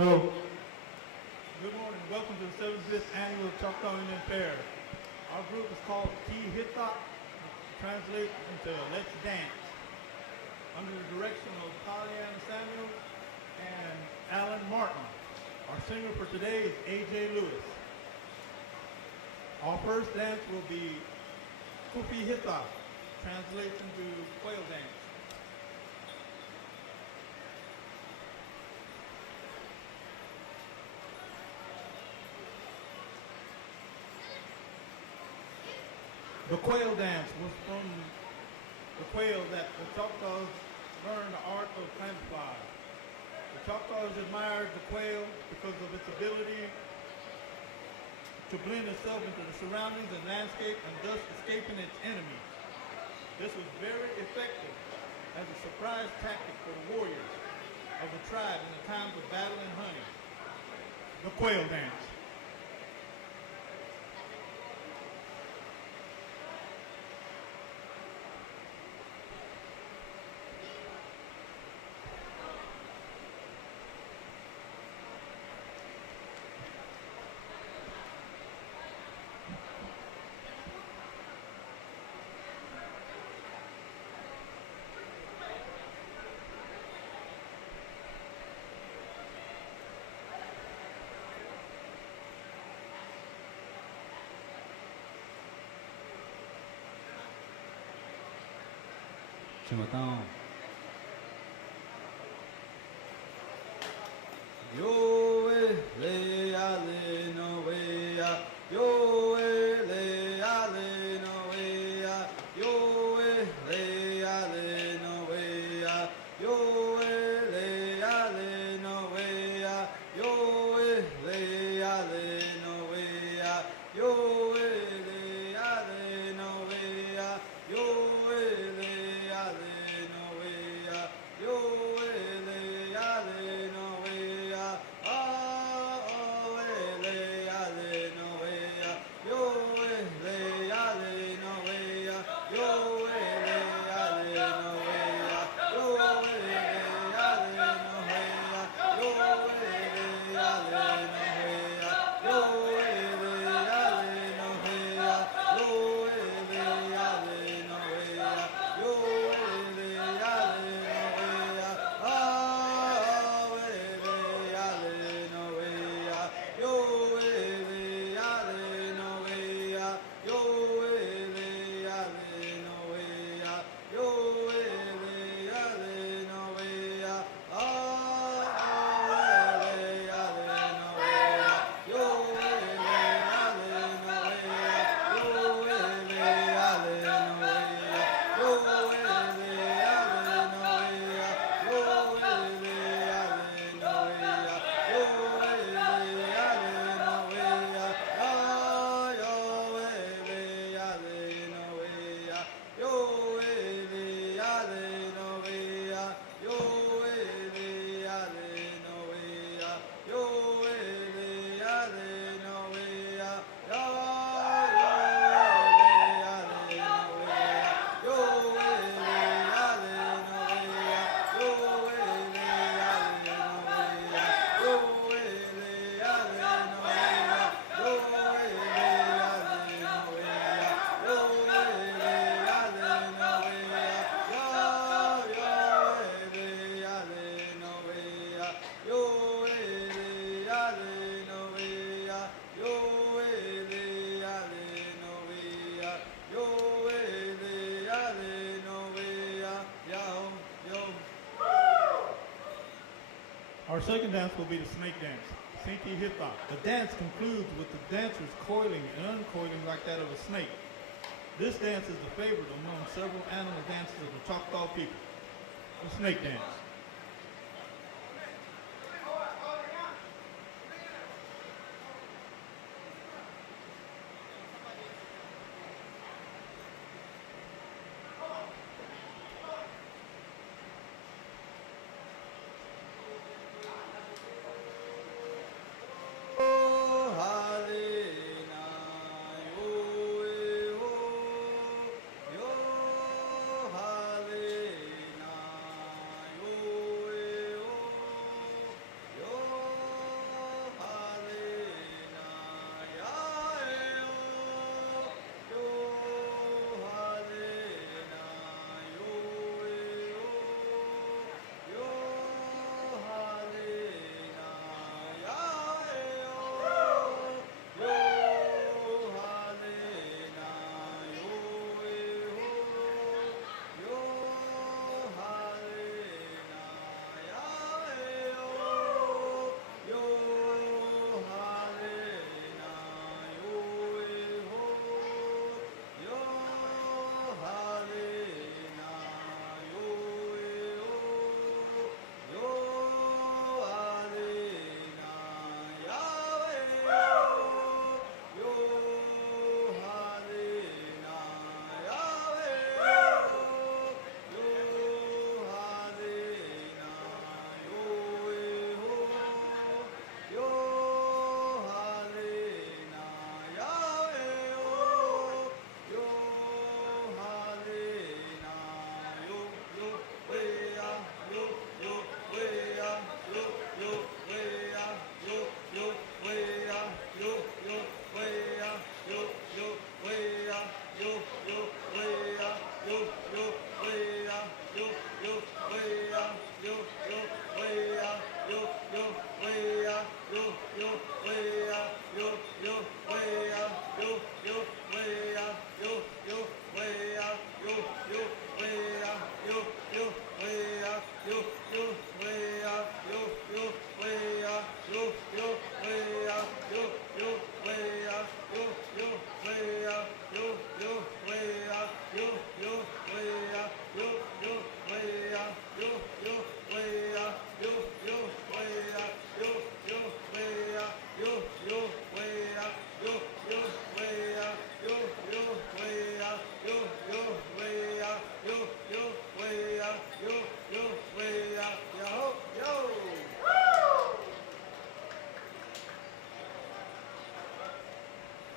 Hello. Good morning. Welcome to the 75th Annual Choctaw Indian Fair. Our group is called Ki Hitak, translate into Let's Dance, under the direction of Pollyanna Samuel and Alan Martin. Our singer for today is A.J. Lewis. Our first dance will be Kupi Hitak, translates into Quail Dance. The quail dance was from the quail that the Choctaws learned the art of camouflage. The Choctaws admired the quail because of its ability to blend itself into the surroundings and landscape and thus escaping its enemies. This was very effective as a surprise tactic for the warriors of the tribe in the times of battle and hunting. The quail dance. Chimatão. Yo le ale no wea, yo le ale no wea, yo le ale no wea, yo le ale no wea, yo le ale no wea, yo le ale no wea, yo le ale no wea, yo le ale no wea. Our second dance will be the snake dance, Sinti Hitha. The dance concludes with the dancers coiling and uncoiling like that of a snake. This dance is the favorite among several animal dances of the Choctaw people. The snake dance.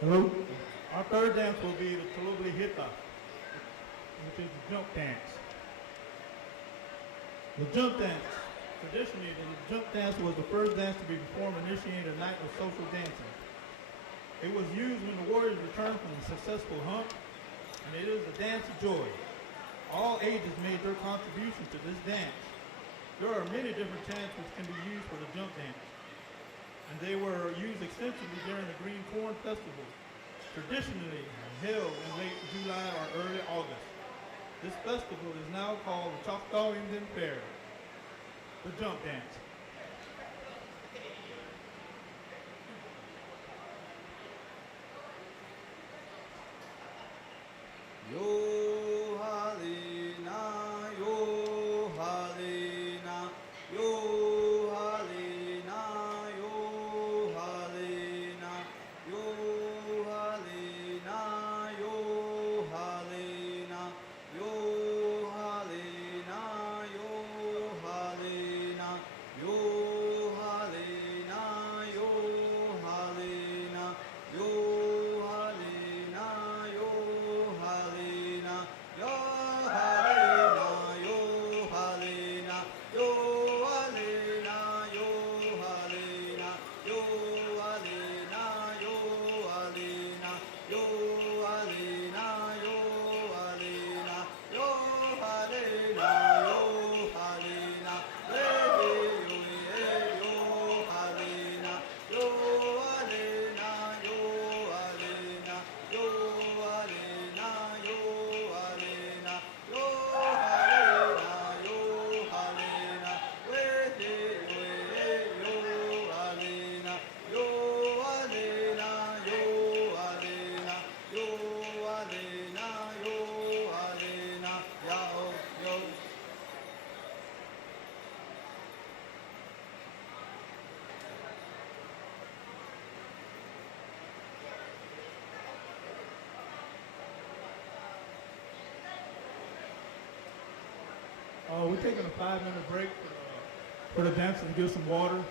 Hello. Our third dance will be the Tulubli Hita, which is the jump dance. The jump dance. Traditionally, the jump dance was the first dance to be performed initiating a night of social dancing. It was used when the warriors returned from a successful hunt, and it is a dance of joy. All ages made their contribution to this dance. There are many different chants which can be used for the jump dance, and they were used extensively during the Green Corn Festival, traditionally held in late July or early August. This festival is now called the Choctaw Indian Fair, the jump dance. Yo Halina, Yo Halina, Yo Halina, Yo Halina, Yo Halina, Yo Halina, Yo Halina, Yo Halina, Yo Halina, Yo Halina, Yo Halina, Yo Halina. taking a 5-minute break for the dancers to get some water.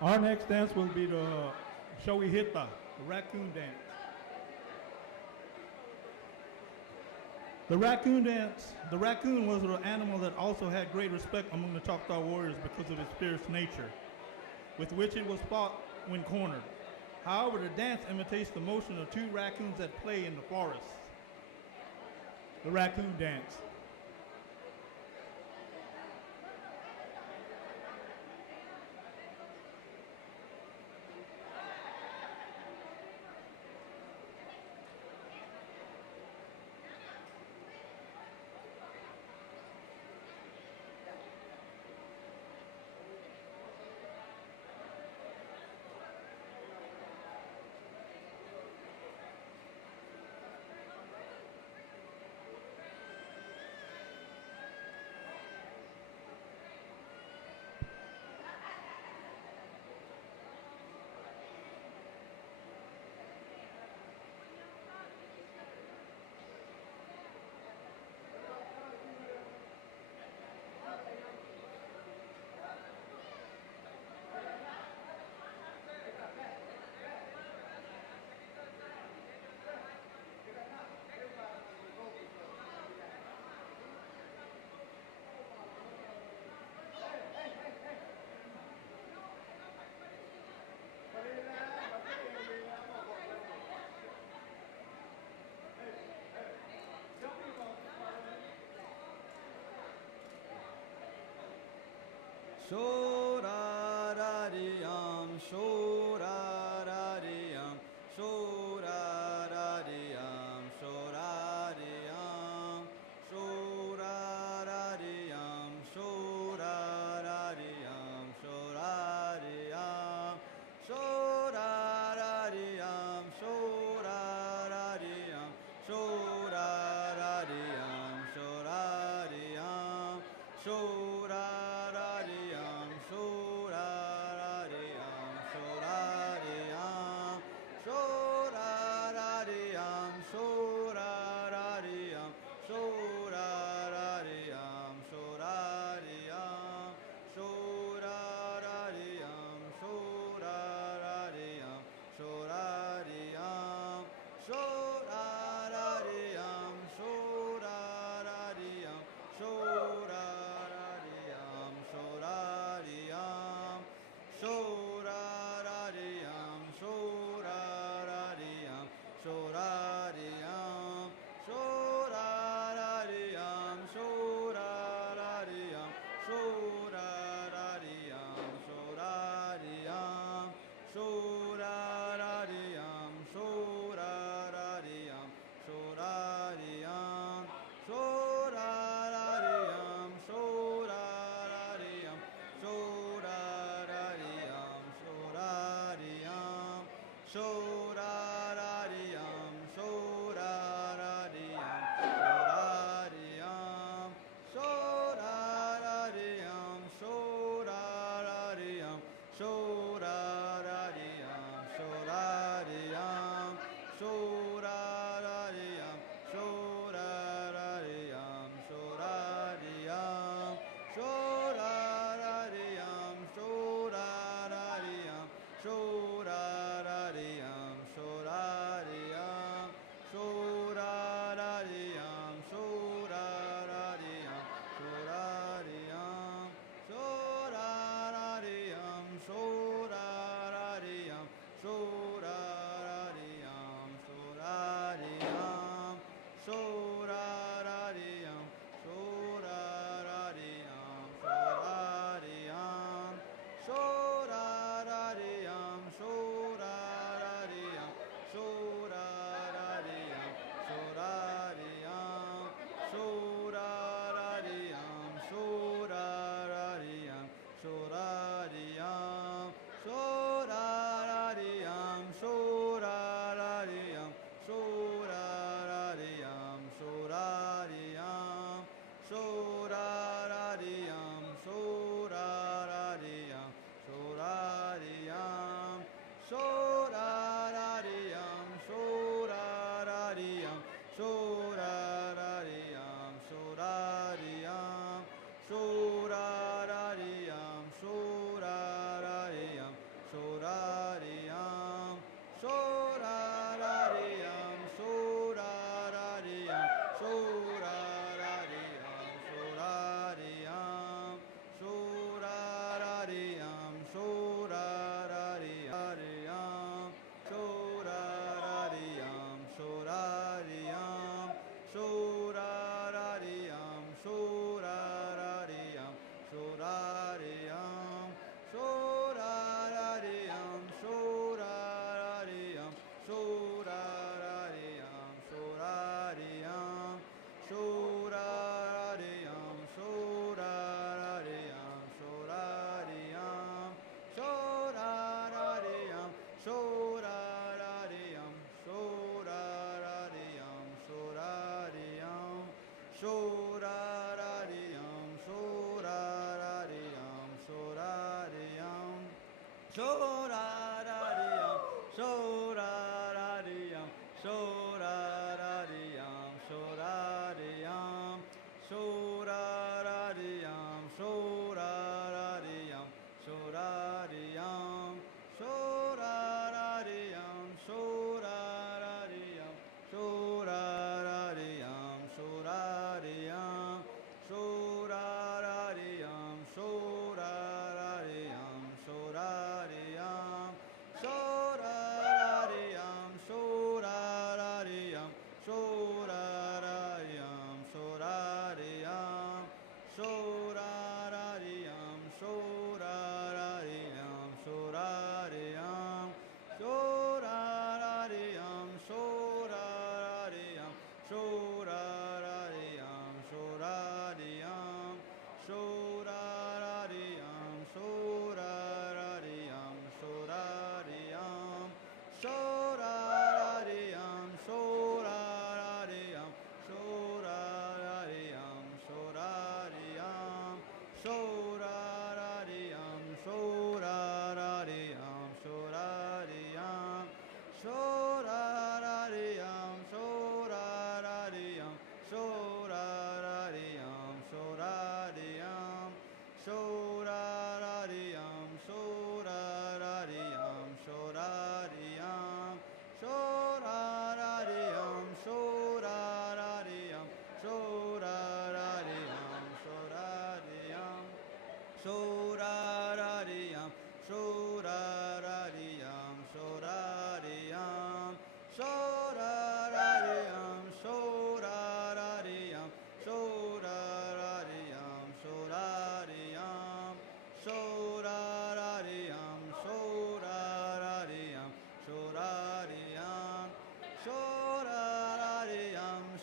Our next dance will be the Showihita, the raccoon dance. The raccoon dance, the raccoon was an animal that also had great respect among the Choctaw warriors because of its fierce nature, with which it was fought when cornered. However, the dance imitates the motion of two raccoons that play in the forest. The raccoon dance. Shorarariyam, shorarariyam, shorarariyam, shorariyam, shorarariyam, shorarariyam, shorariyam, shorarariyam, shorarariyam, shorarariyam, shorariyam, shorarariyam, shorarariyam, shorariyam, shorarariyam, shorarariyam, shorarariyam, shorariyam, shorarariyam, shorarariyam, shorariyam, shorarariyam, shorarariyam, shorarariyam, shorariyam, shorarariyam, shorarariyam, shorariyam, shorarariyam, shorarariyam, shorarariyam, shorariyam, shorarariyam, shorarariyam, shorariyam, shorarariyam, shorarariyam, shorarariyam, shorariyam, shorarariyam, shorarariyam, shorariyam, shorarariyam, shorarariyam, shorarariyam, shorariyam, shorarariyam, shorarariyam, shorariyam, shorarariyam, shorarariyam, shorarariyam, Shorarariyam, shorarariyam, shorarariyam, shorariyam, shorarariyam, shorarariyam, shorariyam, shorarariyam, shorarariyam, shorarariyam, shorariyam, shorarariyam, shorarariyam, shorariyam, shorarariyam, shorarariyam, shorarariyam, shorariyam, shorarariyam, shorarariyam, shorariyam, shorarariyam, shorarariyam, shorarariyam, shorariyam, shorarariyam, shorarariyam, shorariyam, shorarariyam, shorarariyam, shorarariyam, shorariyam, shorarariyam, shorarariyam, shorariyam, shorarariyam, shorarariyam, shorarariyam, shorariyam, shorarariyam, shorarariyam, shorariyam, shorarariyam, shorarariyam, shorarariyam, shorariyam, shorarariyam, shorarariyam, shorariyam, shorarariyam, shorarariyam, shorarariyam, shorariyam, shorarariyam, shorarariyam, shorariyam, shorarariyam, shorarariyam, shorarariyam, shorariyam, shorarariyam, shorarariyam, shorariyam, shorarariyam, shorarariyam, shorarariyam, shorariyam, shorarariyam,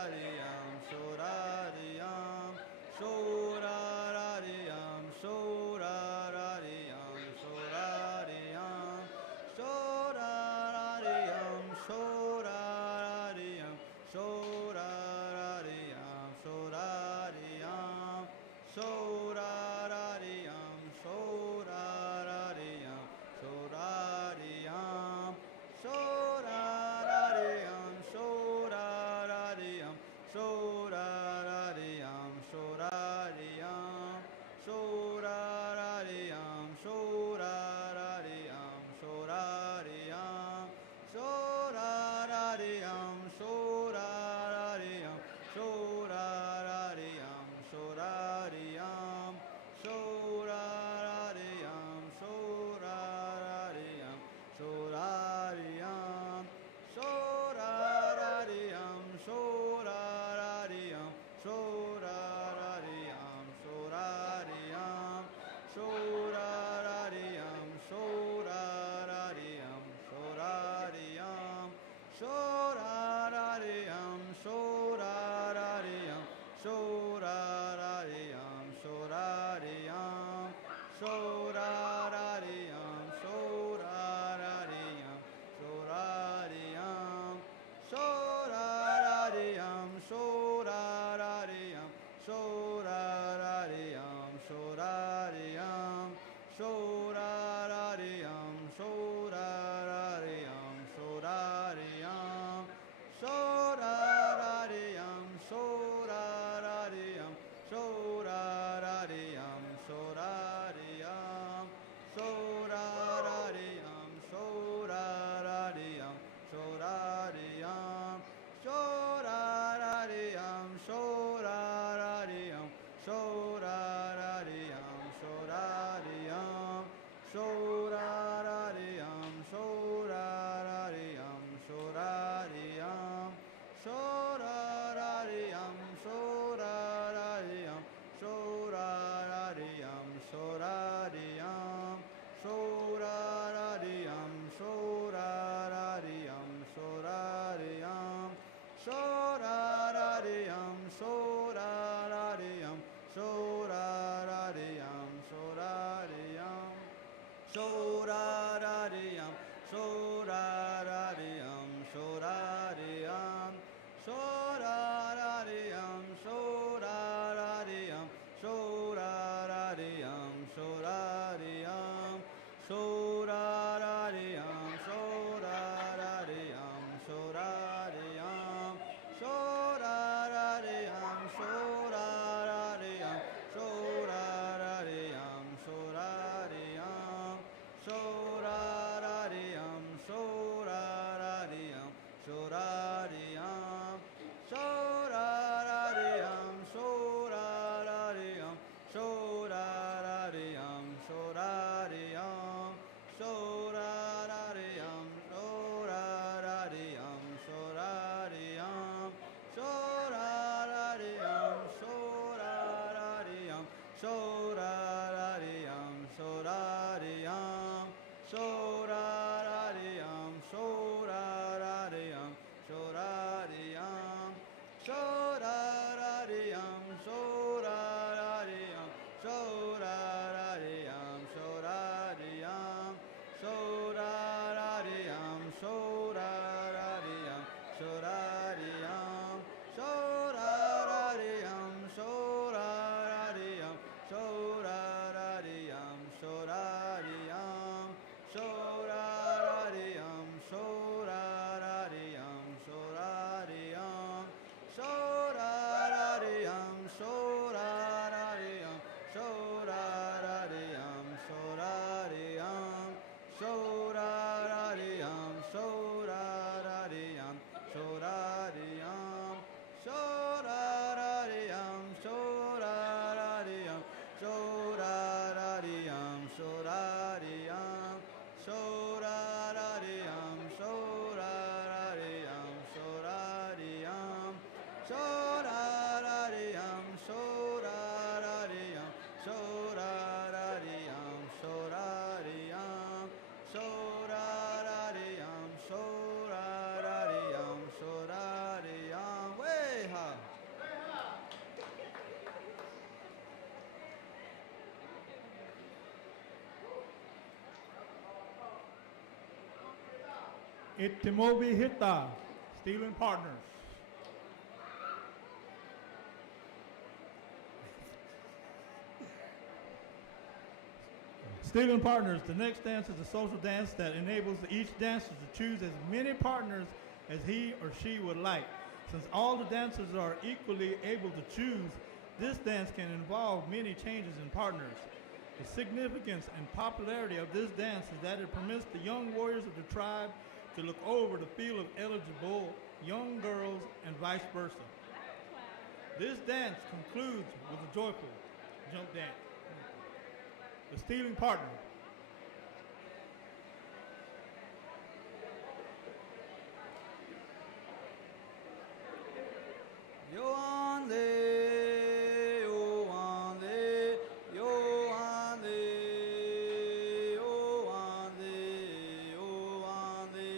shorarariyam, shorariyam, shorarariyam, shorarariyam, shorarariyam, shorariyam, shorarariyam, shorarariyam, shorariyam, shorarariyam, shorarariyam, shorarariyam, shorariyam, shorarariyam, shorarariyam, shorariyam, shorarariyam, shorarariyam, shorarariyam, shorariyam, shorarariyam, shorarariyam, shorariyam, shorarariyam, shorarariyam, shorarariyam, shorariyam, shorarariyam, shorarariyam, shorariyam, shorarariyam, shorarariyam, shorarariyam, shorariyam, shorarariyam, shorarariyam, shorariyam, shorarariyam, shorarariyam, shorarariyam, shorariyam, Itimobi Hita, Stealing Partners. Stealing Partners, the next dance is a social dance that enables each dancer to choose as many partners as he or she would like. Since all the dancers are equally able to choose, this dance can involve many changes in partners. The significance and popularity of this dance is that it permits the young warriors of the tribe to look over the field of eligible young girls and vice versa. This dance concludes with a joyful jump dance. The Stealing Partner. Yo ande, yo ande, yo ande, yo ande, yo ande,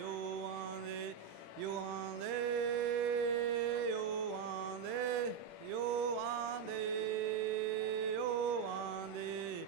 yo ande, yo ande, yo ande, yo ande, yo ande,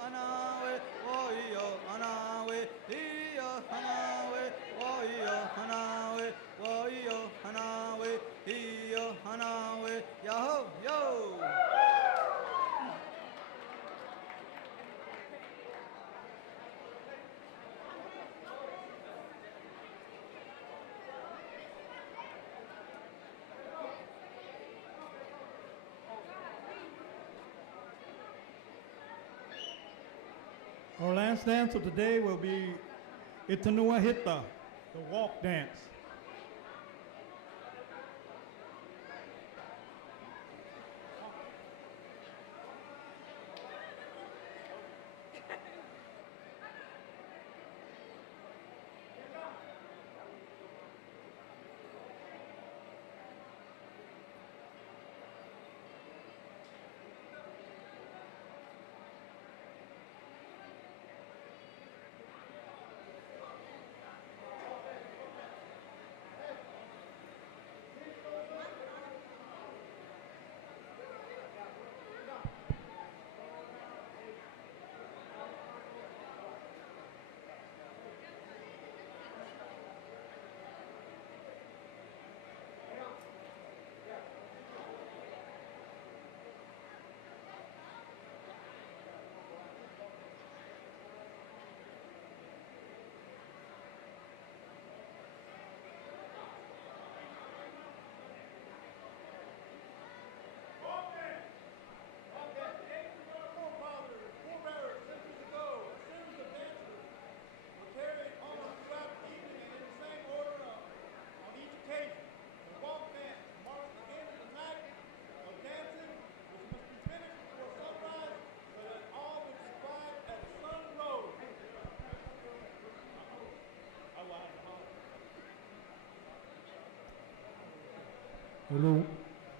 Hanawe, Oyo, Hanawe, Iyo, Hanawe, Oyo, Hanawe, Oyo, Hanawe, Iyo, Hanawe, Yaho, Yo! Our last dance of the day will be Itanua Hita, the walk dance. Hello.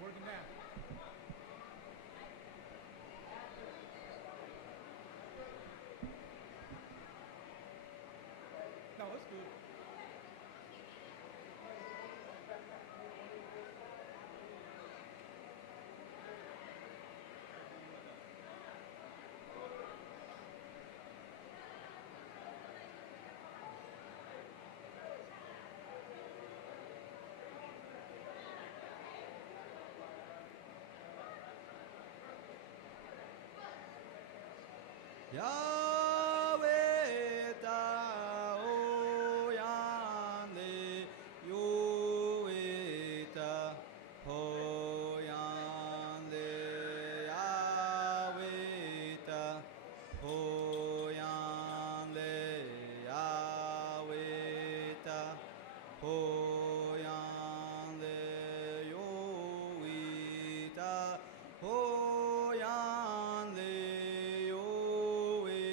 Working now. No, it's good. Yahweh ta o yande Yahweh ta ho yande Yahweh ta ho yande Yahweh ta ho yande Yahweh ta ho yande Yahweh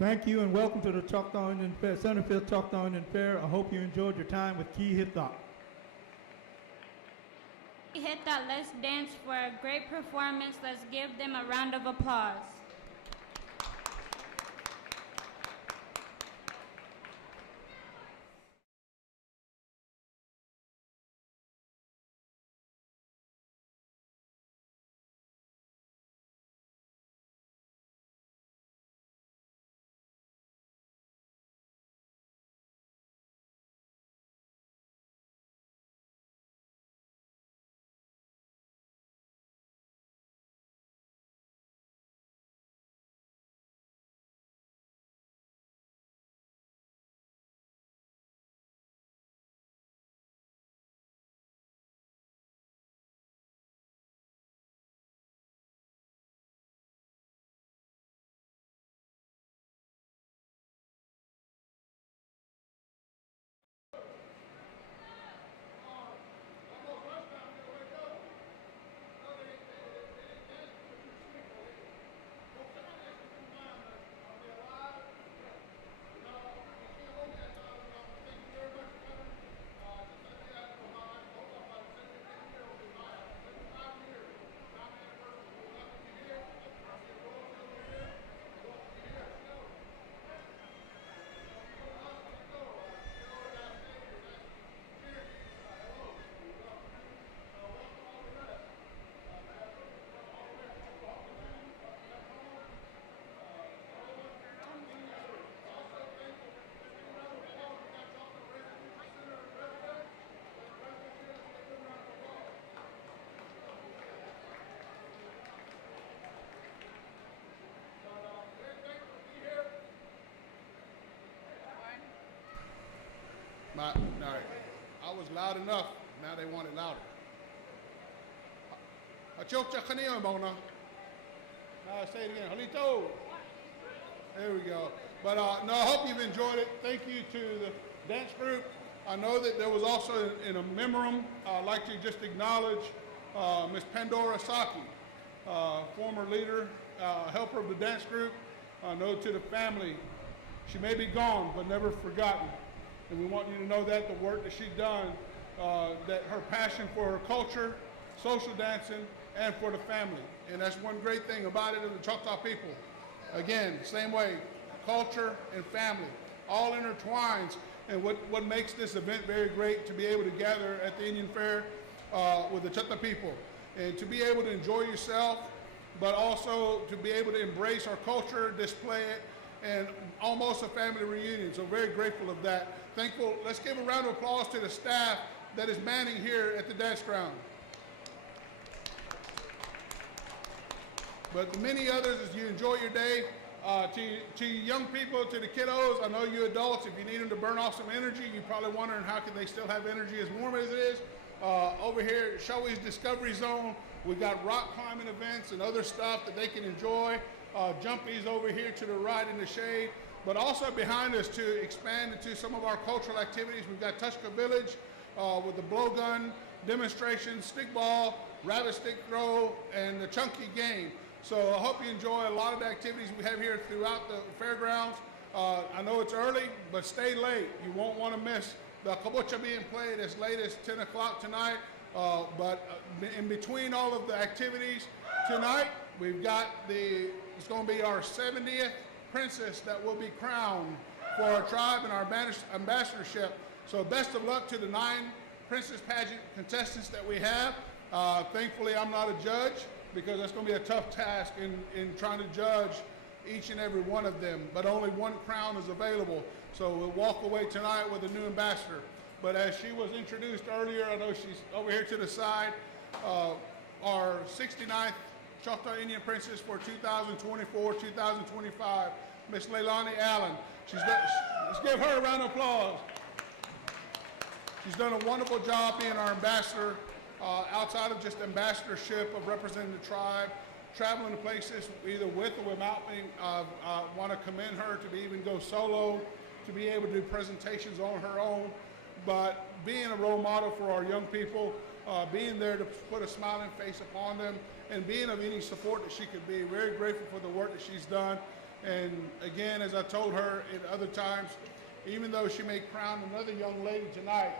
Thank you and welcome to the Choctaw Indian Fair, 75th Choctaw Indian Fair. I hope you enjoyed your time with Key Hithock. Hit that Let's Dance for a great performance. Let's give them a round of applause. All right. I was loud enough. Now they want it louder. Achokcha Khanio Mona. Say it again. Halito. There we go. But no, I hope you've enjoyed it. Thank you to the dance group. I know that there was also in a memorandum, I'd like to just acknowledge Miss Pandora Saki, former leader, helper of the dance group. I know to the family, she may be gone, but never forgotten. And we want you to know that the work that she's done, that her passion for her culture, social dancing, and for the family. And that's one great thing about it of the Choctaw people. Again, same way, culture and family, all intertwines. And what makes this event very great to be able to gather at the Indian Fair with the Choctaw people and to be able to enjoy yourself, but also to be able to embrace our culture, display it, and almost a family reunion. So very grateful of that. Thankful. Let's give a round of applause to the staff that is manning here at the dance ground. But to many others, as you enjoy your day, to young people, to the kiddos, I know you adults, if you need them to burn off some energy, you're probably wondering how can they still have energy as warm as it is. Over here at Showi's Discovery Zone, we got rock climbing events and other stuff that they can enjoy. Jumpies over here to the right in the shade, but also behind us to expand into some of our cultural activities. We've got Tushka Village with the blowgun demonstration, stickball, rabbit stick throw, and the chunky game. So I hope you enjoy a lot of the activities we have here throughout the fairgrounds. I know it's early, but stay late. You won't want to miss the kabocha being played as late as 10 o'clock tonight. But in between all of the activities tonight, we've got it's going to be our 70th princess that will be crowned for our tribe and our ambassadorship. So best of luck to the 9 princess pageant contestants that we have. Thankfully, I'm not a judge because that's going to be a tough task in trying to judge each and every one of them. But only one crown is available. So we'll walk away tonight with a new ambassador. But as she was introduced earlier, I know she's over here to the side, our 69th Choctaw Indian Princess for 2024-2025, Miss Leilani Allen. Let's give her a round of applause. She's done a wonderful job being our ambassador, outside of just ambassadorship of representing the tribe, traveling to places either with or without me. I want to commend her to even go solo, to be able to do presentations on her own, but being a role model for our young people, being there to put a smiling face upon them, and being of any support that she could be. Very grateful for the work that she's done. And again, as I told her in other times, even though she may crown another young lady tonight,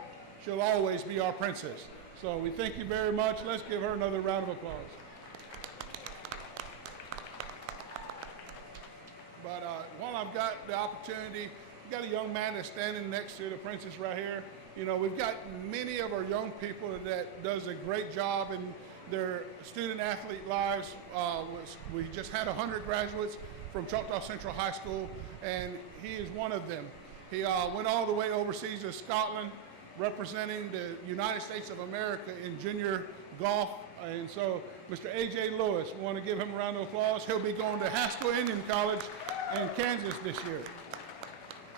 she'll always be our princess. So we thank you very much. Let's give her another round of applause. But while I've got the opportunity, we've got a young man that's standing next to the princess right here. You know, we've got many of our young people that does a great job in their student athlete lives. We just had 100 graduates from Choctaw Central High School, and he is one of them. He went all the way overseas to Scotland, representing the United States of America in junior golf. And so, Mr. A.J. Lewis, we want to give him a round of applause. He'll be going to Haskell Indian College in Kansas this year.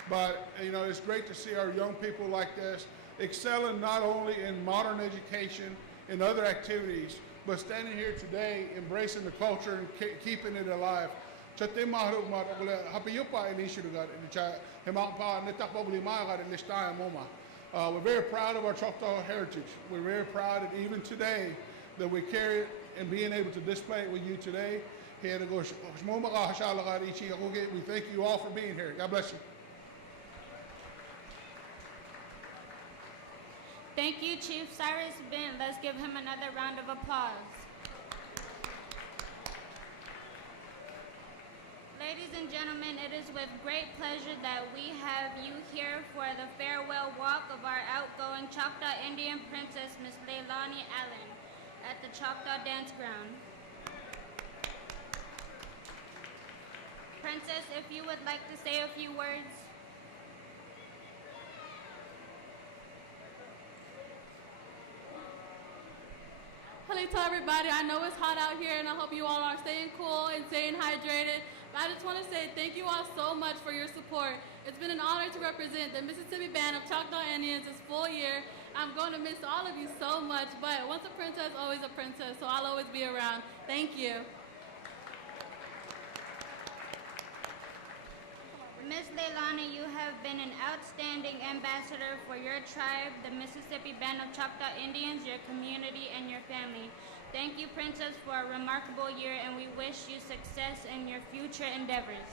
But, you know, it's great to see our young people like this excelling not only in modern education and other activities, but standing here today, embracing the culture and keeping it alive. We're very proud of our Choctaw heritage. We're very proud that even today that we carry it and being able to display it with you today. We thank you all for being here. God bless you. Thank you, Chief Cyrus Bent. Let's give him another round of applause. Ladies and gentlemen, it is with great pleasure that we have you here for the farewell walk of our outgoing Choctaw Indian Princess, Miss Leilani Allen, at the Choctaw Dance Ground. Princess, if you would like to say a few words. Hello to everybody. I know it's hot out here, and I hope you all are staying cool and staying hydrated. But I just want to say thank you all so much for your support. It's been an honor to represent the Mississippi Band of Choctaw Indians this full year. I'm going to miss all of you so much, but once a princess, always a princess, so I'll always be around. Thank you. Miss Leilani, you have been an outstanding ambassador for your tribe, the Mississippi Band of Choctaw Indians, your community, and your family. Thank you, Princess, for a remarkable year, and we wish you success in your future endeavors.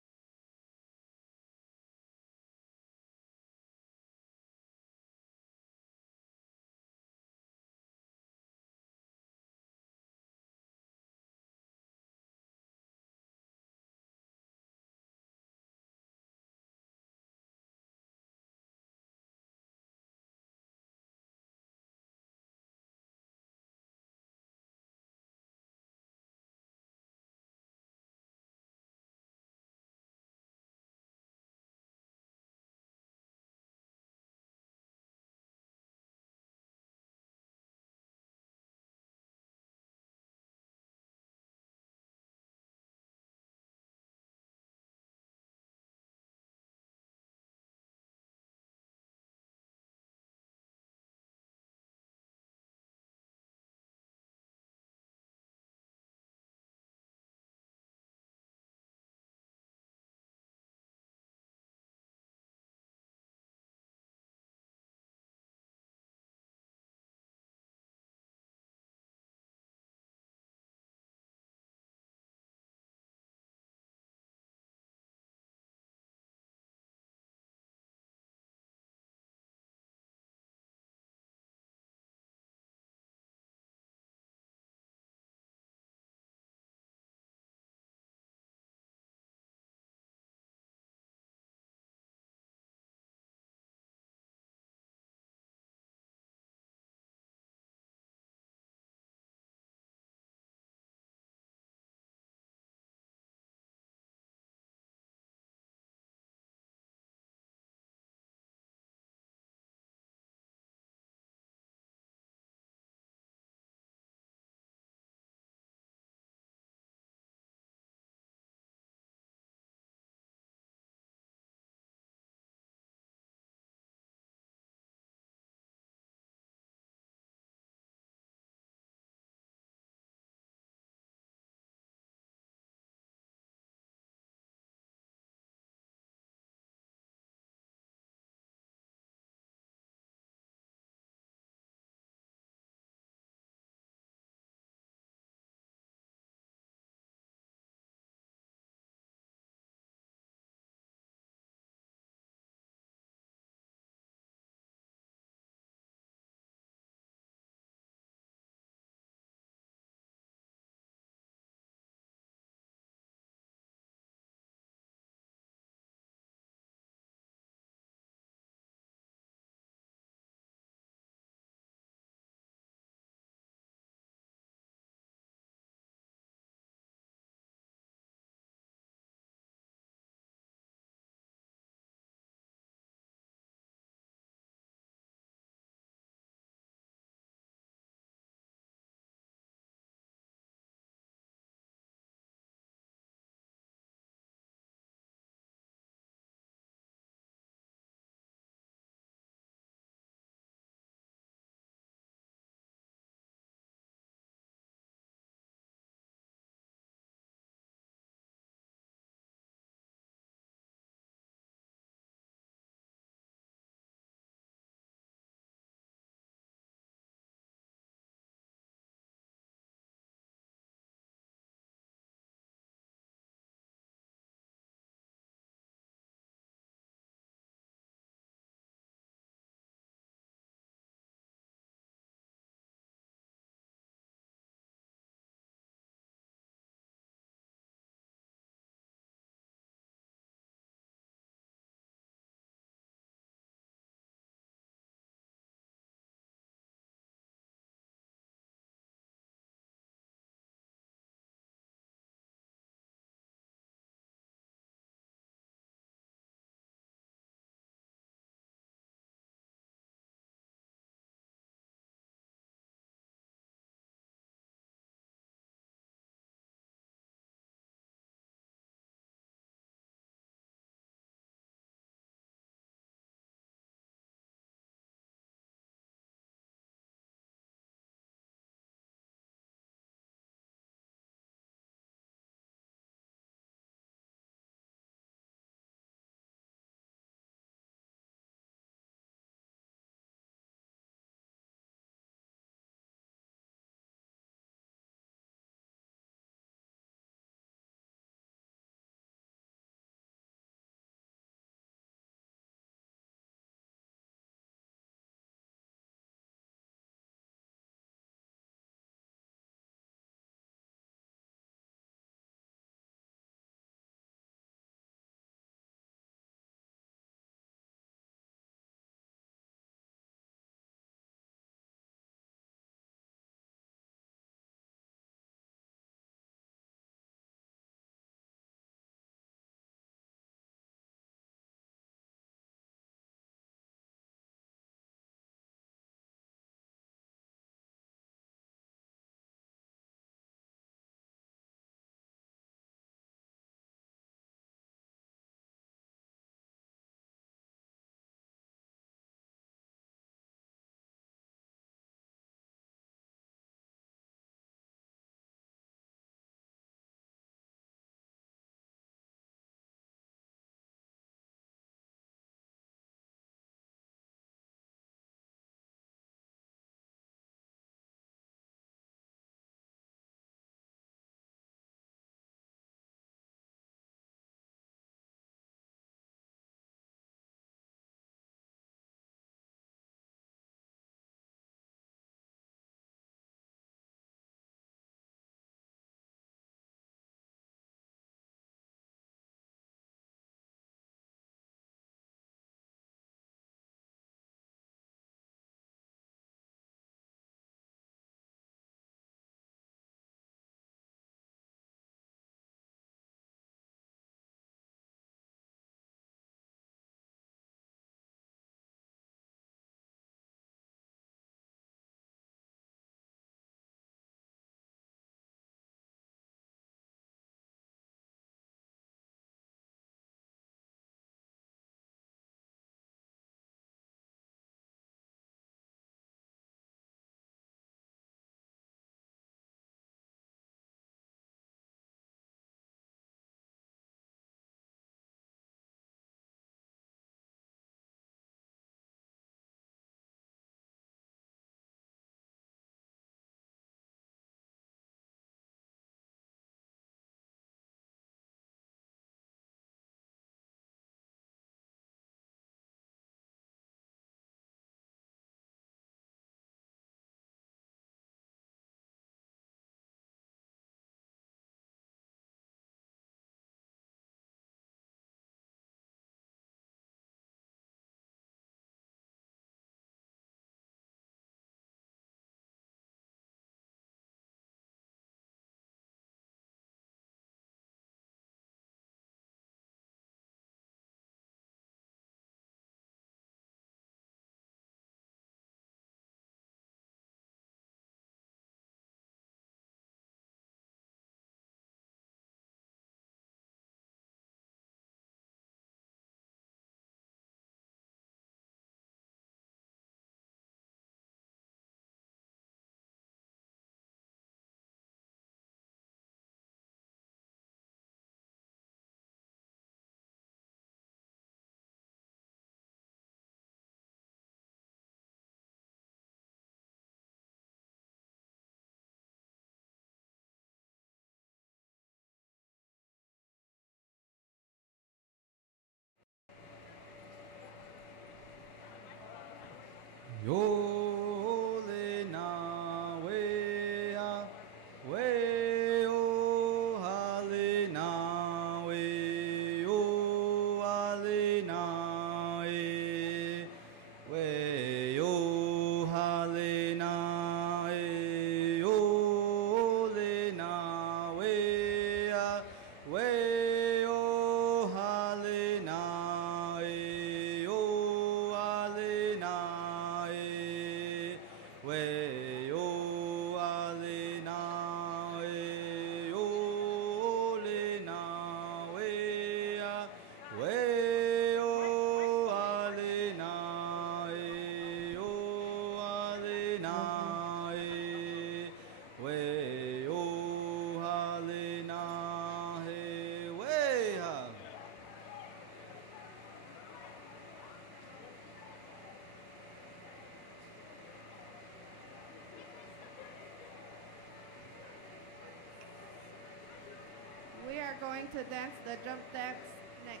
going to dance the jump dance next.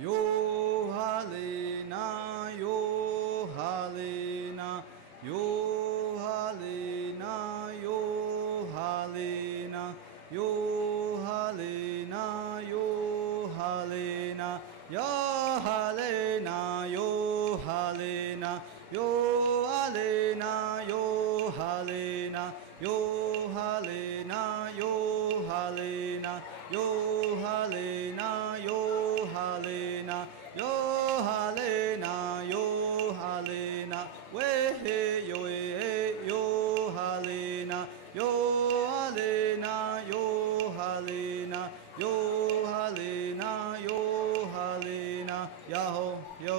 Yo halena, yo halena, yo halena, yo halena, yo halena, yo halena, yo halena, yo halena, yo halena, yo halena, yo halena, yo halena, yo halena, yo halena, yo halena, yo halena, way yo yo halena, yo halena, yo halena, yo halena, yo halena, yaho yo.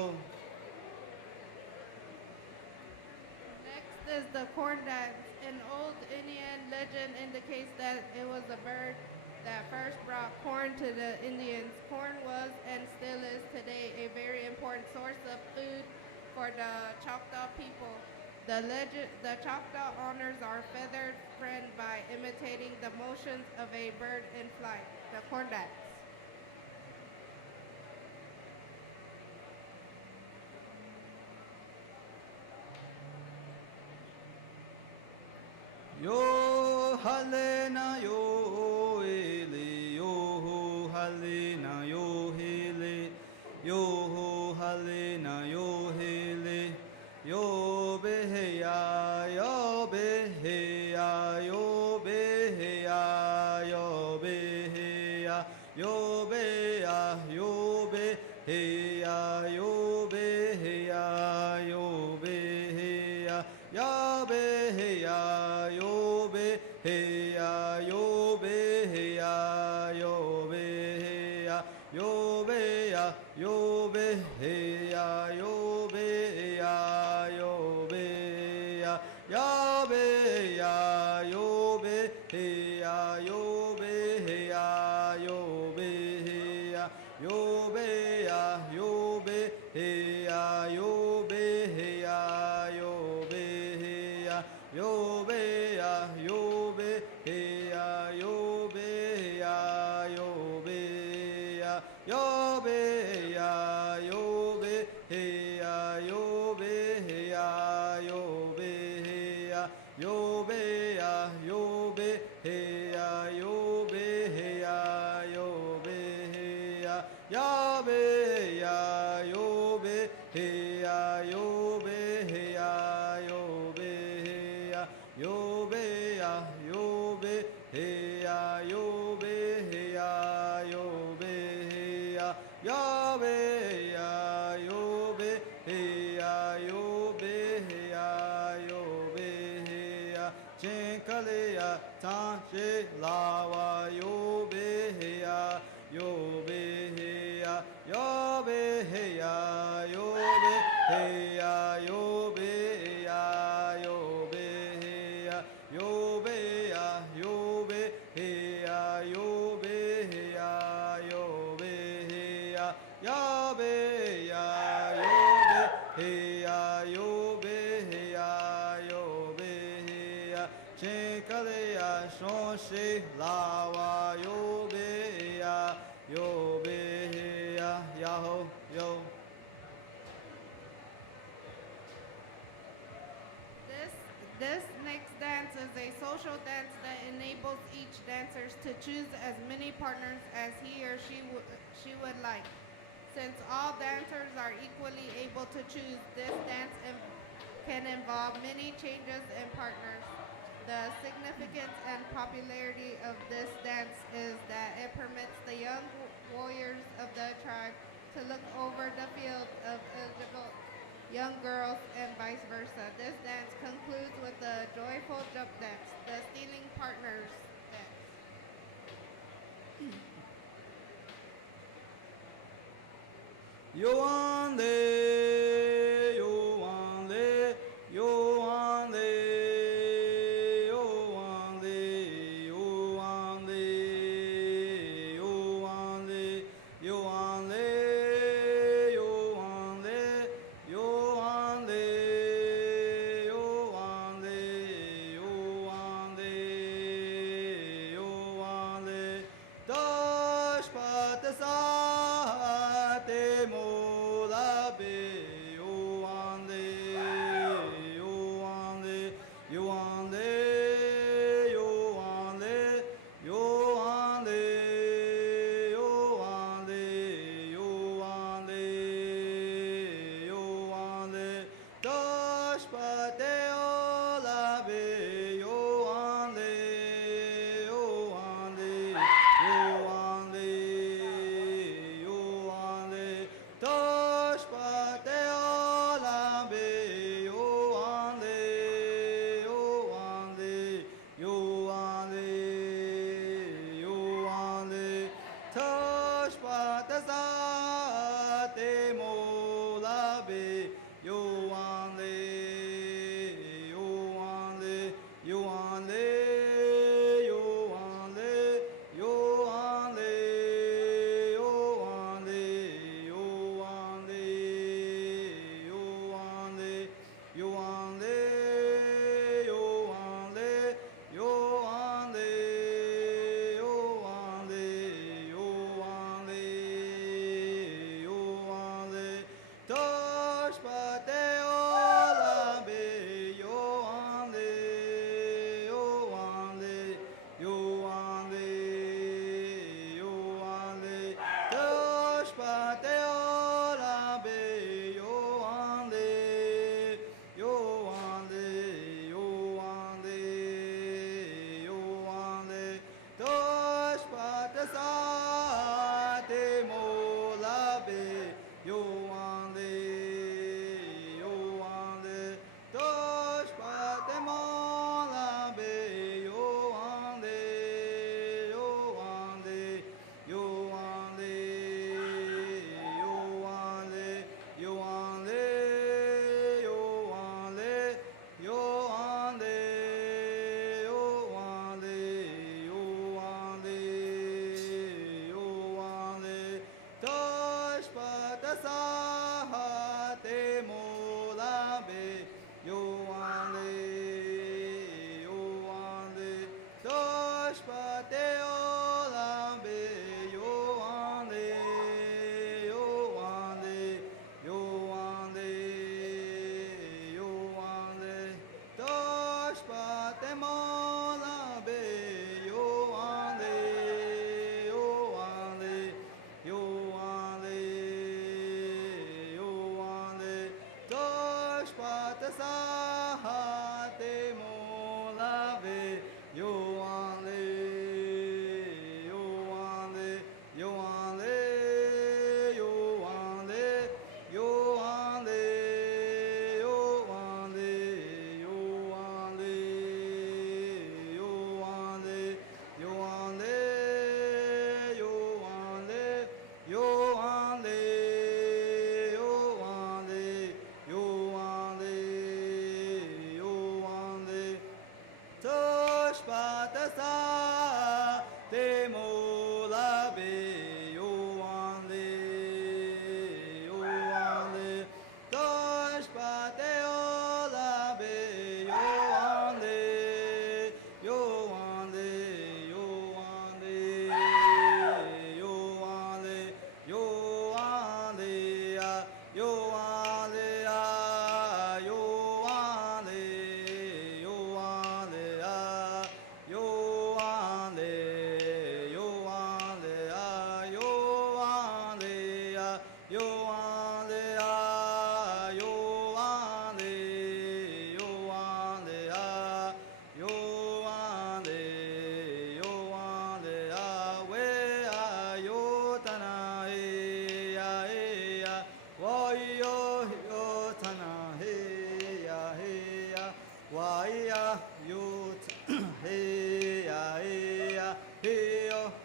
Next is the corn dance. An old Indian legend indicates that it was a bird that first brought corn to the Indians. Corn was and still is today a very important source of food for the Choctaw people. The Choctaw honors our feathered friend by imitating the motions of a bird in flight. The corn dance. Yo halena yo ele yo halena yo hele yo halena yo hele yo beheya yo beheya yo beheya yo beheya yo beya yo beheya yo beheya yo beheya ya beheya yo beheya yo beheya yo beheya yo beya yo beheya yo beya yo beya ya beya yo beheya yo beheya yo beheya yo beya yo beheya yo beheya yo beheya yo beya yo beheya yo beheya yo beya yo beya yo beheya yo beheya yo beheya yo beya yo beheya yo beheya yo beheya ya beya yo beheya yo beheya yo beheya yo beya yo beheya yo beheya yo beheya ya beya yo beheya yo beheya yo beheya chinkaleya tanche lawa yo beheya yo beheya yo beheya yo beheya yo beheya yo beheya yo beya yo beheya yo beheya yo beheya ya beya yo beheya yo beheya yo beheya chinkaleya shonshe lawa yo beya yo beheya yaho yo. This next dance is a social dance that enables each dancer to choose as many partners as he or she would like. Since all dancers are equally able to choose, this dance can involve many changes in partners. The significance and popularity of this dance is that it permits the young warriors of the tribe to look over the field of eligible young girls and vice versa. This dance concludes with the joyful jump dance, the stealing partners dance. Yo ande, yo ande, yo ande, yo ande, yo ande, yo ande, yo ande, yo ande, yo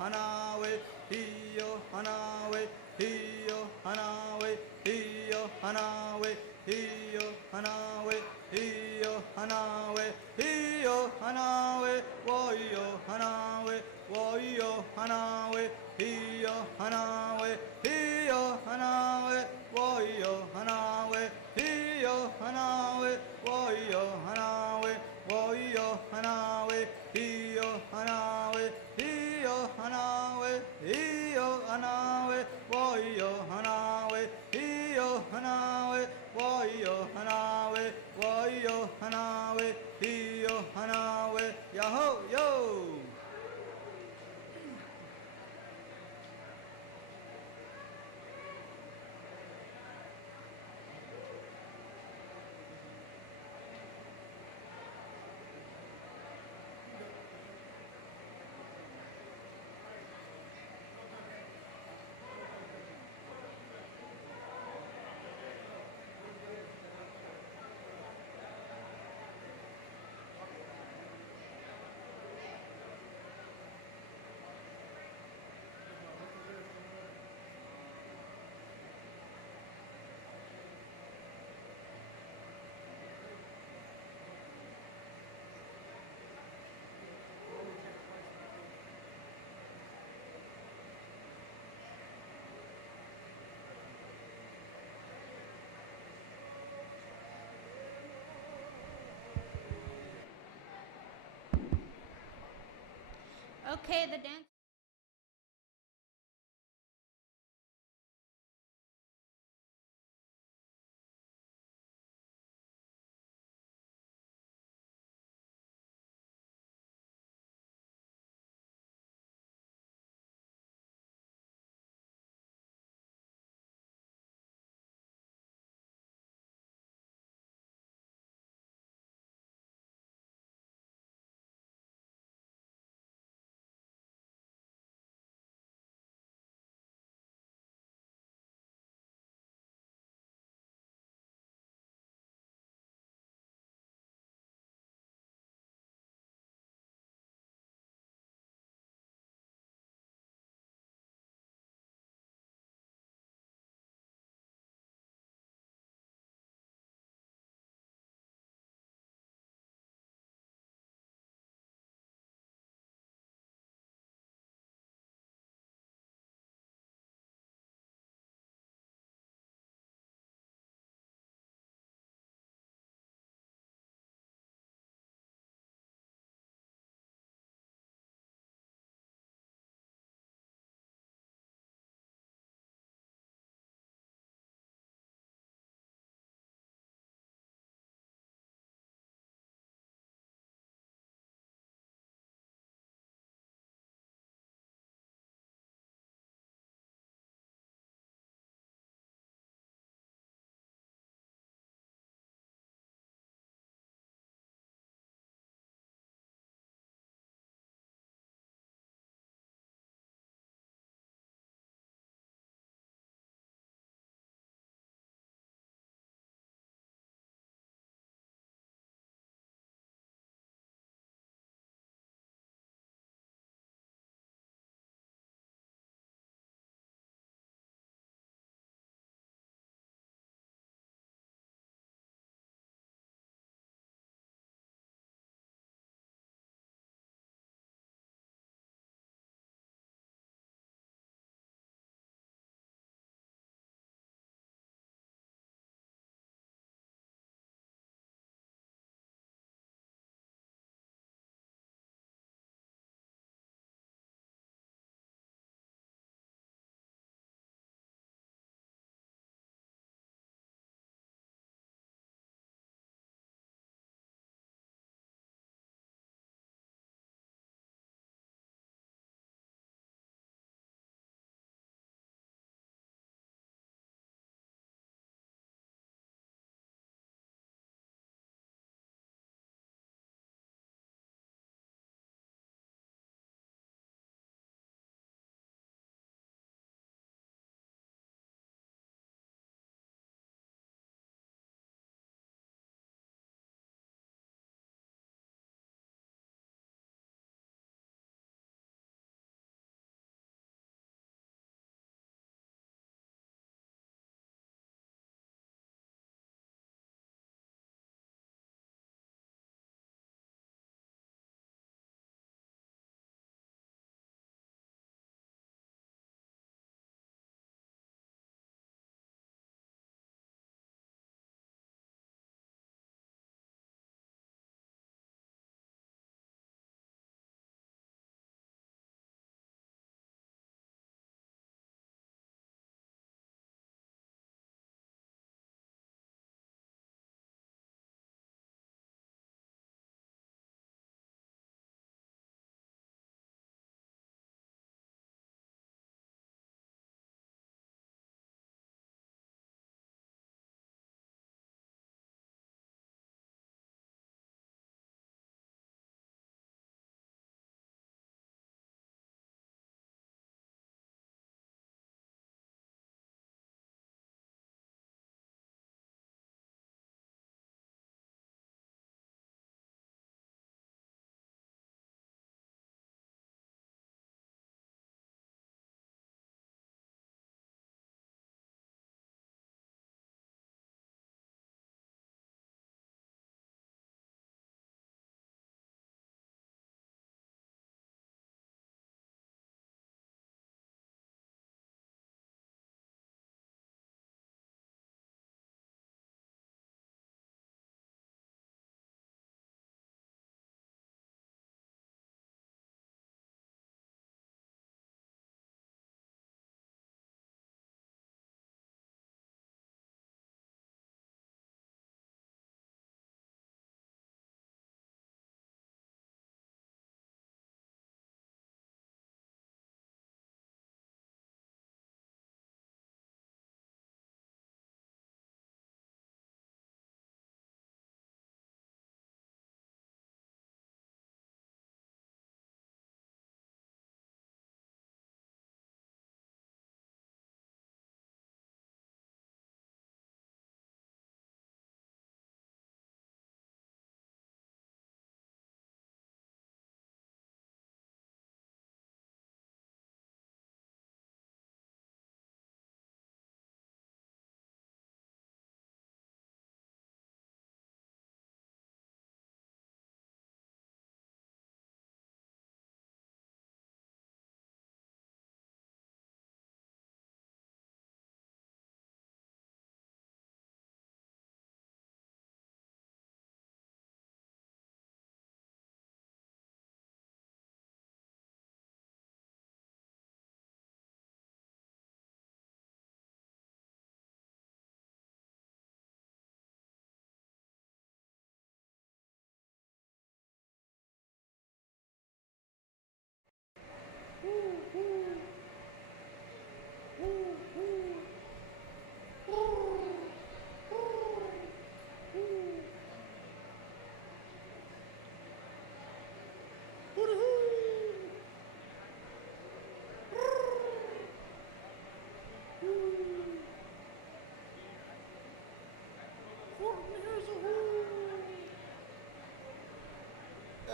hanawe, hiyo hanawe, hiyo hanawe, hiyo hanawe, hiyo hanawe, hiyo hanawe, hiyo hanawe, woyo hanawe, woyo hanawe, hiyo hanawe, hiyo hanawe, woyo hanawe, hiyo hanawe, woyo hanawe, woyo hanawe, hiyo hanawe, hiyo hanawe, hiyo hanawe, woyo hanawe, hiyo hanawe, woyo hanawe, woyo hanawe, hiyo hanawe, yaho yo. Okay, the dance.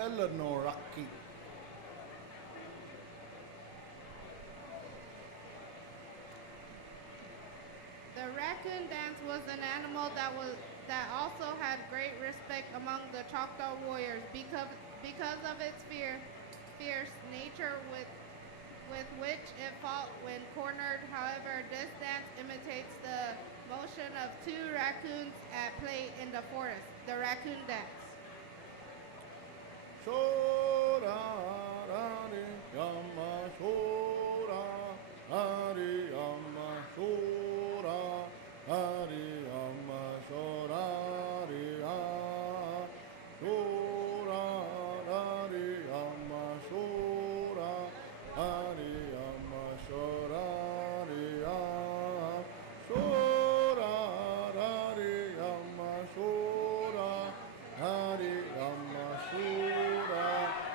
Eleanoraki. The raccoon dance was an animal that also had great respect among the Choctaw warriors because of its fierce nature with which it fought when cornered. However, this dance imitates the motion of two raccoons at play in the forest. The raccoon dance. Shora, rari, yama, shora, rari, yama, shora, rari, yama, shora, rari, shora, rari, yama, shora, rari, yama, shora, rari, shora, rari, yama, shora, Hari Rama Shura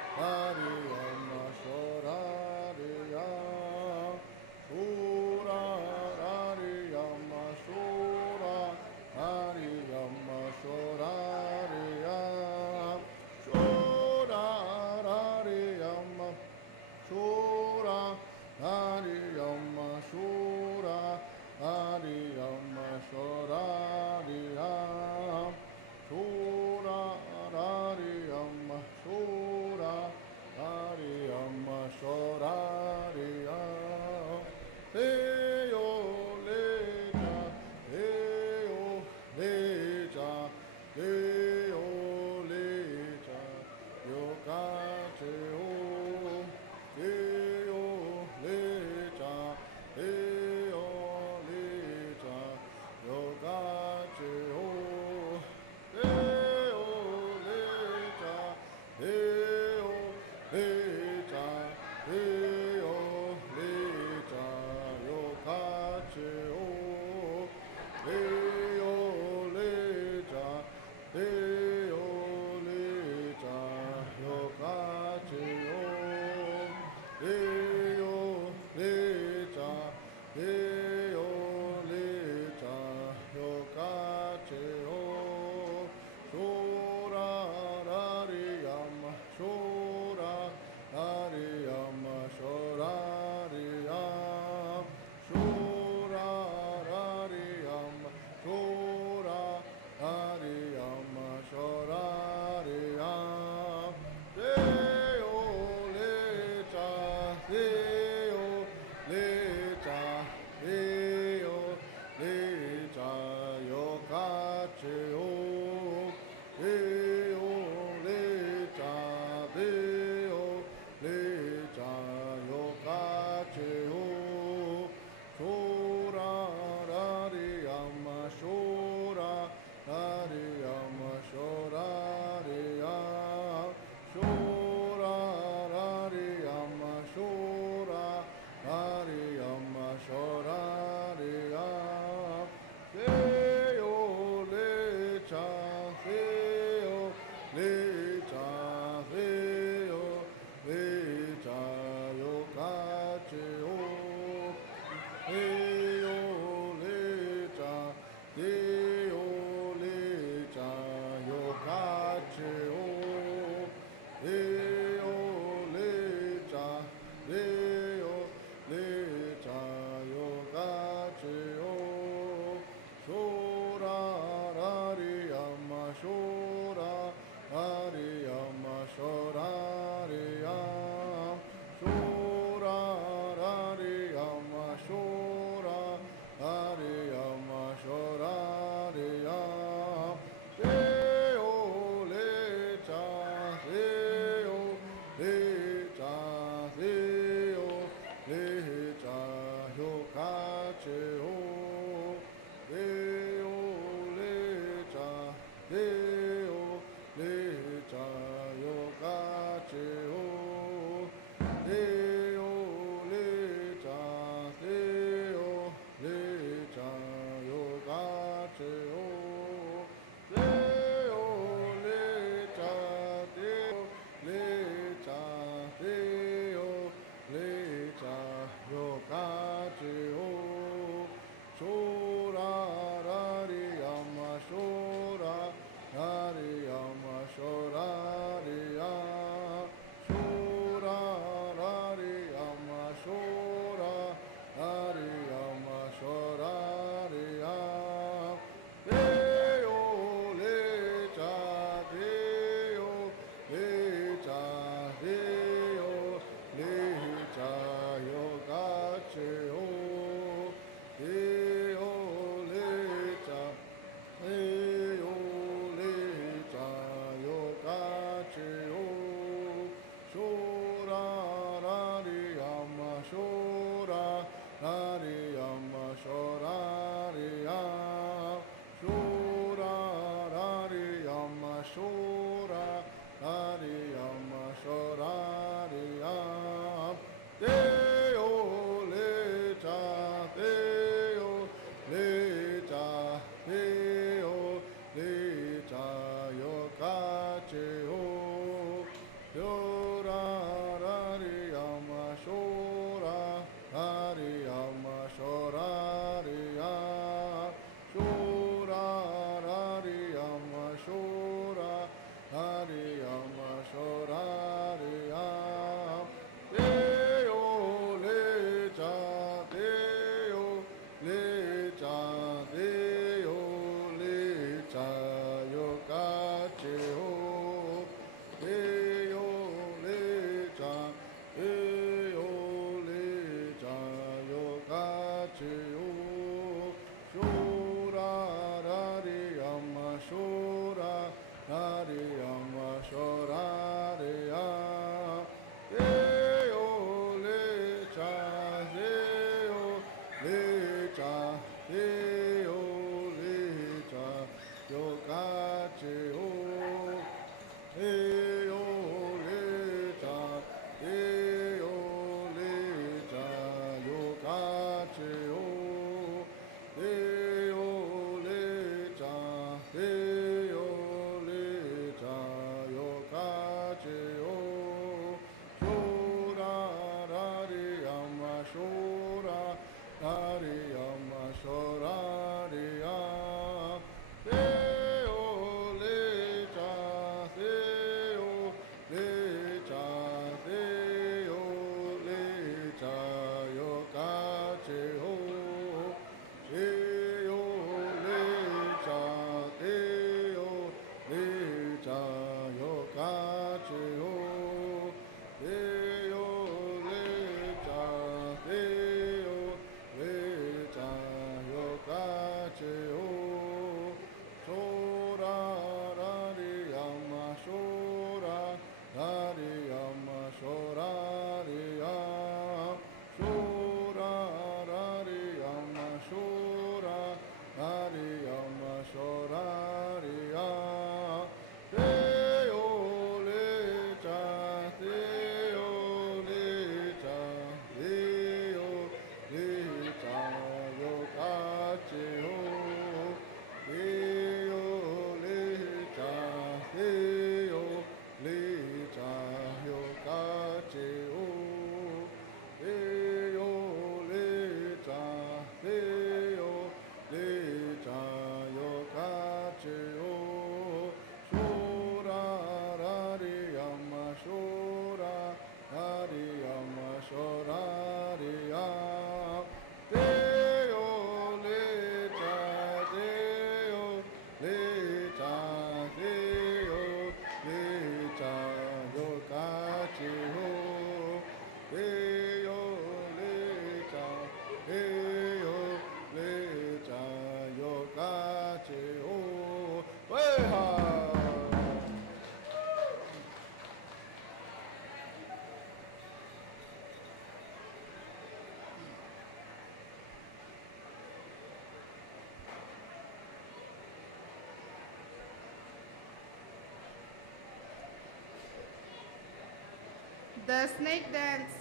The snake dance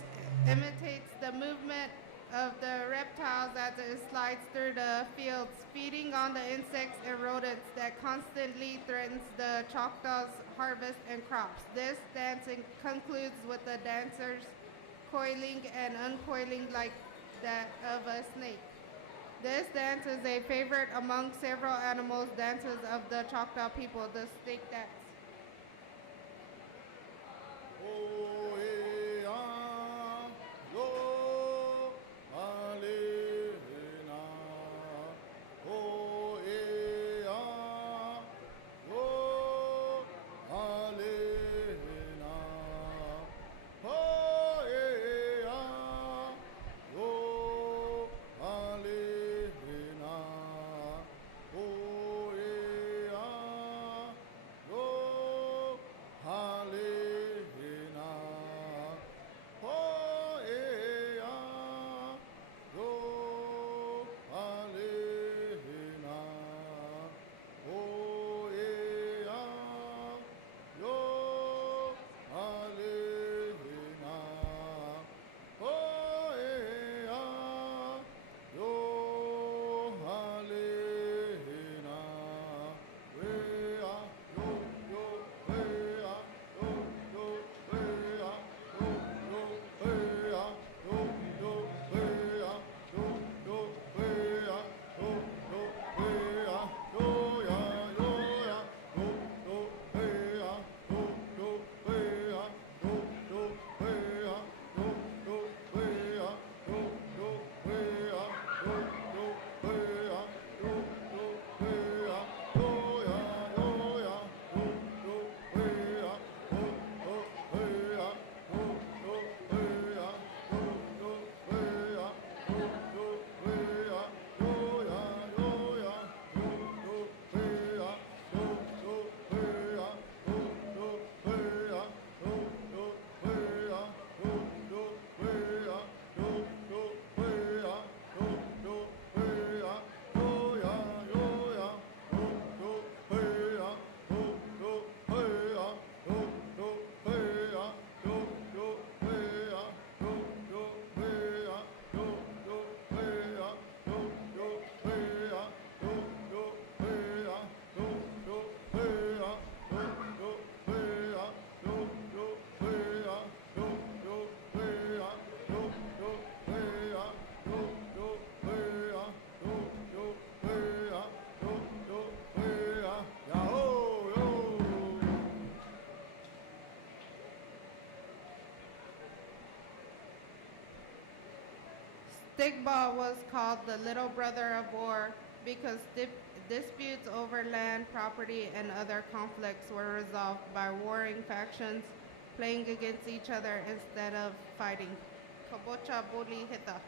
imitates the movement of the reptiles as it slides through the fields, feeding on the insects and rodents that constantly threatens the Choctaws' harvest and crops. This dancing concludes with the dancers coiling and uncoiling like that of a snake. This dance is a favorite among several animals dances of the Choctaw people, the snake dance. Stickball was called the little brother of war because disputes over land, property, and other conflicts were resolved by warring factions playing against each other instead of fighting. Kabocha Buli Hita.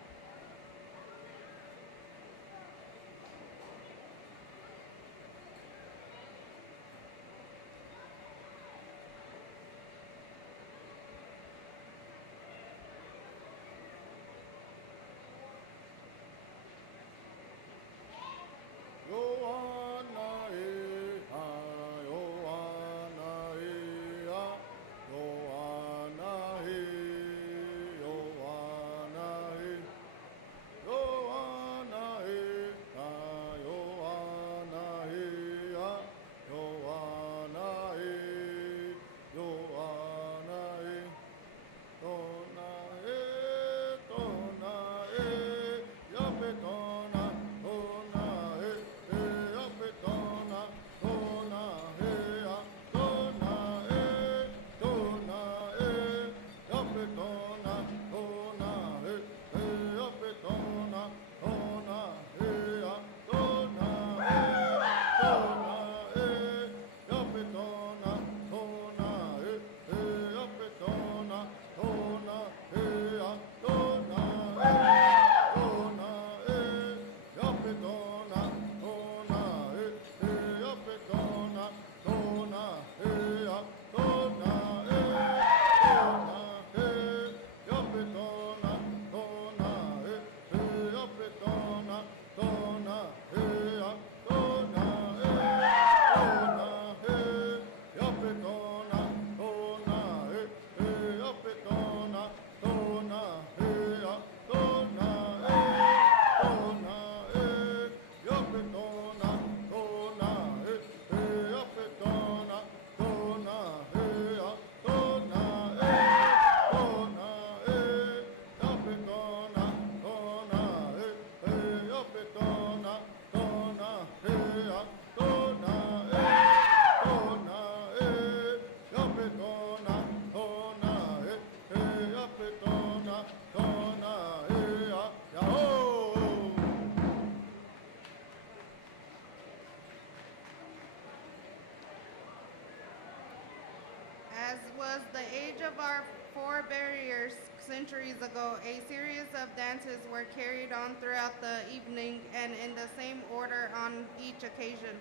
As was the age of our forebears centuries ago, a series of dances were carried on throughout the evening and in the same order on each occasion.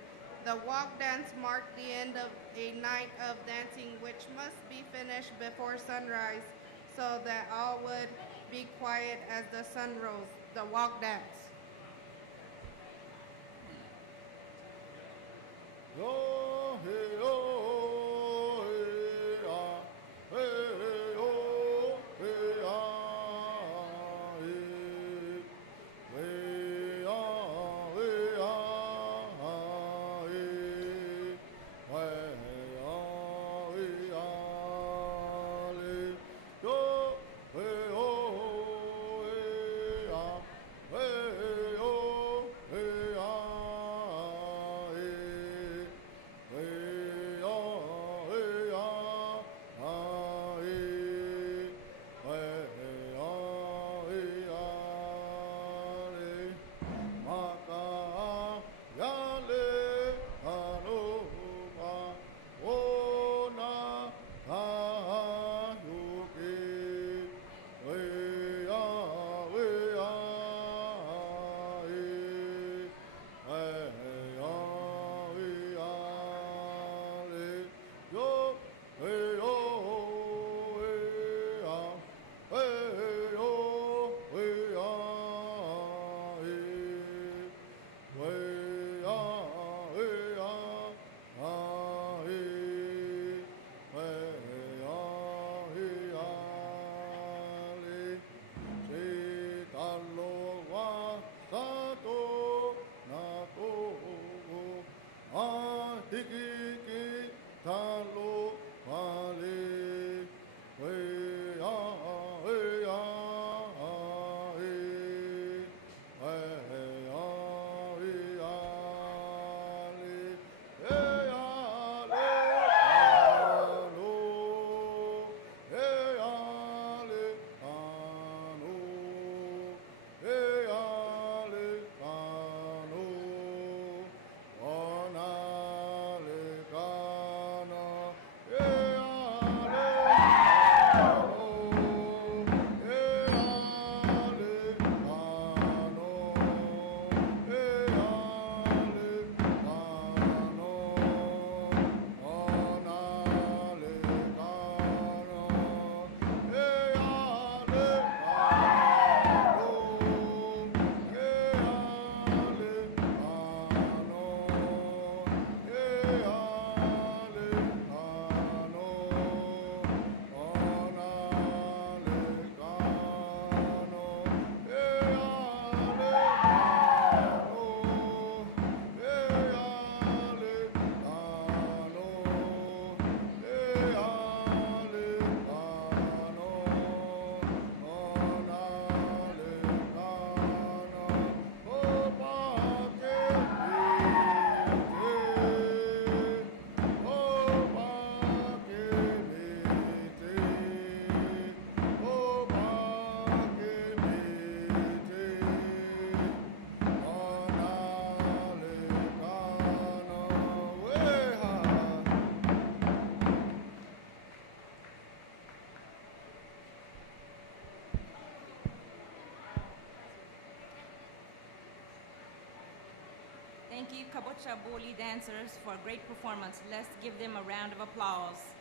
The walk dance marked the end of a night of dancing which must be finished before sunrise so that all would be quiet as the sun rose. The walk dance. Yo, hey, oh, hey, ah, hey, oh, hey, ah, hey, hey, ah, hey, ah, hey, hey, ah, hey, ah, hey. Yo, hey, oh, hey, ah, hey, oh, hey, ah, hey. Hey, Kabocha Boli dancers for a great performance. Let's give them a round of applause.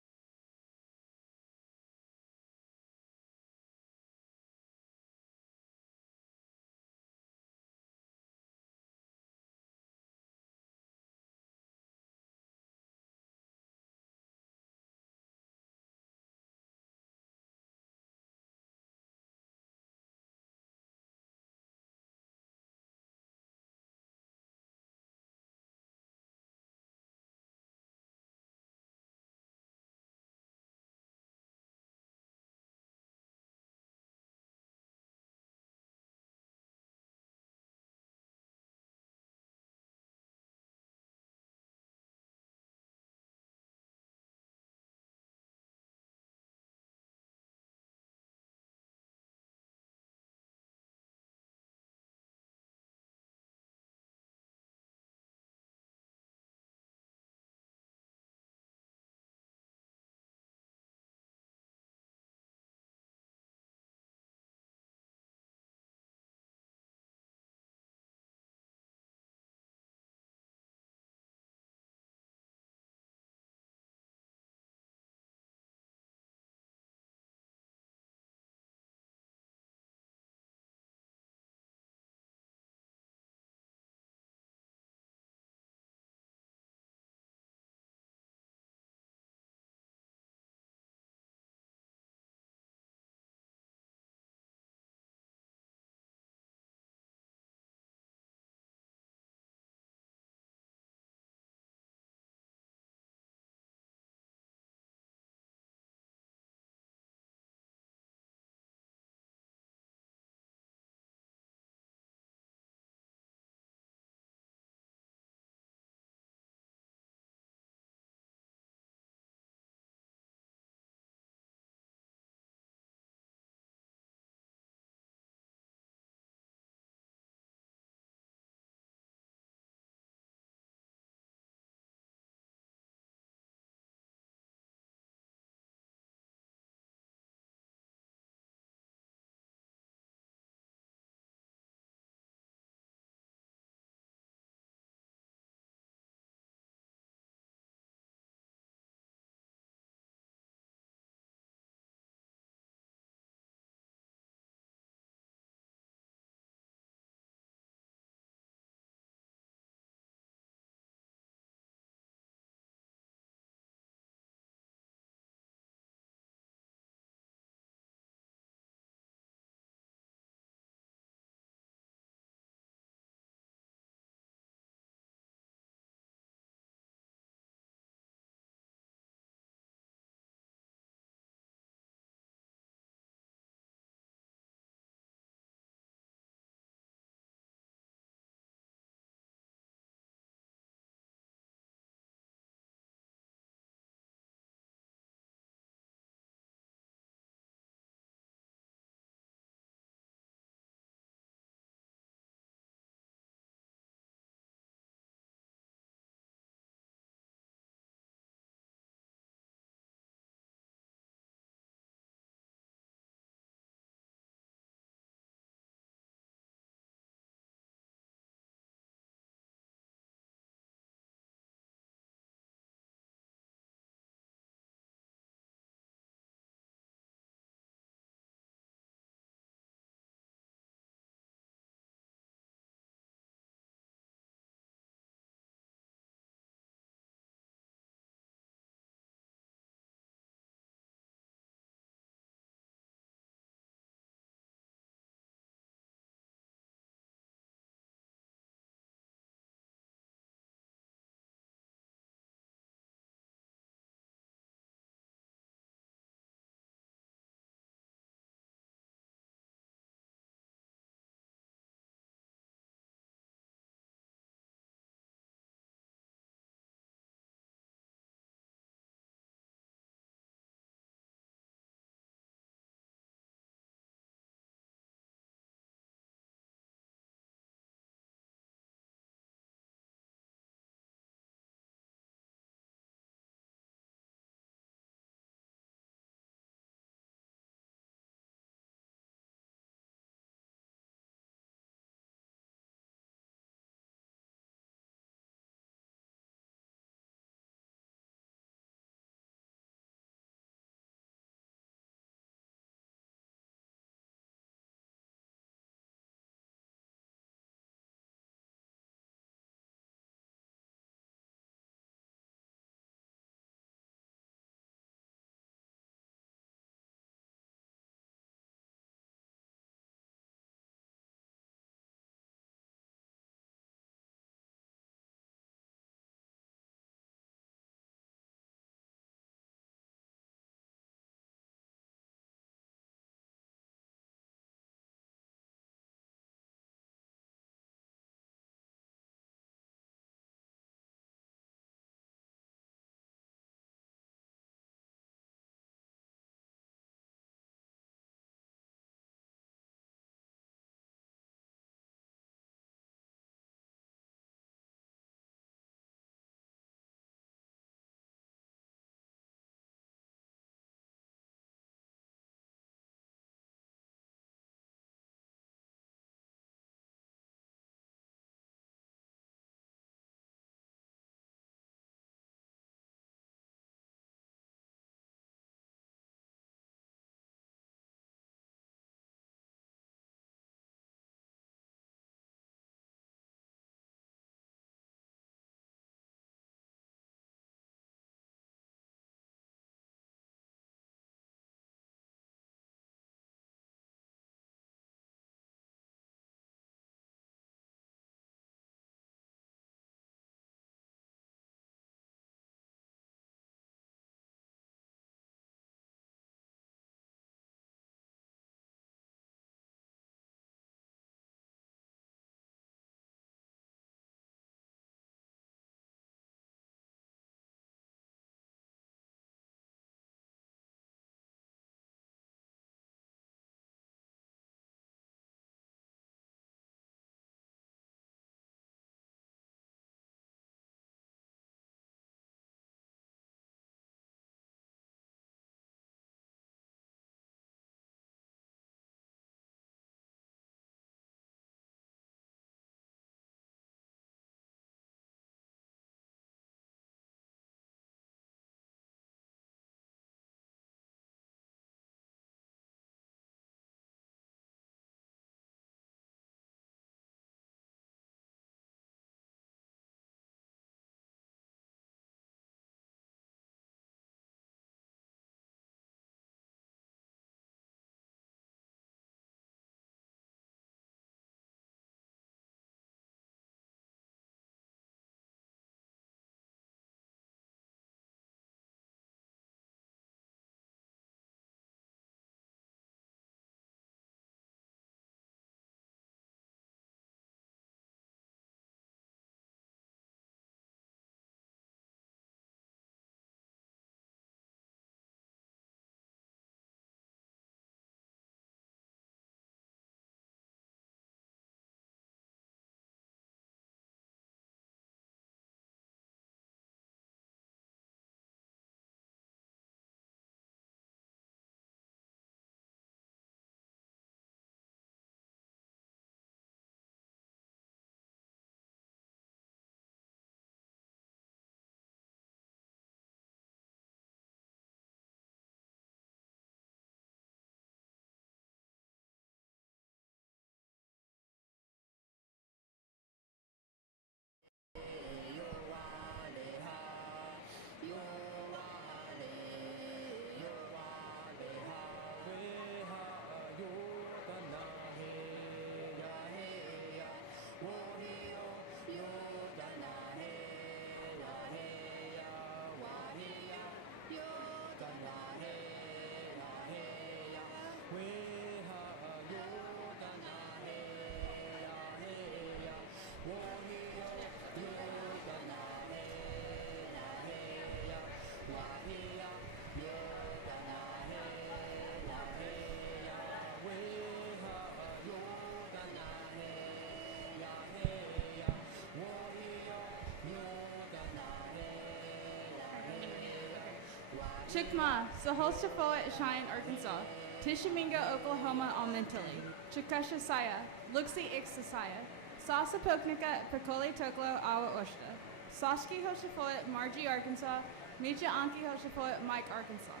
Chicma, Sahoshaphoet, Cheyenne, Arkansas. Tishomingo, Oklahoma, Almentili. Chikasha Saya, Luxi Ixasaya. Sasa Poknika, Pecole Toklo, Awa Oshta. Sashki Hoshafoet, Margie, Arkansas. Micha Anki Hoshafoet, Mike, Arkansas.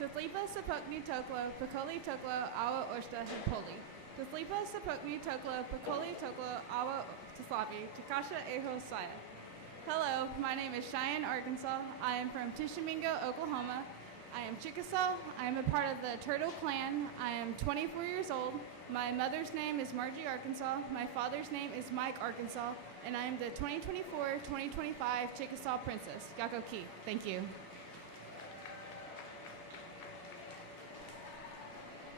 Tutlipa Sapokni Toklo, Pecole Toklo, Awa Oshta, Hipoli. Tutlipa Sapokni Toklo, Pecole Toklo, Awa Tislavi, Chikasha Eho Saya. Hello, my name is Cheyenne, Arkansas. I am from Tishomingo, Oklahoma. I am Chickasaw. I am a part of the Turtle Clan. I am 24 years old. My mother's name is Margie, Arkansas. My father's name is Mike, Arkansas. And I am the 2024-2025 Chickasaw Princess. Yako Ki. Thank you.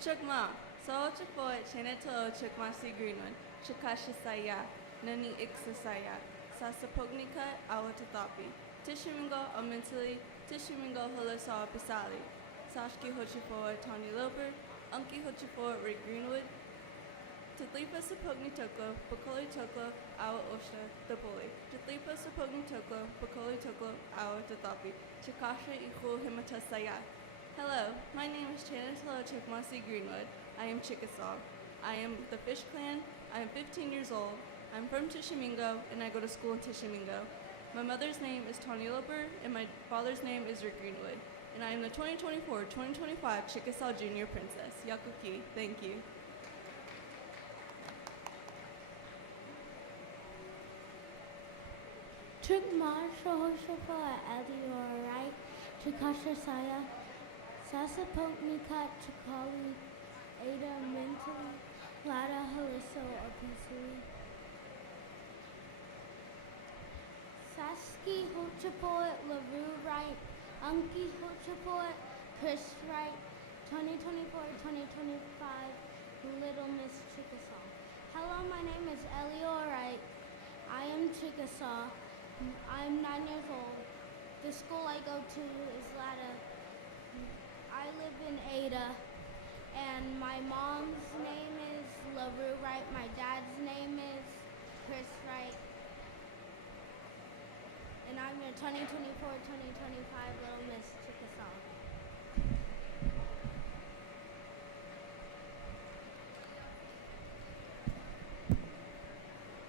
Chukma, so Chukboy, Cheneto, Chukmasi Greenwood, Chukasha Saya, Nani Ixasaya, Sasapognika, Awatathapi, Tishomingo, Amintili, Tishomingo, Holosaw, Pisali, Sashki Hochifor, Tony Loper, Unki Hochifor, Rick Greenwood, Tatlipa Sapogni Toko, Pocoli Toko, Awa Osha, Thapoli, Tatlipa Sapogni Toko, Pocoli Toko, Awa Tathapi, Chikasha Iku Himatasaya. Hello, my name is Chanatolo Chikmasi Greenwood. I am Chickasaw. I am the Fish Clan. I am 15 years old. I'm from Tishomingo, and I go to school in Tishomingo. My mother's name is Tony Loper, and my father's name is Rick Greenwood. And I am the 2024-2025 Chickasaw Junior Princess. Yakuki, thank you. Chukma, Shohoshapo, Aliorai, Chikasha Saya, Sasapoknika, Chikali, Ada Mentally, Lada Haliso, Obesity. Saski Hochapoet, LaRue Wright, Unki Hochapoet, Chris Wright, 2024-2025, Little Miss Chickasaw. Hello, my name is Elio Wright. I am Chickasaw. I'm 9 years old. The school I go to is Lada. I live in Ada, and my mom's name is LaRue Wright. My dad's name is Chris Wright. And I'm your 2024-2025 Little Miss Chickasaw.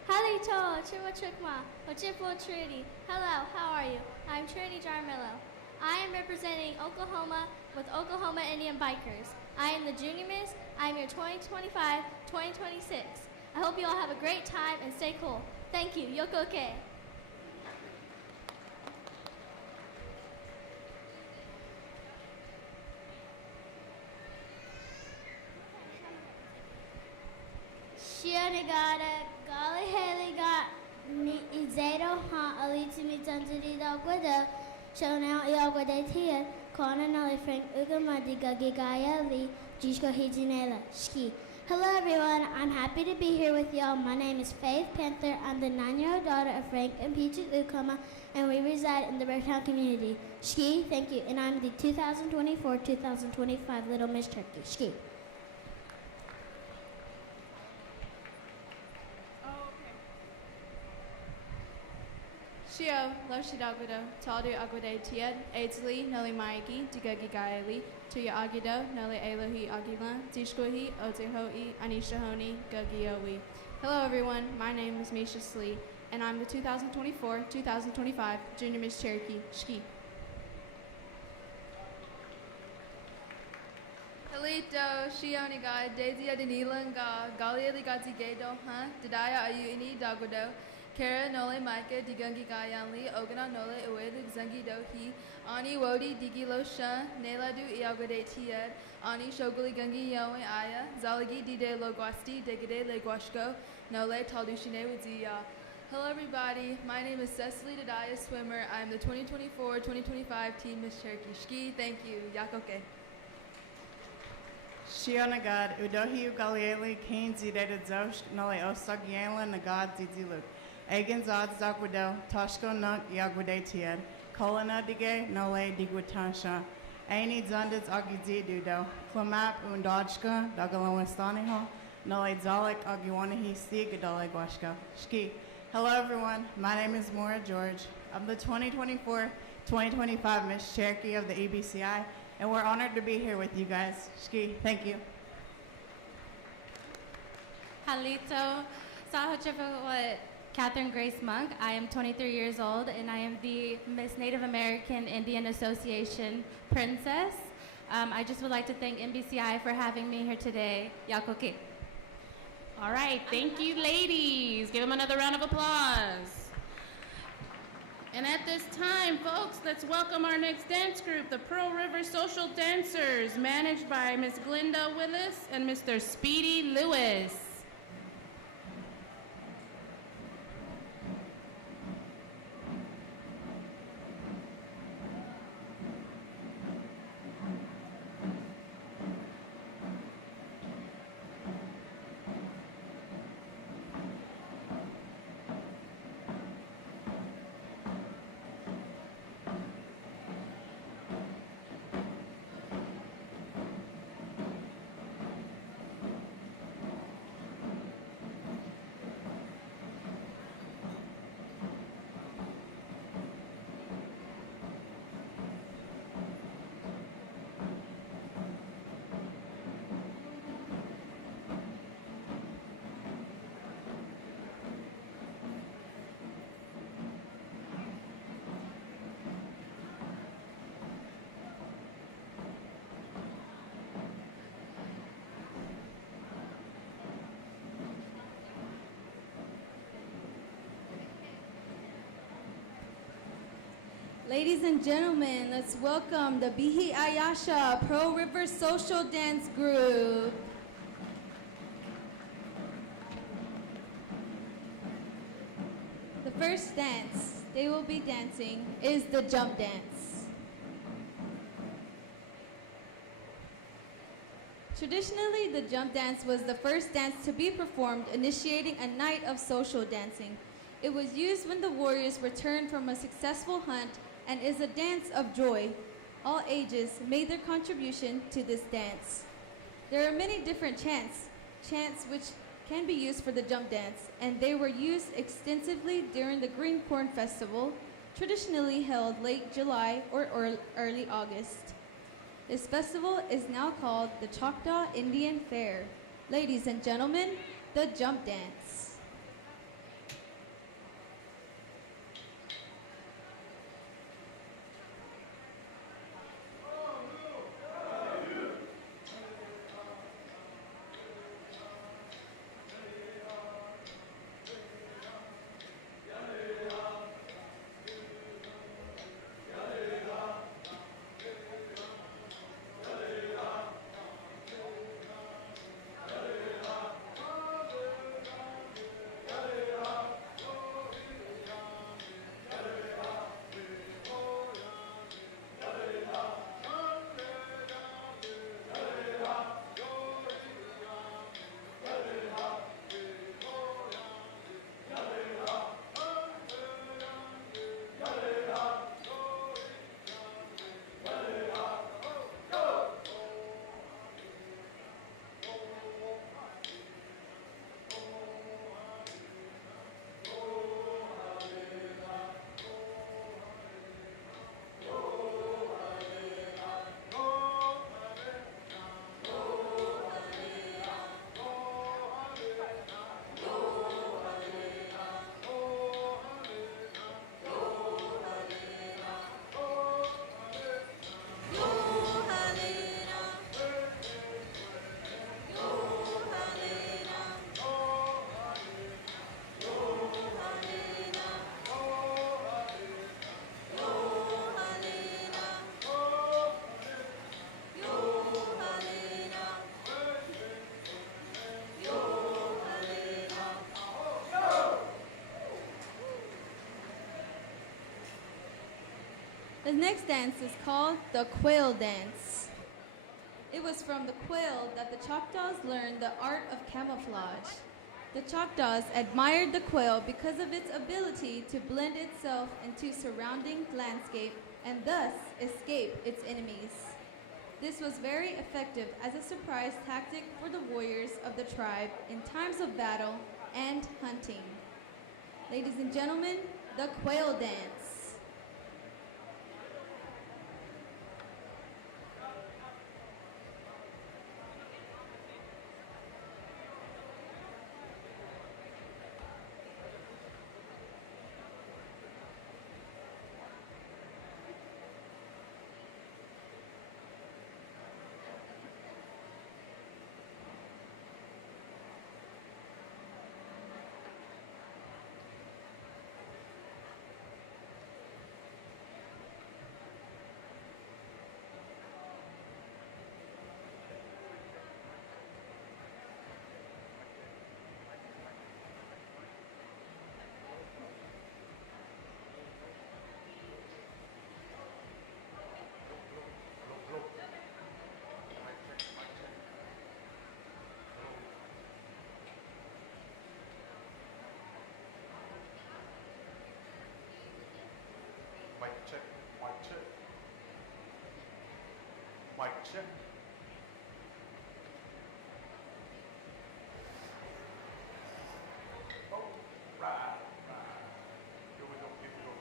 Halito, Chua Chukma, Ochipo Trinity. Hello, how are you? I'm Trinity Jarmillo. I am representing Oklahoma with Oklahoma Indian Bikers. I am the Junior Miss. I am your 2025-2026. I hope you all have a great time and stay cool. Thank you. Yoko Ke. Shianagada, Gali Haley got Izedo Han Alitimi Tanzuri Dogwado, Shona Yogwade Tia, Kona Nali Frank Ugamadi Gagigaya Lee, Jishko Hijinela, Ski. Hello everyone, I'm happy to be here with y'all. My name is Faith Panther. I'm the 9-year-old daughter of Frank and Peaches Ukoma, and we reside in the Beartown community. Ski, thank you. And I'm the 2024-2025 Little Miss Turkey. Ski. Shio, Loshi Dagwado, Taldu Agwade Tied, Aidsli, Noli Maiki, Digagi Gaeli, Tuya Agido, Noli Elohi Agila, Tishkohi, Otehoi, Anishahoni, Gagiowi. Hello everyone, my name is Misha Slee, and I'm the 2024-2025 Junior Miss Cherokee. Shki. Halito, Shioniga, Daisy Adinilanga, Galia Ligati Gado, huh? Didaya Ayuni Dagwado. Kara Nole Micah, Digungi Gayanli, Ogana Nole, Uedu Zungi Dohi, Ani Wodi, Digi Lo Shan, Neladu Iagode Tied, Ani Shoguli Gungi Yoe Aya, Zalagi Dide Loguasti, Degade Leguashko, Nole Taldushine Widzia. Hello everybody, my name is Cecily Didaya Swimmer. I'm the 2024-2025 Team Miss Cherokee. Shki, thank you. Yakoke. Shionagad, Udohi Galieli, Kane Zideda Zosh, Nole Osagiela, Nagad Ziziluk. Egan Zod Zagwado, Toshko Nunk Yagwade Tied, Kolana Dige, Nole Digwatasha, Aini Zundits Agizi Dudo, Klamap Undajka, Dagalawastaniho, Nole Zalik Agiwanahi Sigadale Guashka. Shki. Hello everyone, my name is Maura George. I'm the 2024 2025 Miss Cherokee of the EBCI, and we're honored to be here with you guys. Ski, thank you. Halito Sahochifawat Catherine Grace Monk. I am 23 years old and I am the Miss Native American Indian Association Princess. I just would like to thank NBCI for having me here today. Yakoke. All right, thank you, ladies. Give them another round of applause. And at this time, folks, let's welcome our next dance group, the Pearl River Social Dancers, managed by Miss Glinda Willis and Mr. Speedy Lewis. Ladies and gentlemen, let's welcome the Bihi Ayasha Pearl River Social Dance Group. The first dance they will be dancing is the jump dance. Traditionally, the jump dance was the first dance to be performed, initiating a night of social dancing. It was used when the warriors returned from a successful hunt and is a dance of joy. All ages made their contribution to this dance. There are many different chants which can be used for the jump dance, and they were used extensively during the Green Corn Festival, traditionally held late July or early August. This festival is now called the Choctaw Indian Fair. Ladies and gentlemen, the jump dance. The next dance is called the Quail Dance. It was from the quail that the Choctaws learned the art of camouflage. The Choctaws admired the quail because of its ability to blend itself into surrounding landscape and thus escape its enemies. This was very effective as a surprise tactic for the warriors of the tribe in times of battle and hunting. Ladies and gentlemen, the Quail Dance. Mic check. Oh, right. Here we go, here we go.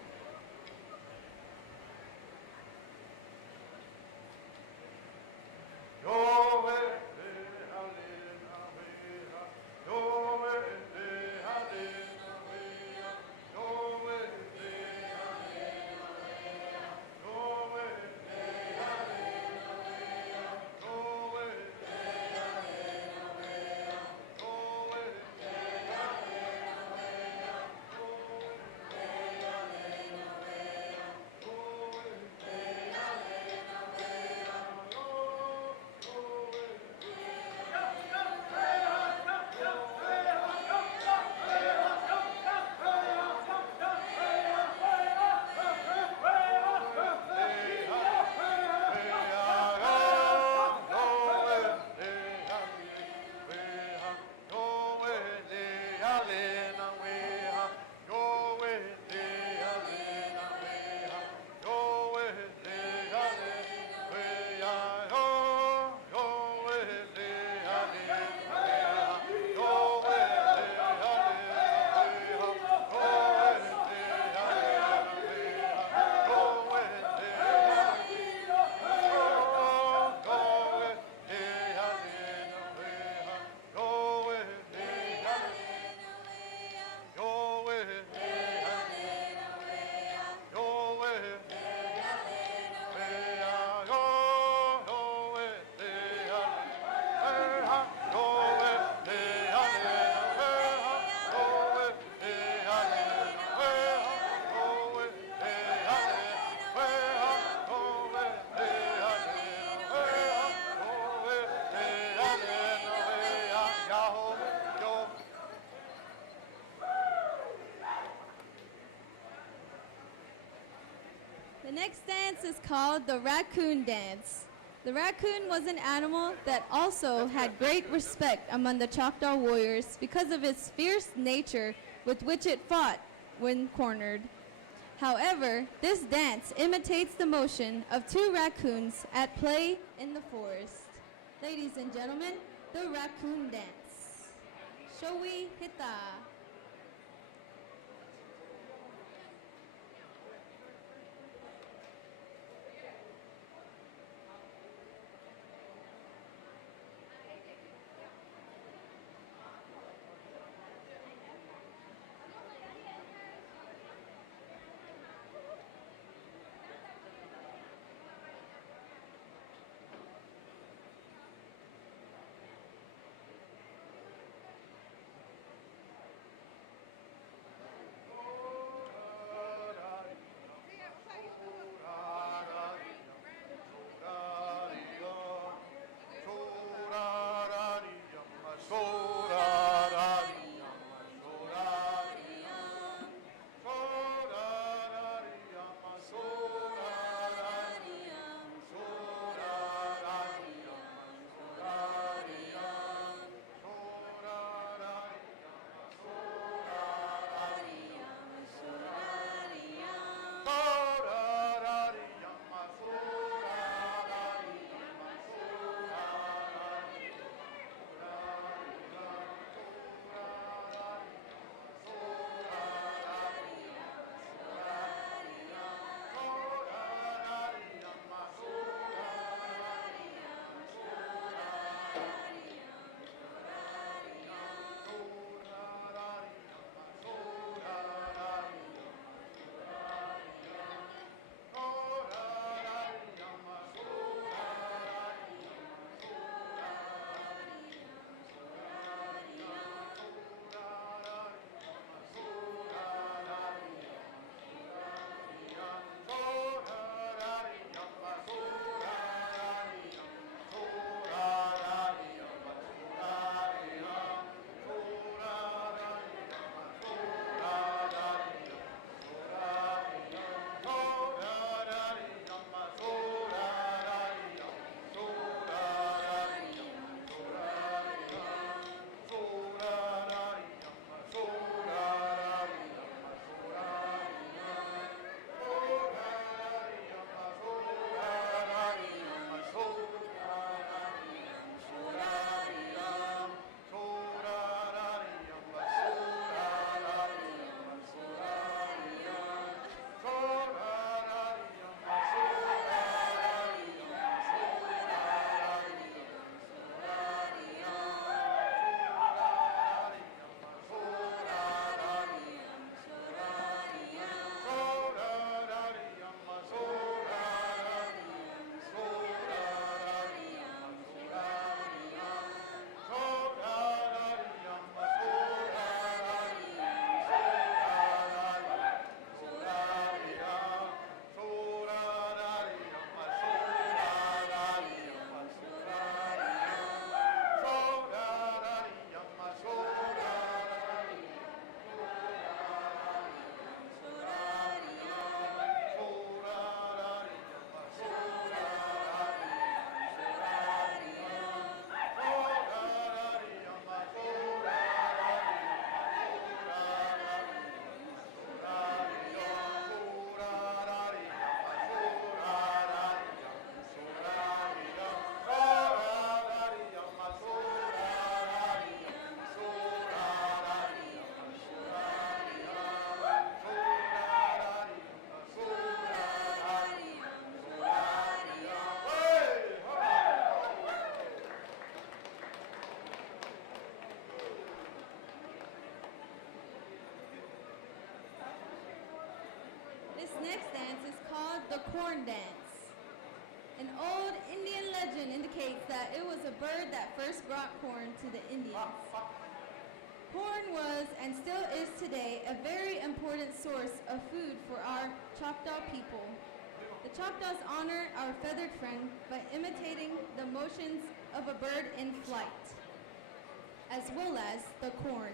The next dance is called the raccoon dance. The raccoon was an animal that also had great respect among the Choctaw warriors because of its fierce nature with which it fought when cornered. However, this dance imitates the motion of two raccoons at play in the forest. Ladies and gentlemen, the raccoon dance. Showi Hita. the corn dance. An old Indian legend indicates that it was a bird that first brought corn to the Indians. Corn was, and still is today, a very important source of food for our Choctaw people. The Choctaws honor our feathered friend by imitating the motions of a bird in flight, as well as the corn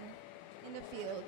in the field.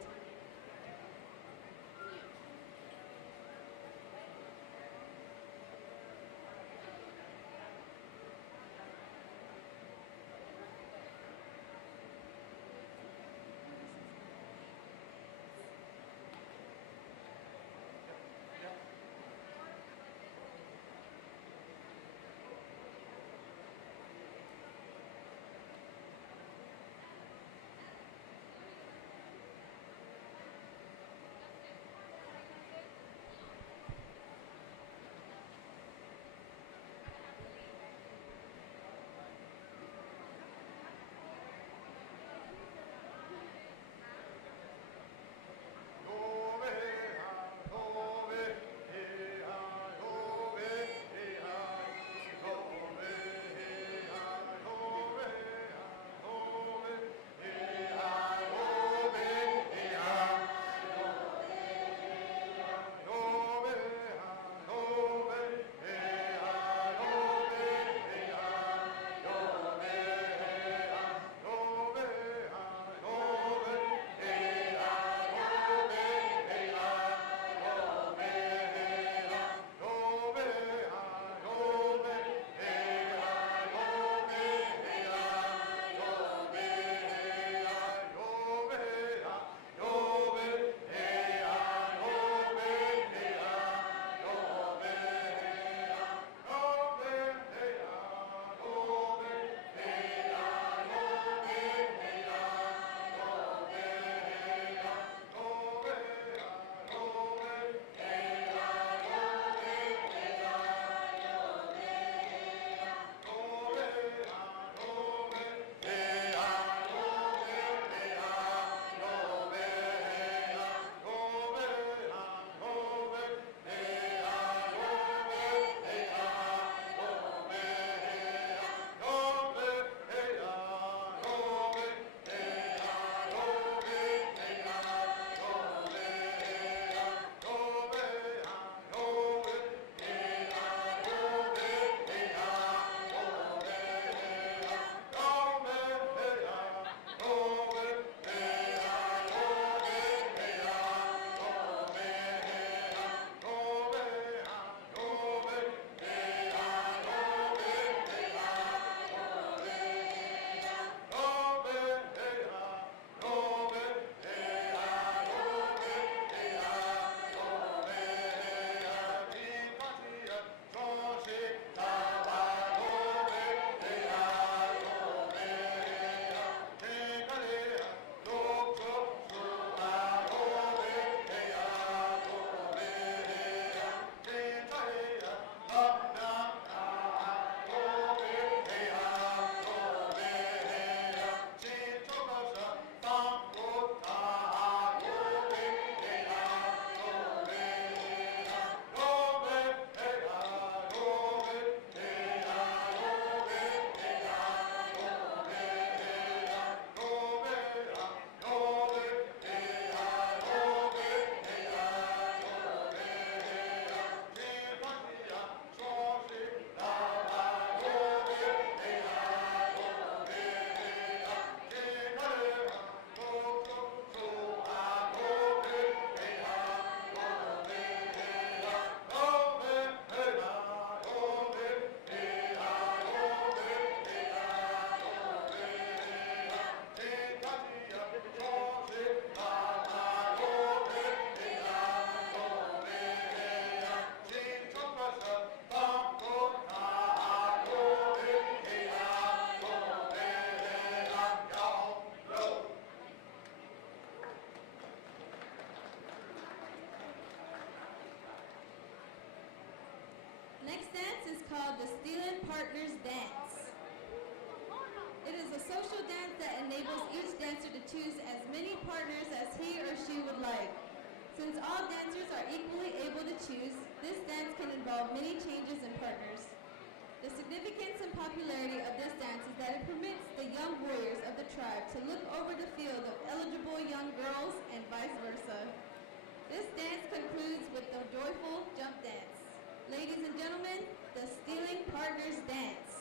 significance and popularity of this dance is that it permits the young warriors of the tribe to look over the field of eligible young girls and vice versa. This dance concludes with the joyful jump dance. Ladies and gentlemen, the Stealing Partners Dance.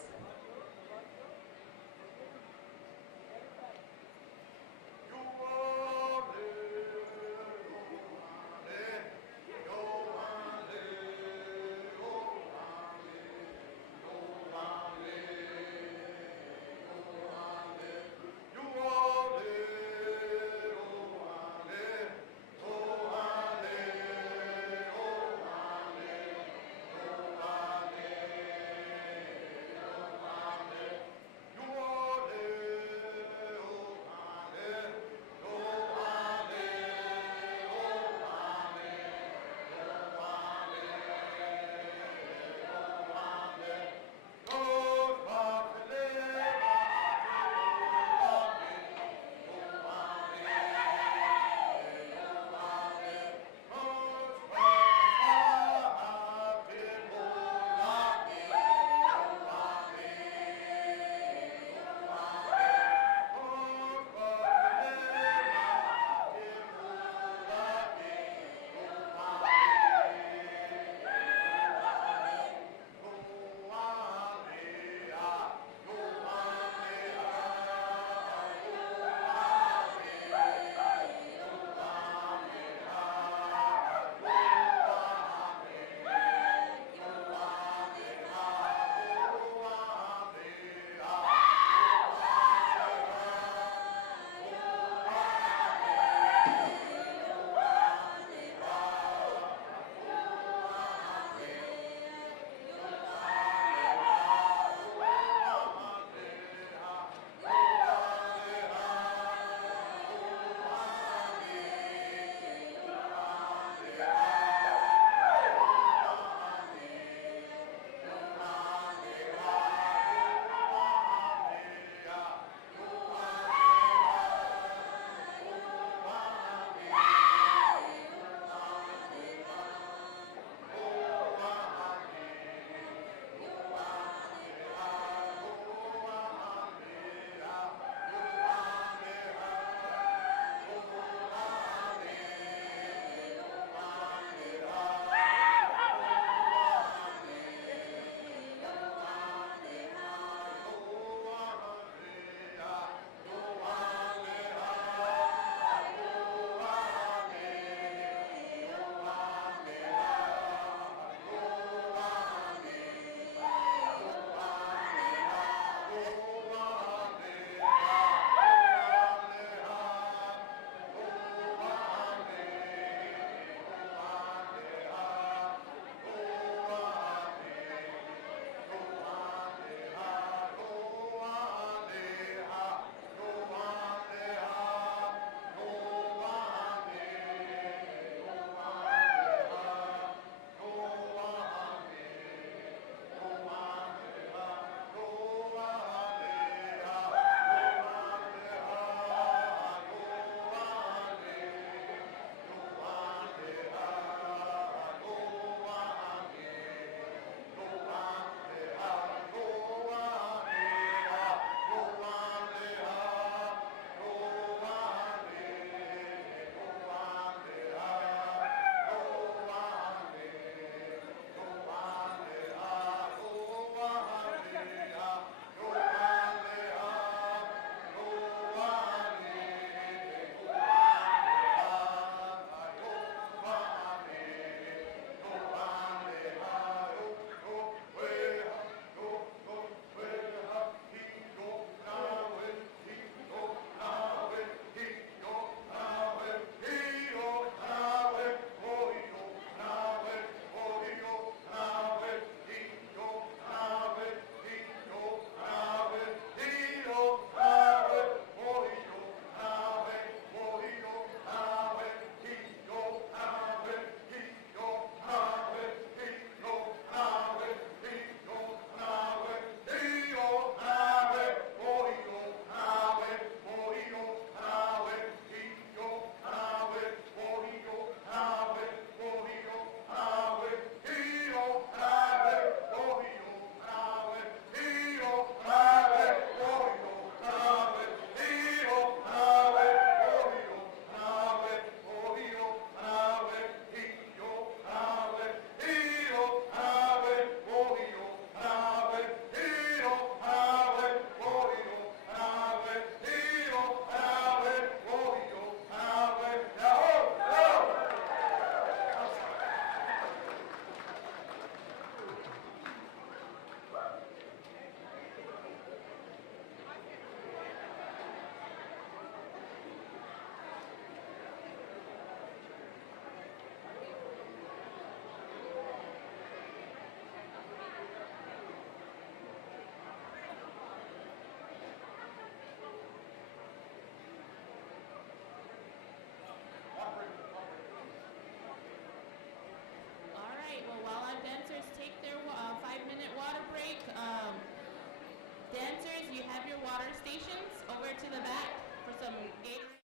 water stations over to the back for some Gatorade.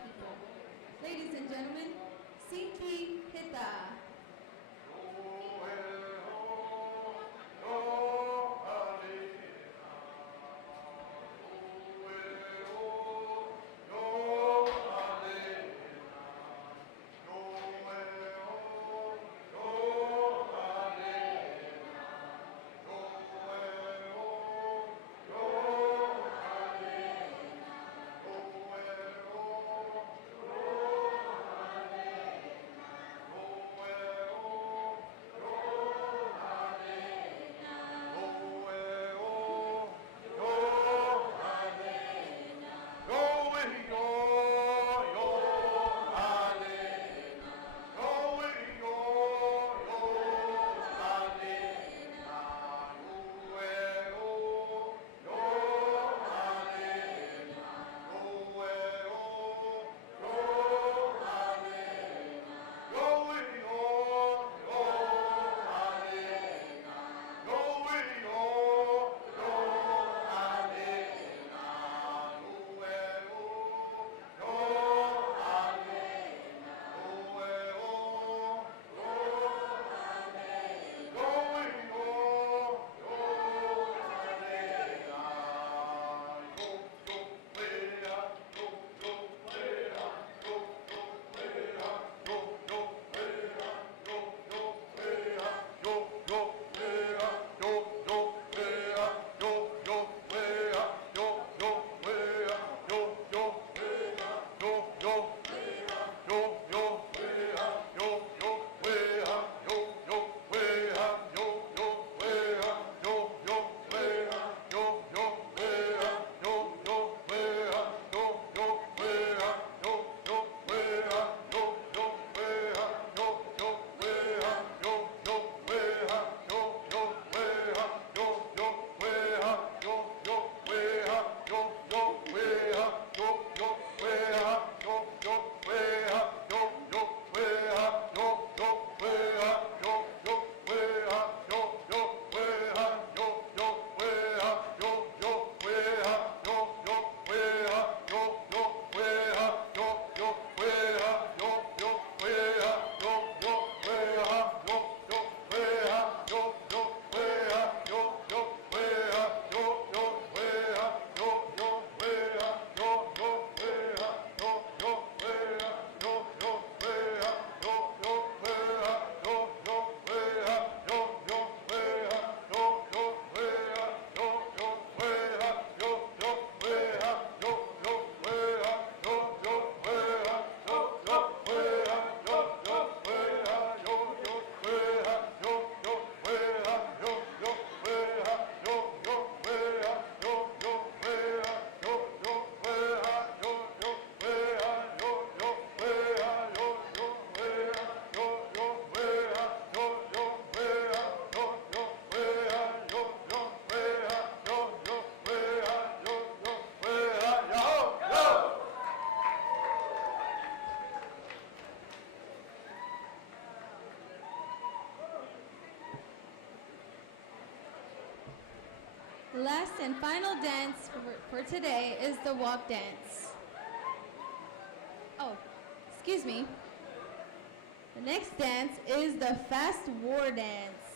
people. Ladies and gentlemen, Sinki Hita. The last and final dance for today is the walk dance. Oh, excuse me. The next dance is the fast war dance.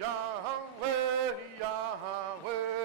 Yahweh, Yahweh.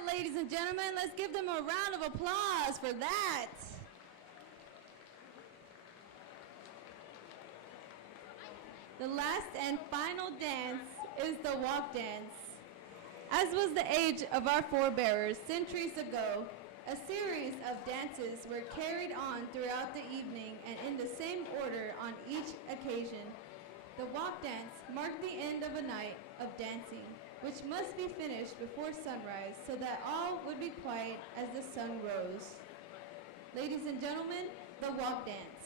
that, ladies and gentlemen. Let's give them a round of applause for that. The last and final dance is the walk dance. As was the age of our forebears centuries ago, a series of dances were carried on throughout the evening and in the same order on each occasion. The walk dance marked the end of a night of dancing, which must be finished before sunrise so that all would be quiet as the sun rose. Ladies and gentlemen, the walk dance.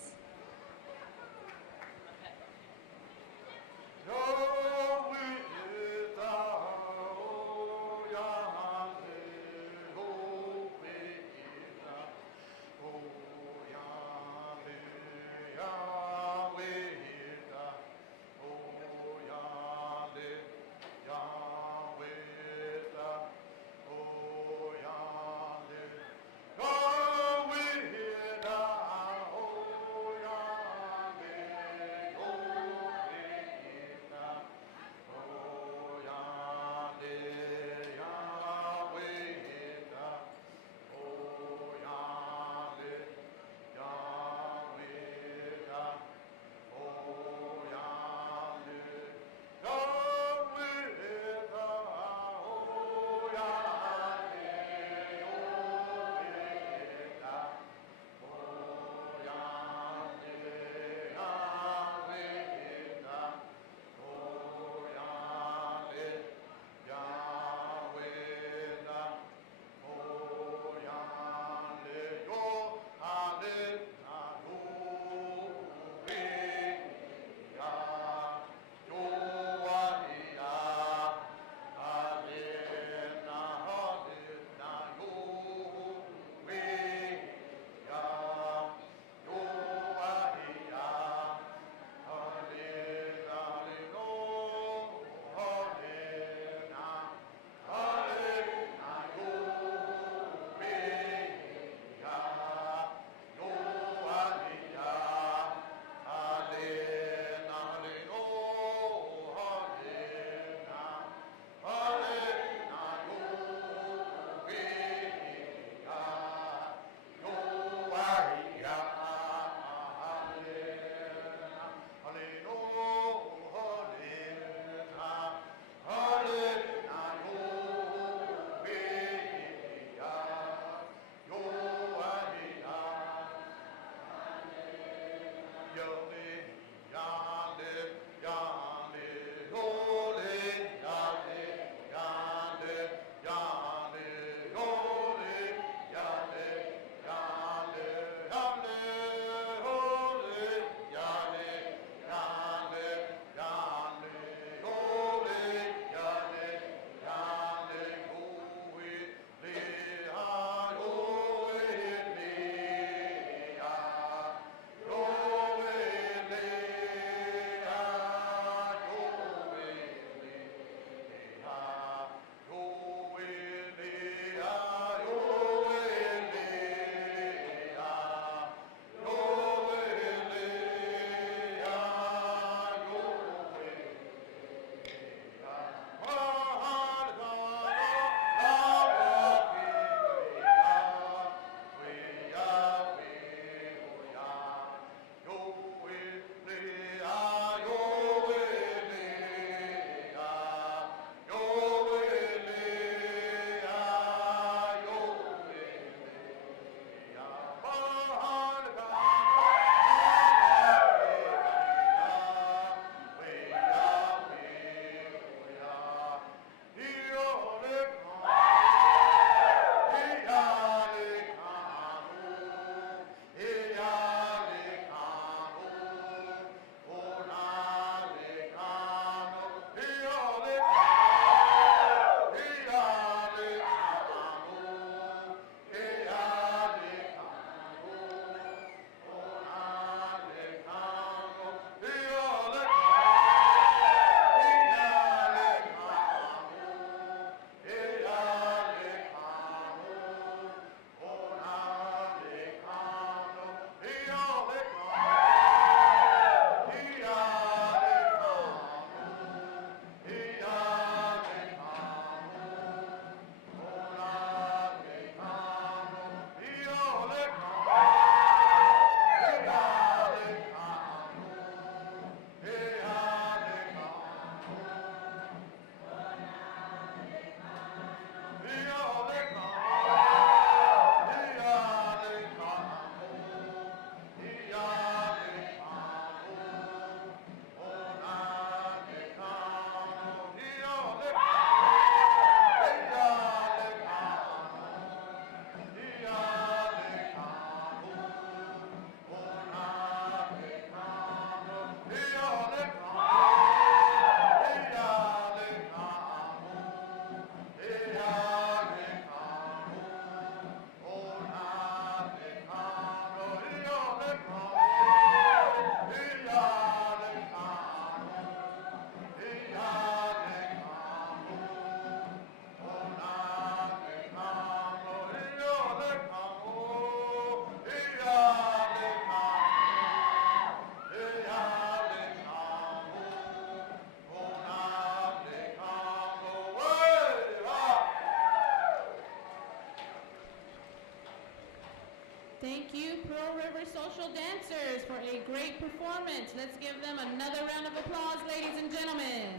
Thank you, Pearl River Social Dancers, for a great performance. Let's give them another round of applause, ladies and gentlemen.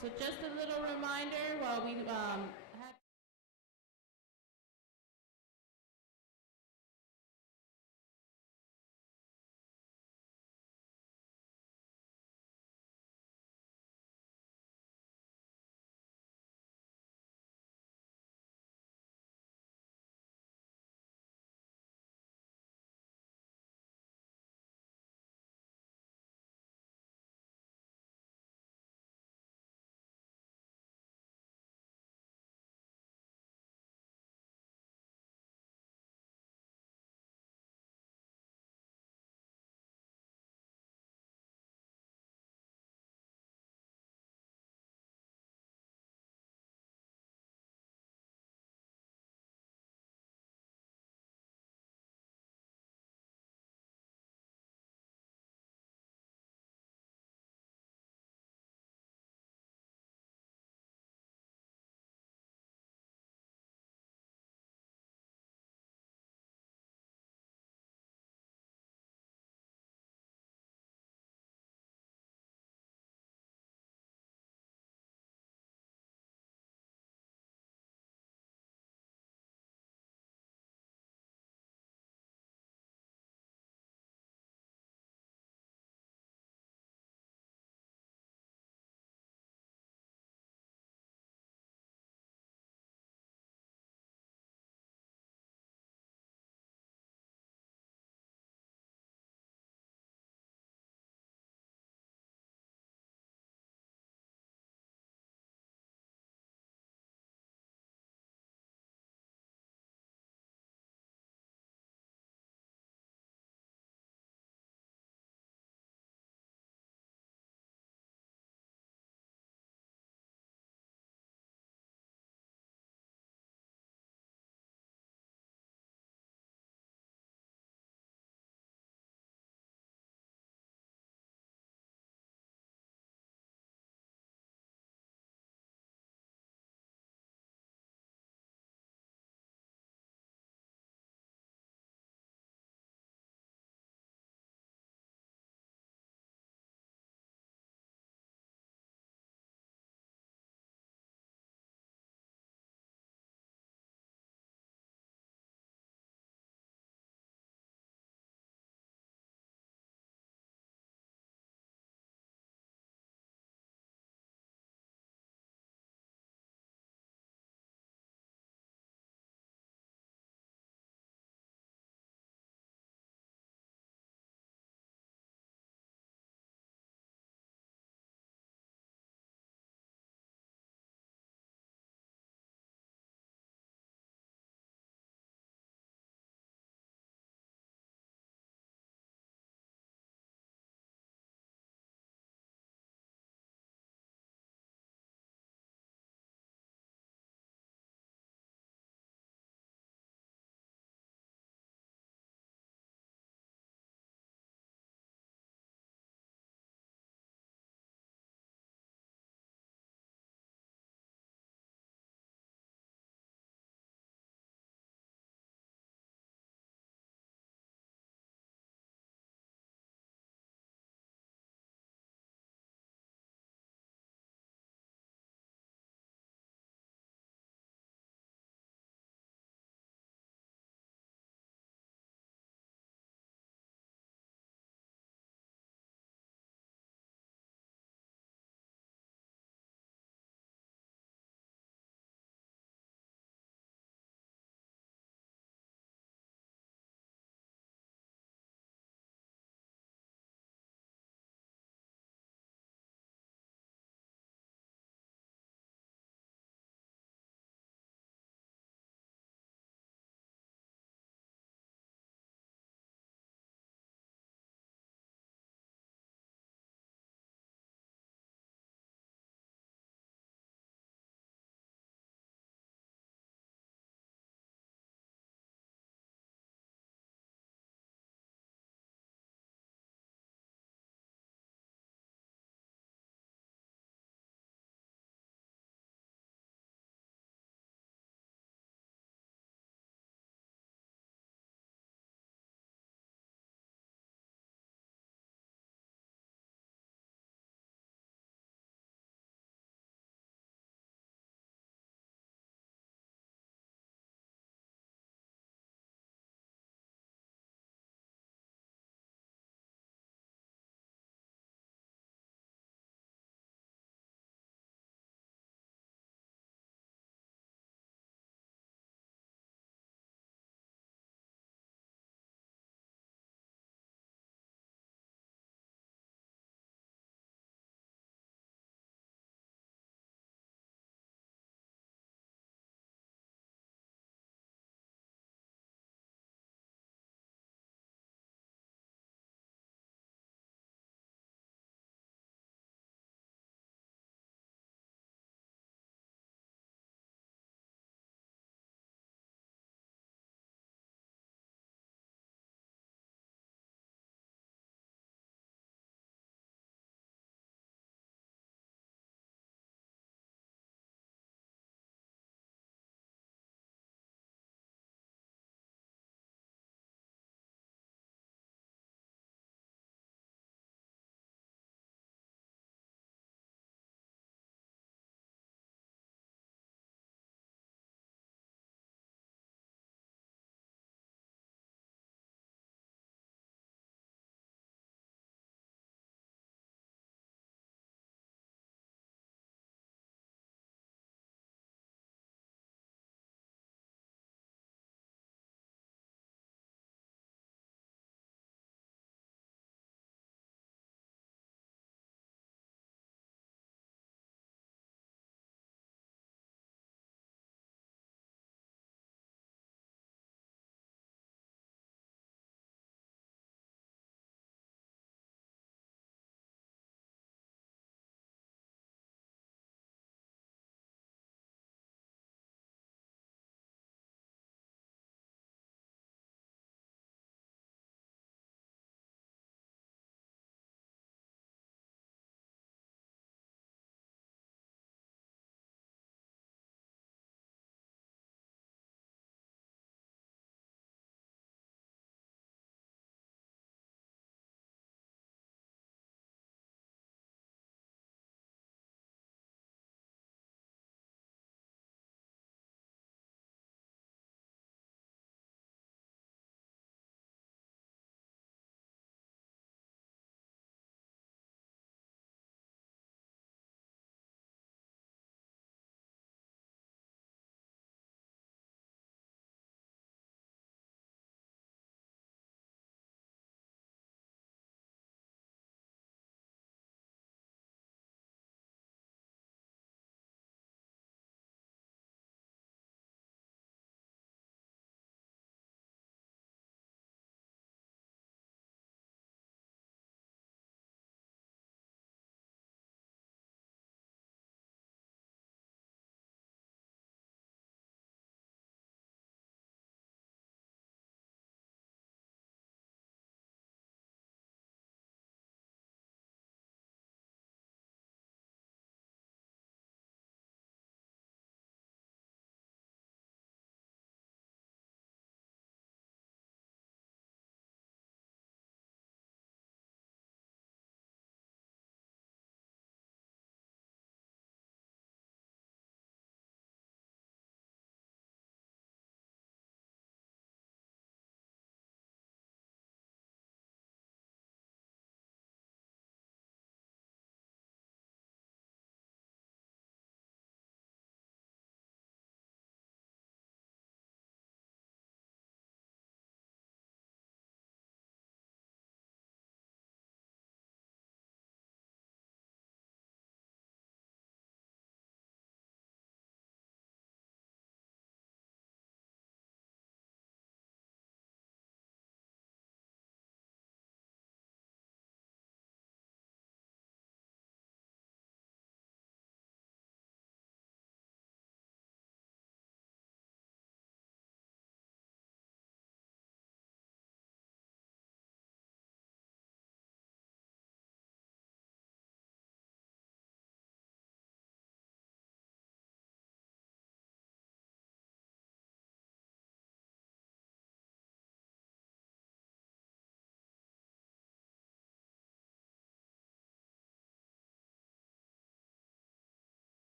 So just a little reminder while we have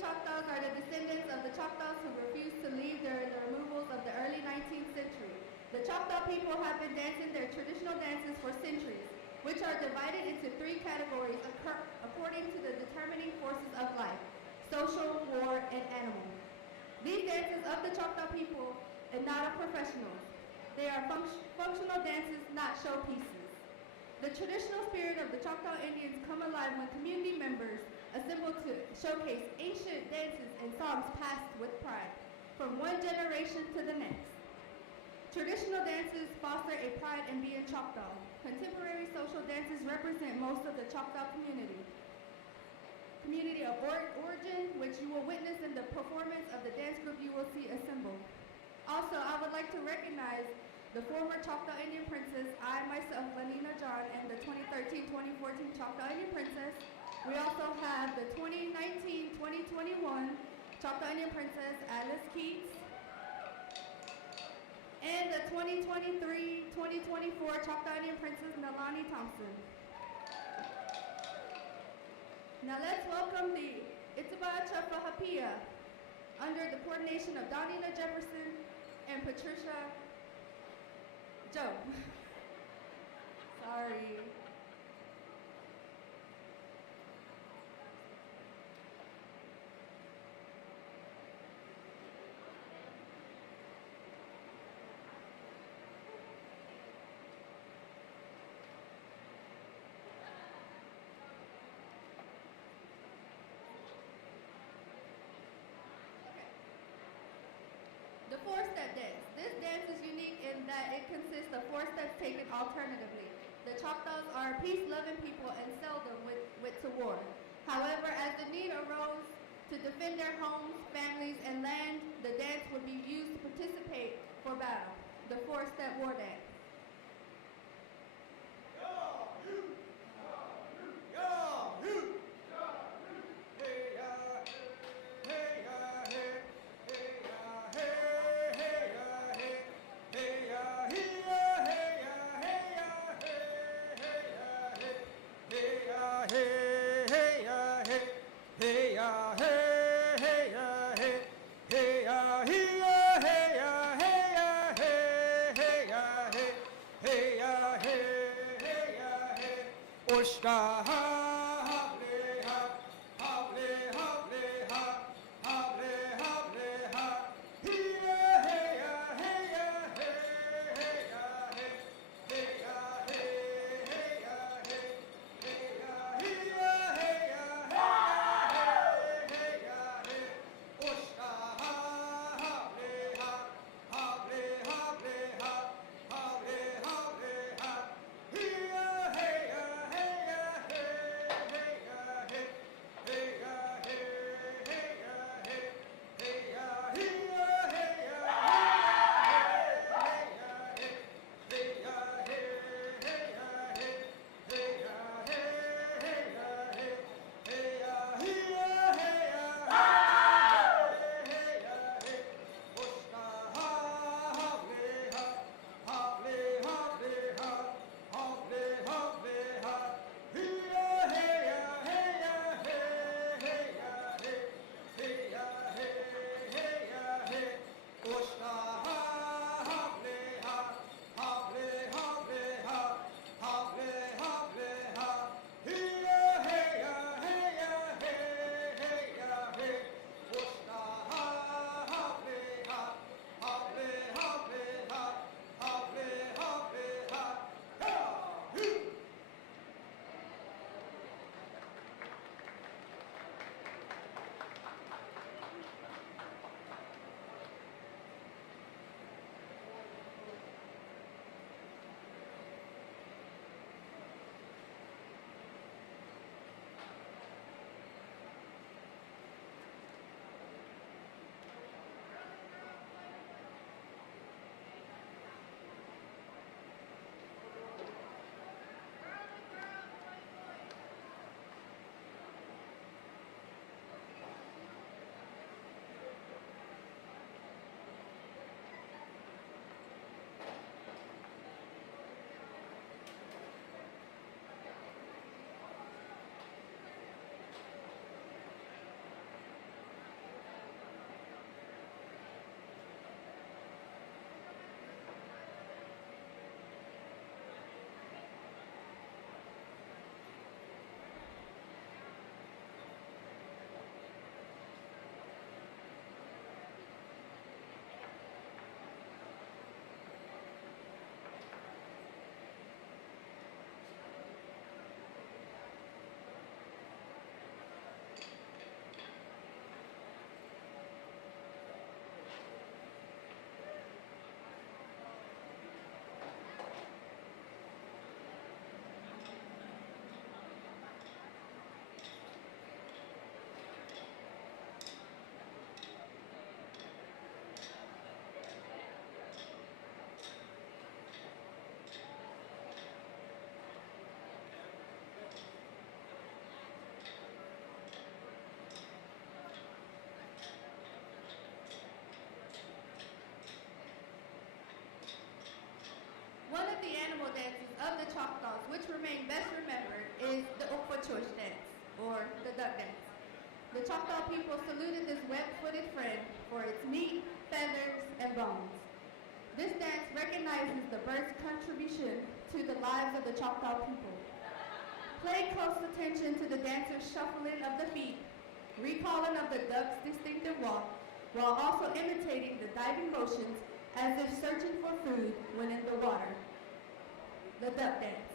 Choctaws are the descendants of the Choctaws who refused to leave during the removals of the early 19th century. The Choctaw people have been dancing their traditional dances for centuries, which are divided into 3 categories according to the determining forces of life: social, war, and animal. These dances of the Choctaw people and not of professionals. They are functional dances, not showpieces. The traditional spirit of the Choctaw Indians come alive when community members assemble to showcase ancient dances and songs passed with pride from one generation to the next. Traditional dances foster a pride in being Choctaw. Contemporary social dances represent most of the Choctaw community of origin, which you will witness in the performance of the dance group you will see assembled. Also, I would like to recognize the former Choctaw Indian Princess, I myself, Lanina John, and the 2013-2014 Choctaw Indian Princess. We also have the 2019-2021 Choctaw Indian Princess, Alice Keats, and the 2023-2024 Choctaw Indian Princess, Nalani Thompson. Now let's welcome the Itiba Chafahapia under the coordination of Donina Jefferson and Patricia Joe. Sorry. The four-step dance. This dance is unique in that it consists of 4 steps taken alternatively. The Choctaws are a peace-loving people and seldom went to war. However, as the need arose to defend their homes, families, and land, the dance would be used to participate for battle. The 4-step war dance. or the duck dance. The Choctaw people saluted this web-footed friend for its meat, feathers, and bones. This dance recognizes the bird's contribution to the lives of the Choctaw people. Pay close attention to the dancer's shuffling of the feet, recalling of the duck's distinctive walk, while also imitating the diving motions as if searching for food when in the water. The duck dance.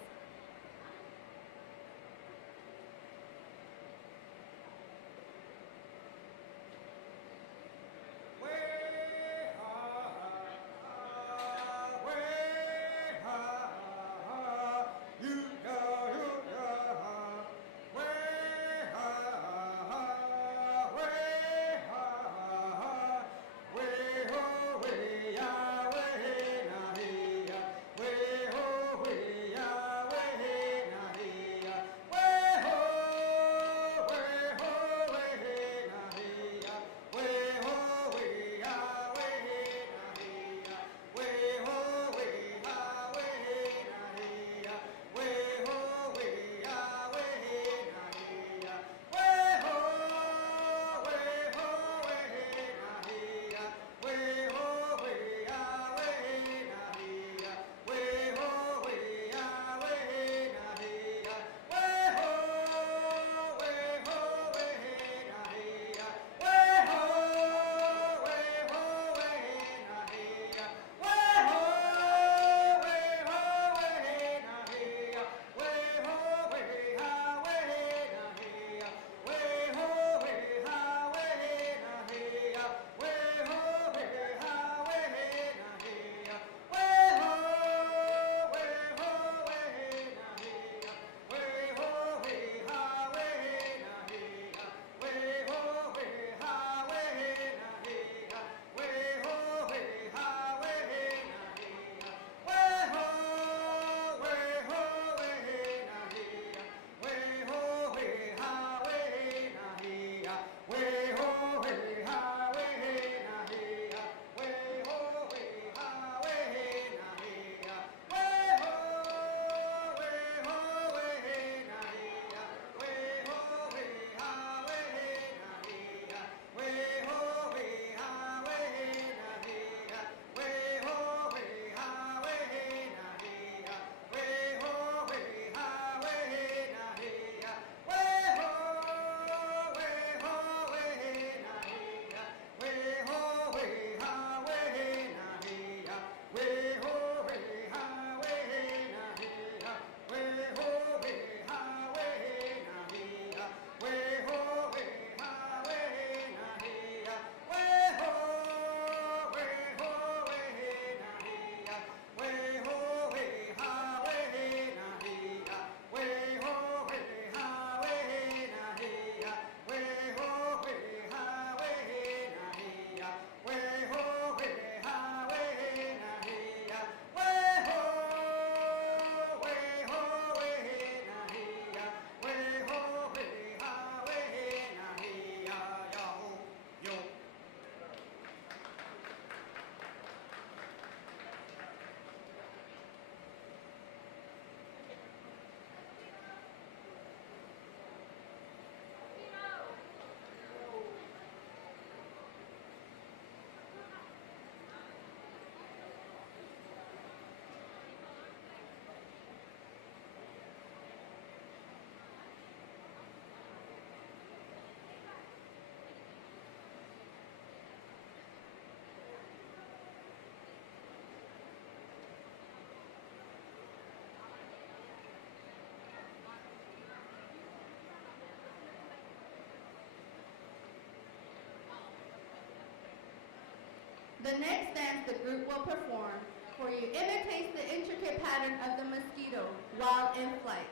The next dance the group will perform for you imitates the intricate pattern of the mosquito while in flight,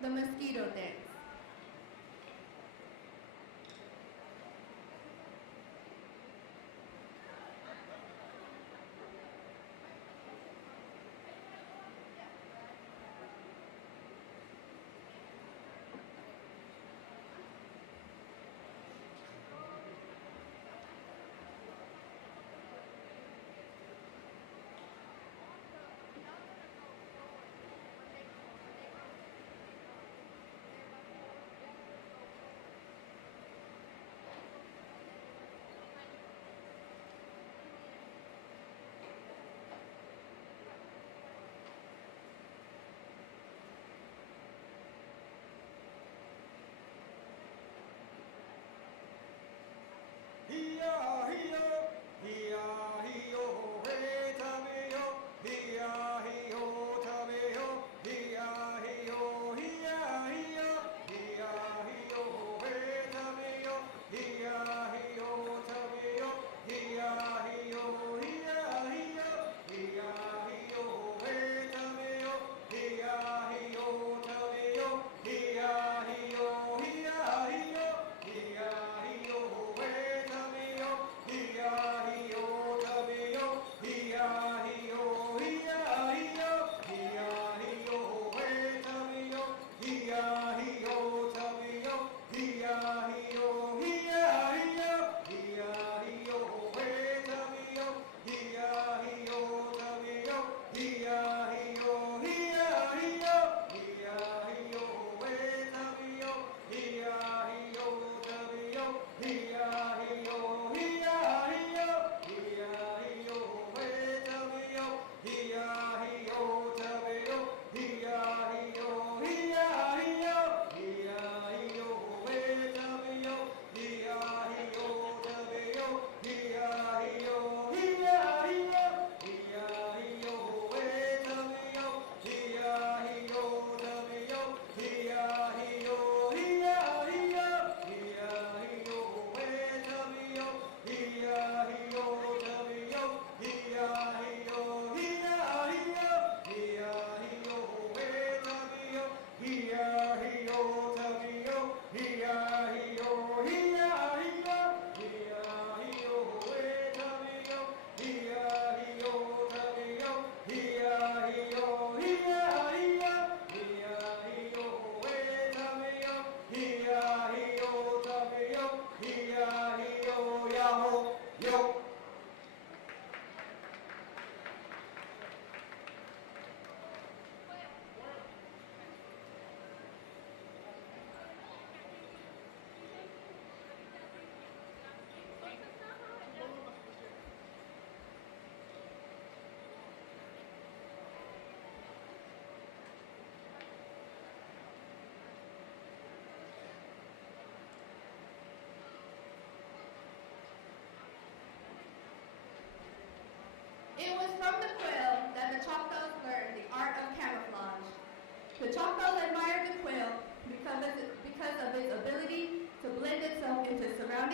the mosquito dance.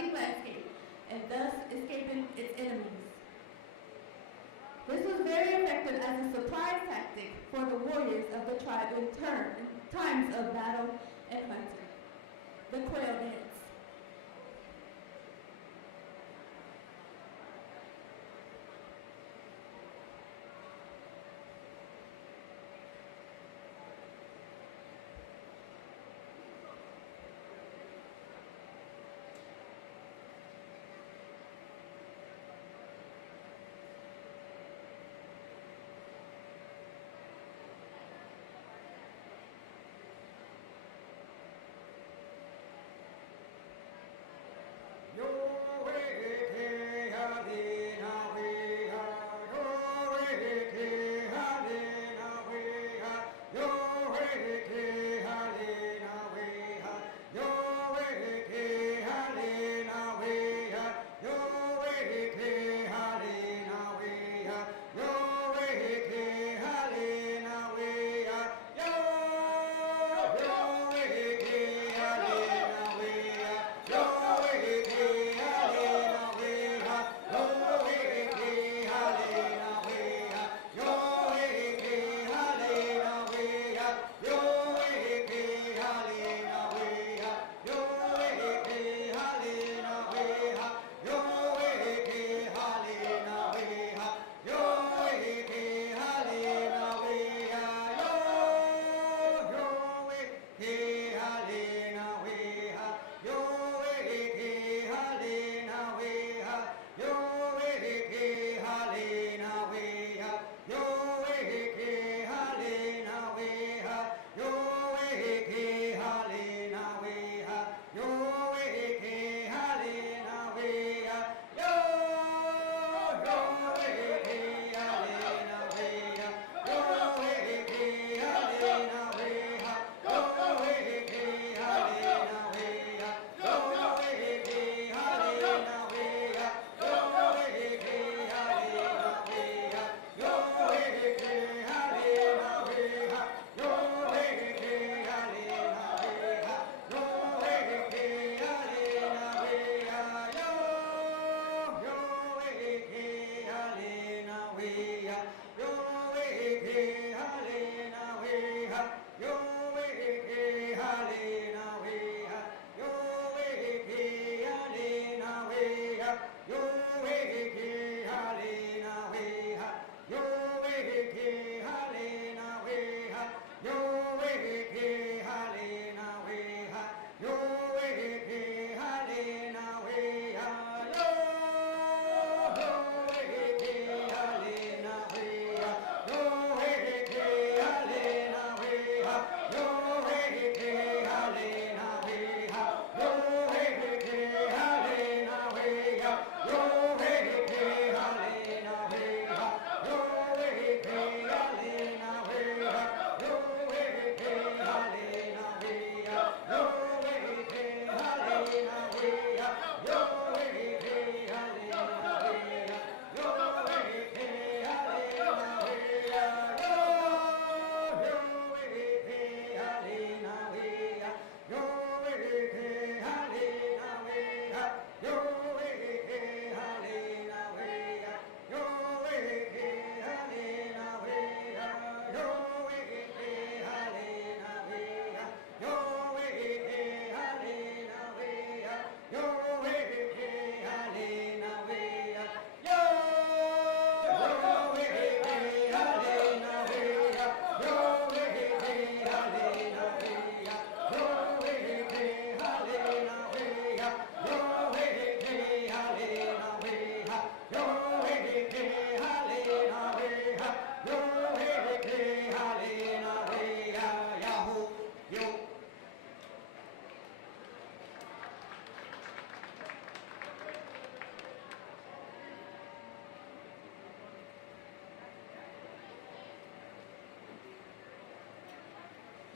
surrounding landscape and thus escaping its enemies. This was very effective as a surprise tactic for the warriors of the tribe in times of battle and hunting. The quail dance.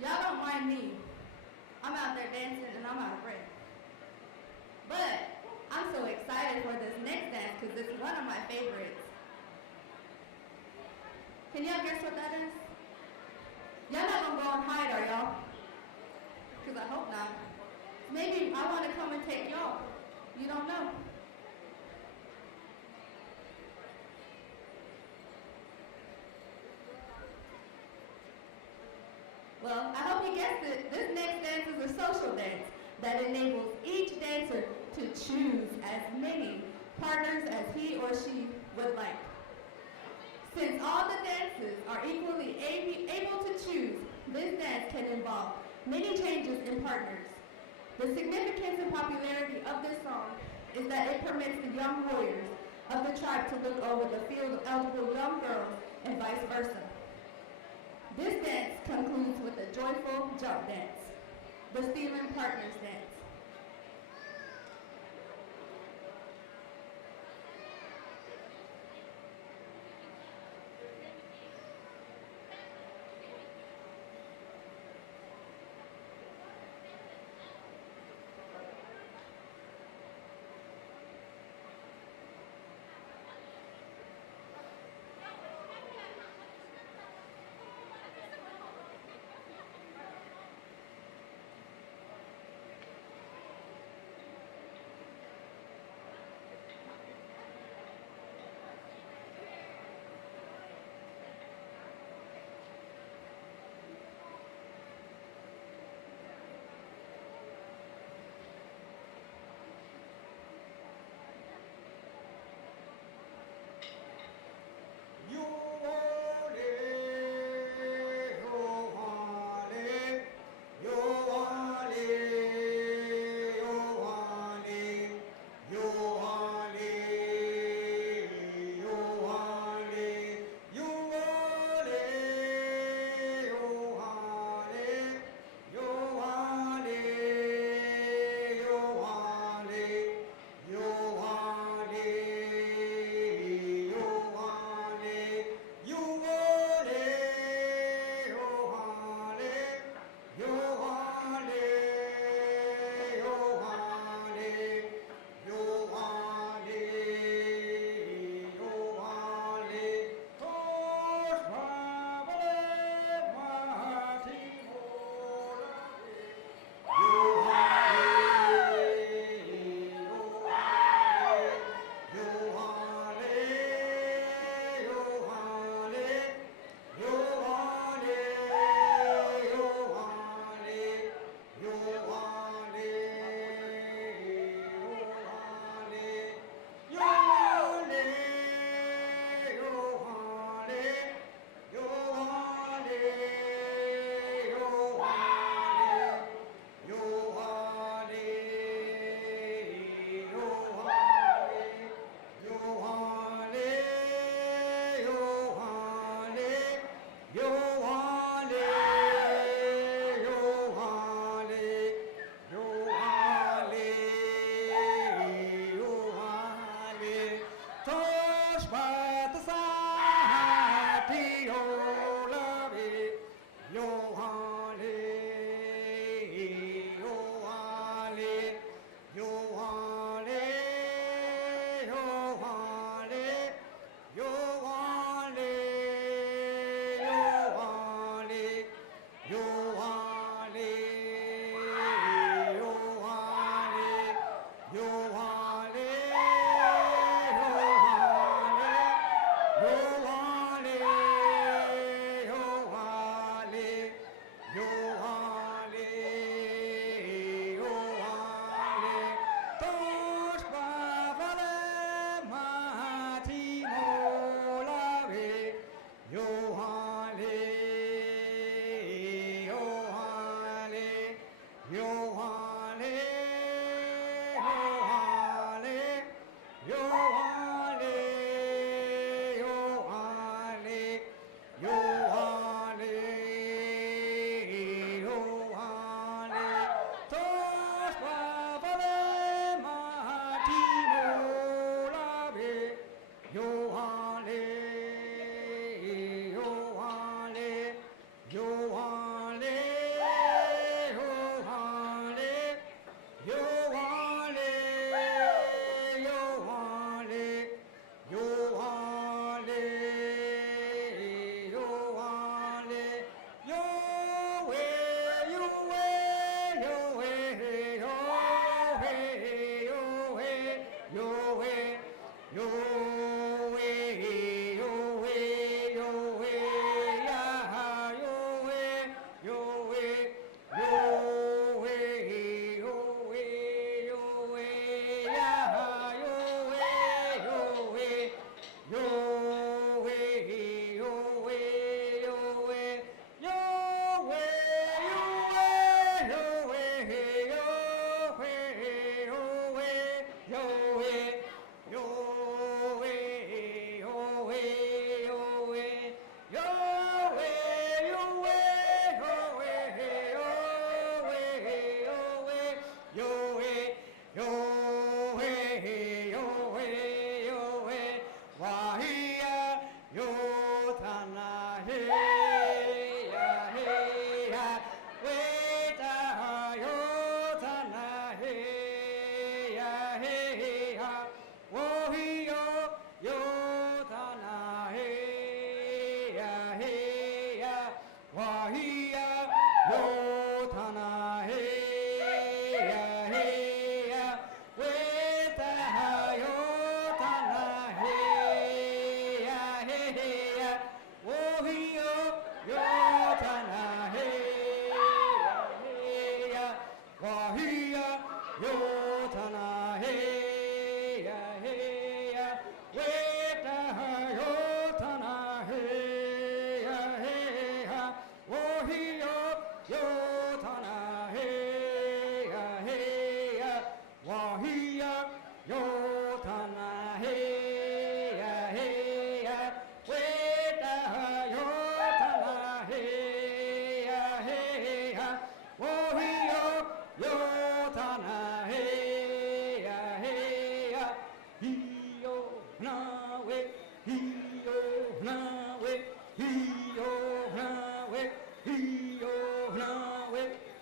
Y'all don't mind me. I'm out there dancing and I'm out of breath. But I'm so excited for this next dance because it's one of my favorites. Can y'all guess what that is? Y'all not gonna go and hide, are y'all? Because I hope not. Maybe I want to come and take y'all. You don't know. Well, I hope you guessed it. This next dance is a social dance that enables each dancer to choose as many partners as he or she would like. Since all the dances are equally able to choose, this dance can involve many changes in partners. The significance and popularity of this song is that it permits the young warriors of the tribe to look over the field of eligible young girls and vice versa. This dance concludes with a joyful jump dance, the Stealing Partners dance.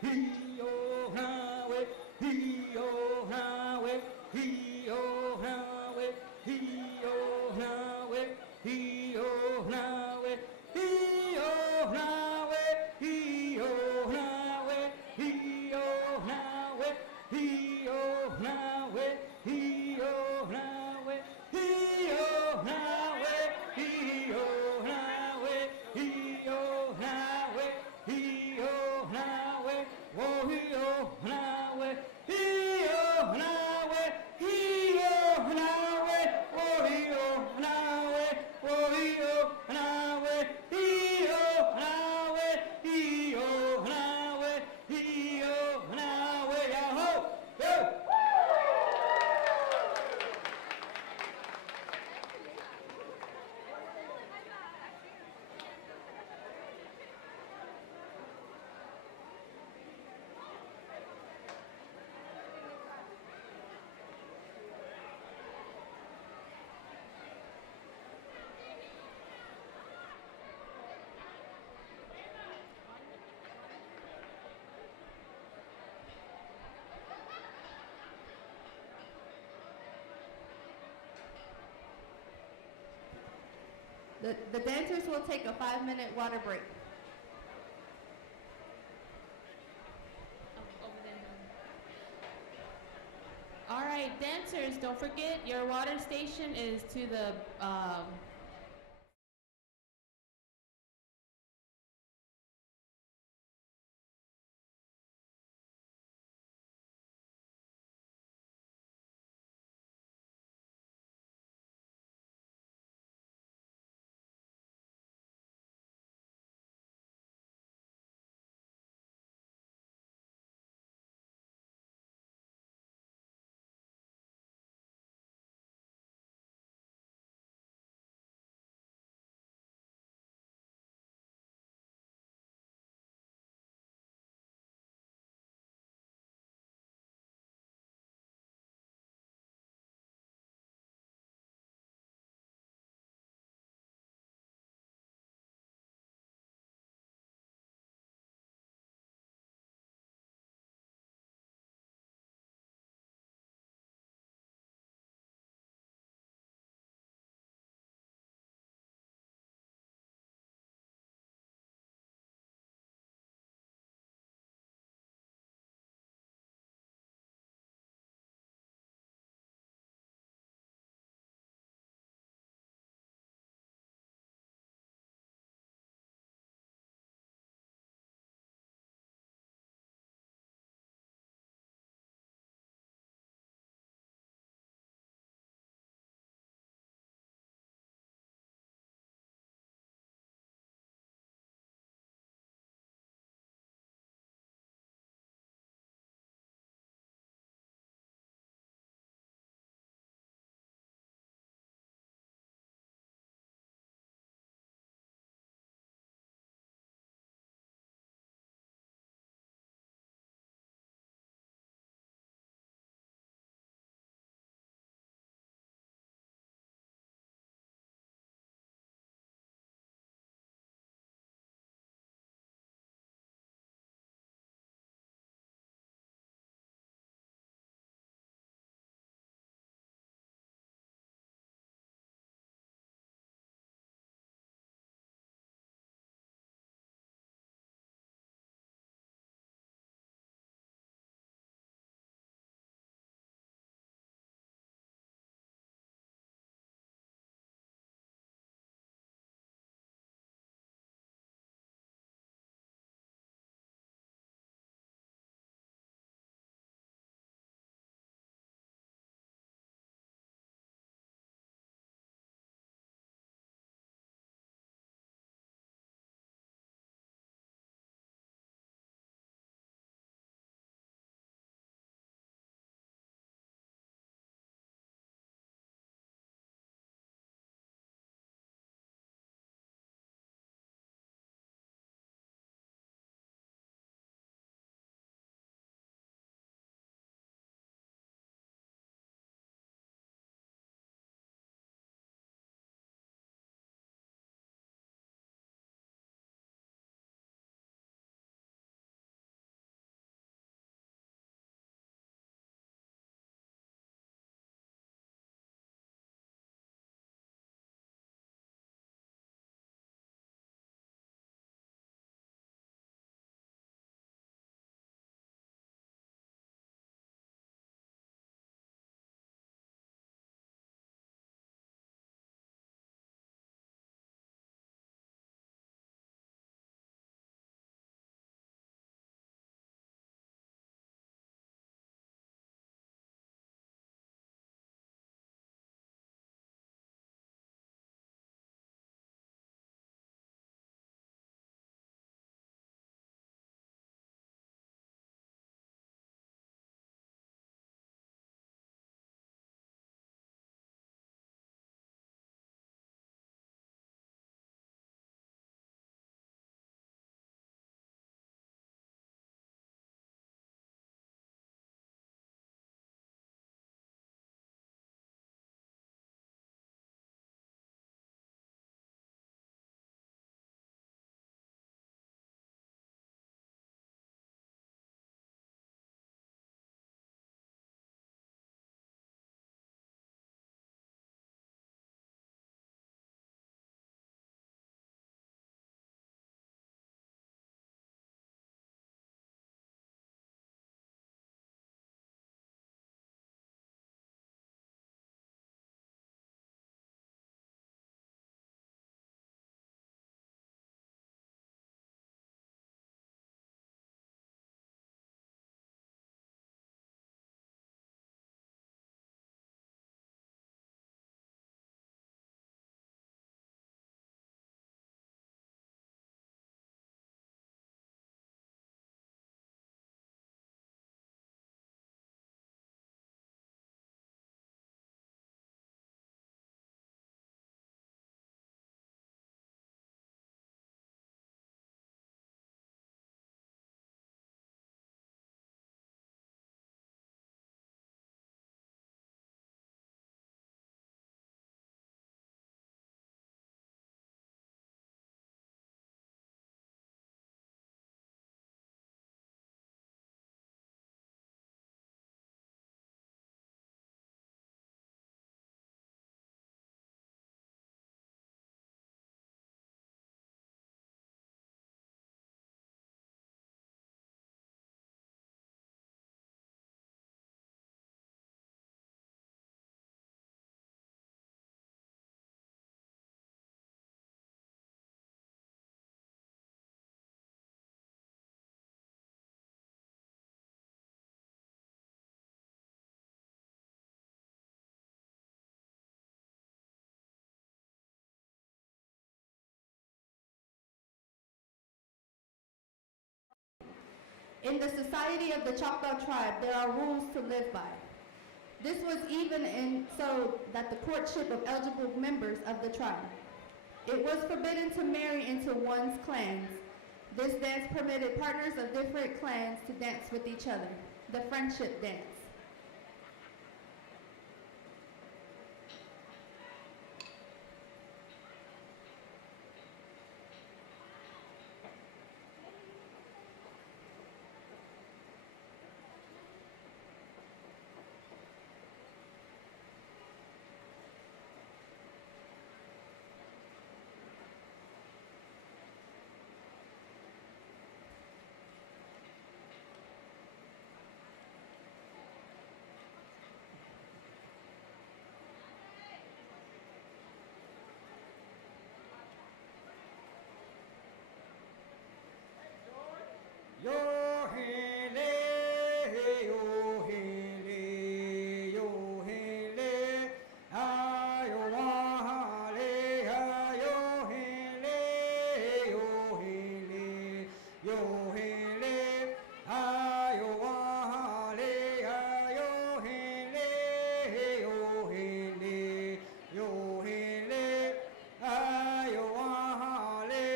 He-yo, hawe, he-yo, hawe, he-yo, hawe, he-yo, hawe, he-yo, hawe, he-yo, hawe, he-yo, hawe, he-yo, hawe, he-yo, hawe, he-yo, hawe, he-yo, hawe, he-yo, hawe, he-yo, hawe, he-yo, hawe, wo-he-yo, hawe, he-yo, hawe, he-yo, hawe, wo-he-yo, hawe, wo-he-yo, hawe, he-yo, hawe, he-yo, hawe, he-yo, hawe, yah-ho, yo! The dancers will take a 5-minute water break. All right, dancers, don't forget your water station is to the In the society of the Choctaw tribe, there are rules to live by. This was even so that the courtship of eligible members of the tribe. It was forbidden to marry into one's clans. This dance permitted partners of different clans to dance with each other, the friendship dance. Yo hele, yo hele, yo hele, ayo wahale, ayo hele, yo hele, yo hele, ayo wahale, ayo hele, yo hele, yo hele, ayo wahale,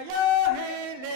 ayo hele.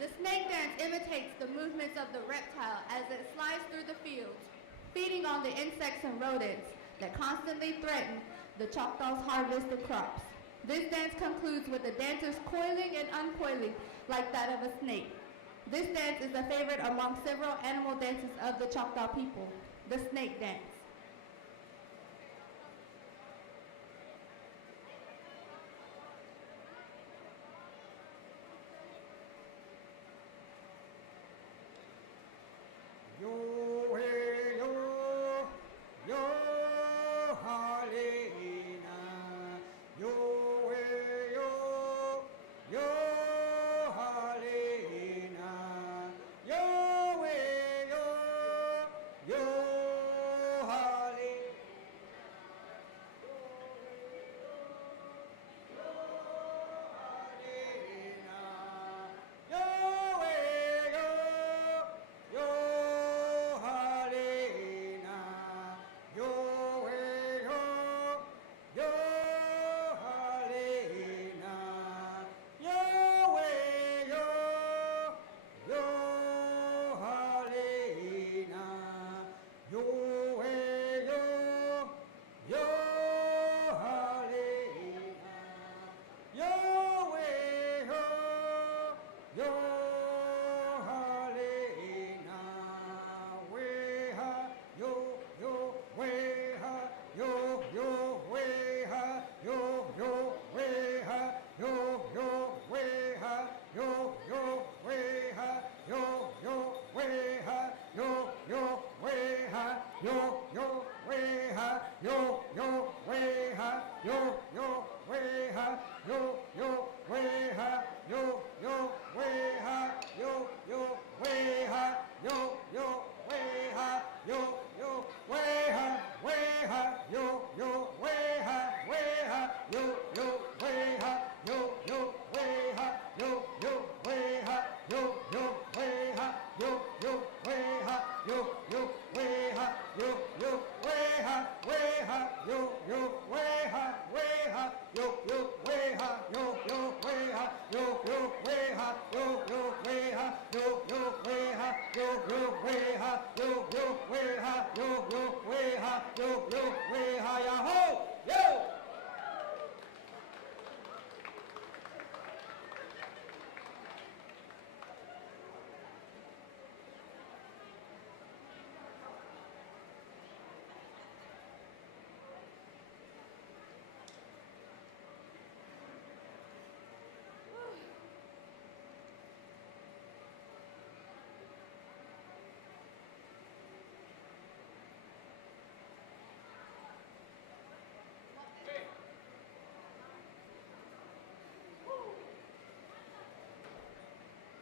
The snake dance imitates the movements of the reptile as it slides through the fields, feeding on the insects and rodents that constantly threaten the Choctaws' harvested crops. This dance concludes with the dancers coiling and uncoiling like that of a snake. This dance is a favorite among several animal dances of the Choctaw people, the snake dance. Yo, hey, yo, yo, Halina. Yo, hey, yo, Halina. Yo, hey, yo, Halina.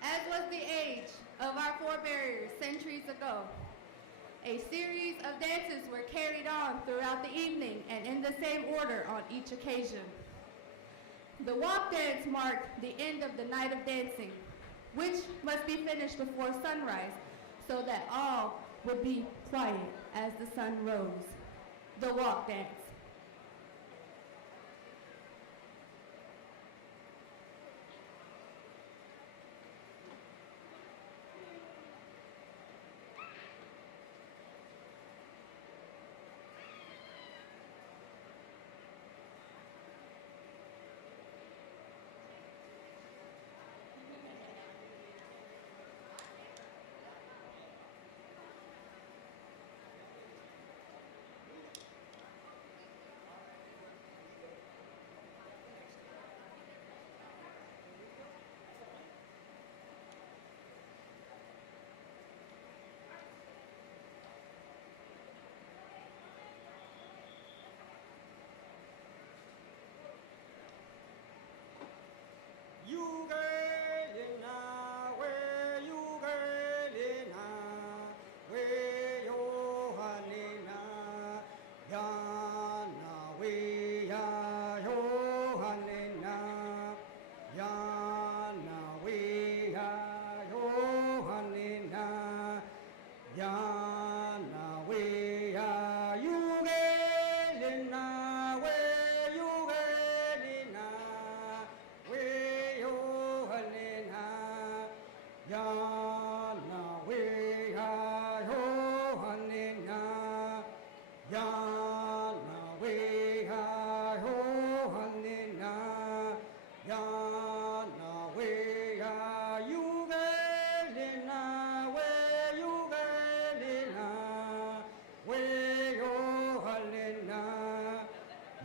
As was the age of our forebears centuries ago, a series of dances were carried on throughout the evening and in the same order on each occasion. The walk dance marked the end of the night of dancing, which must be finished before sunrise so that all would be quiet as the sun rose. The walk dance.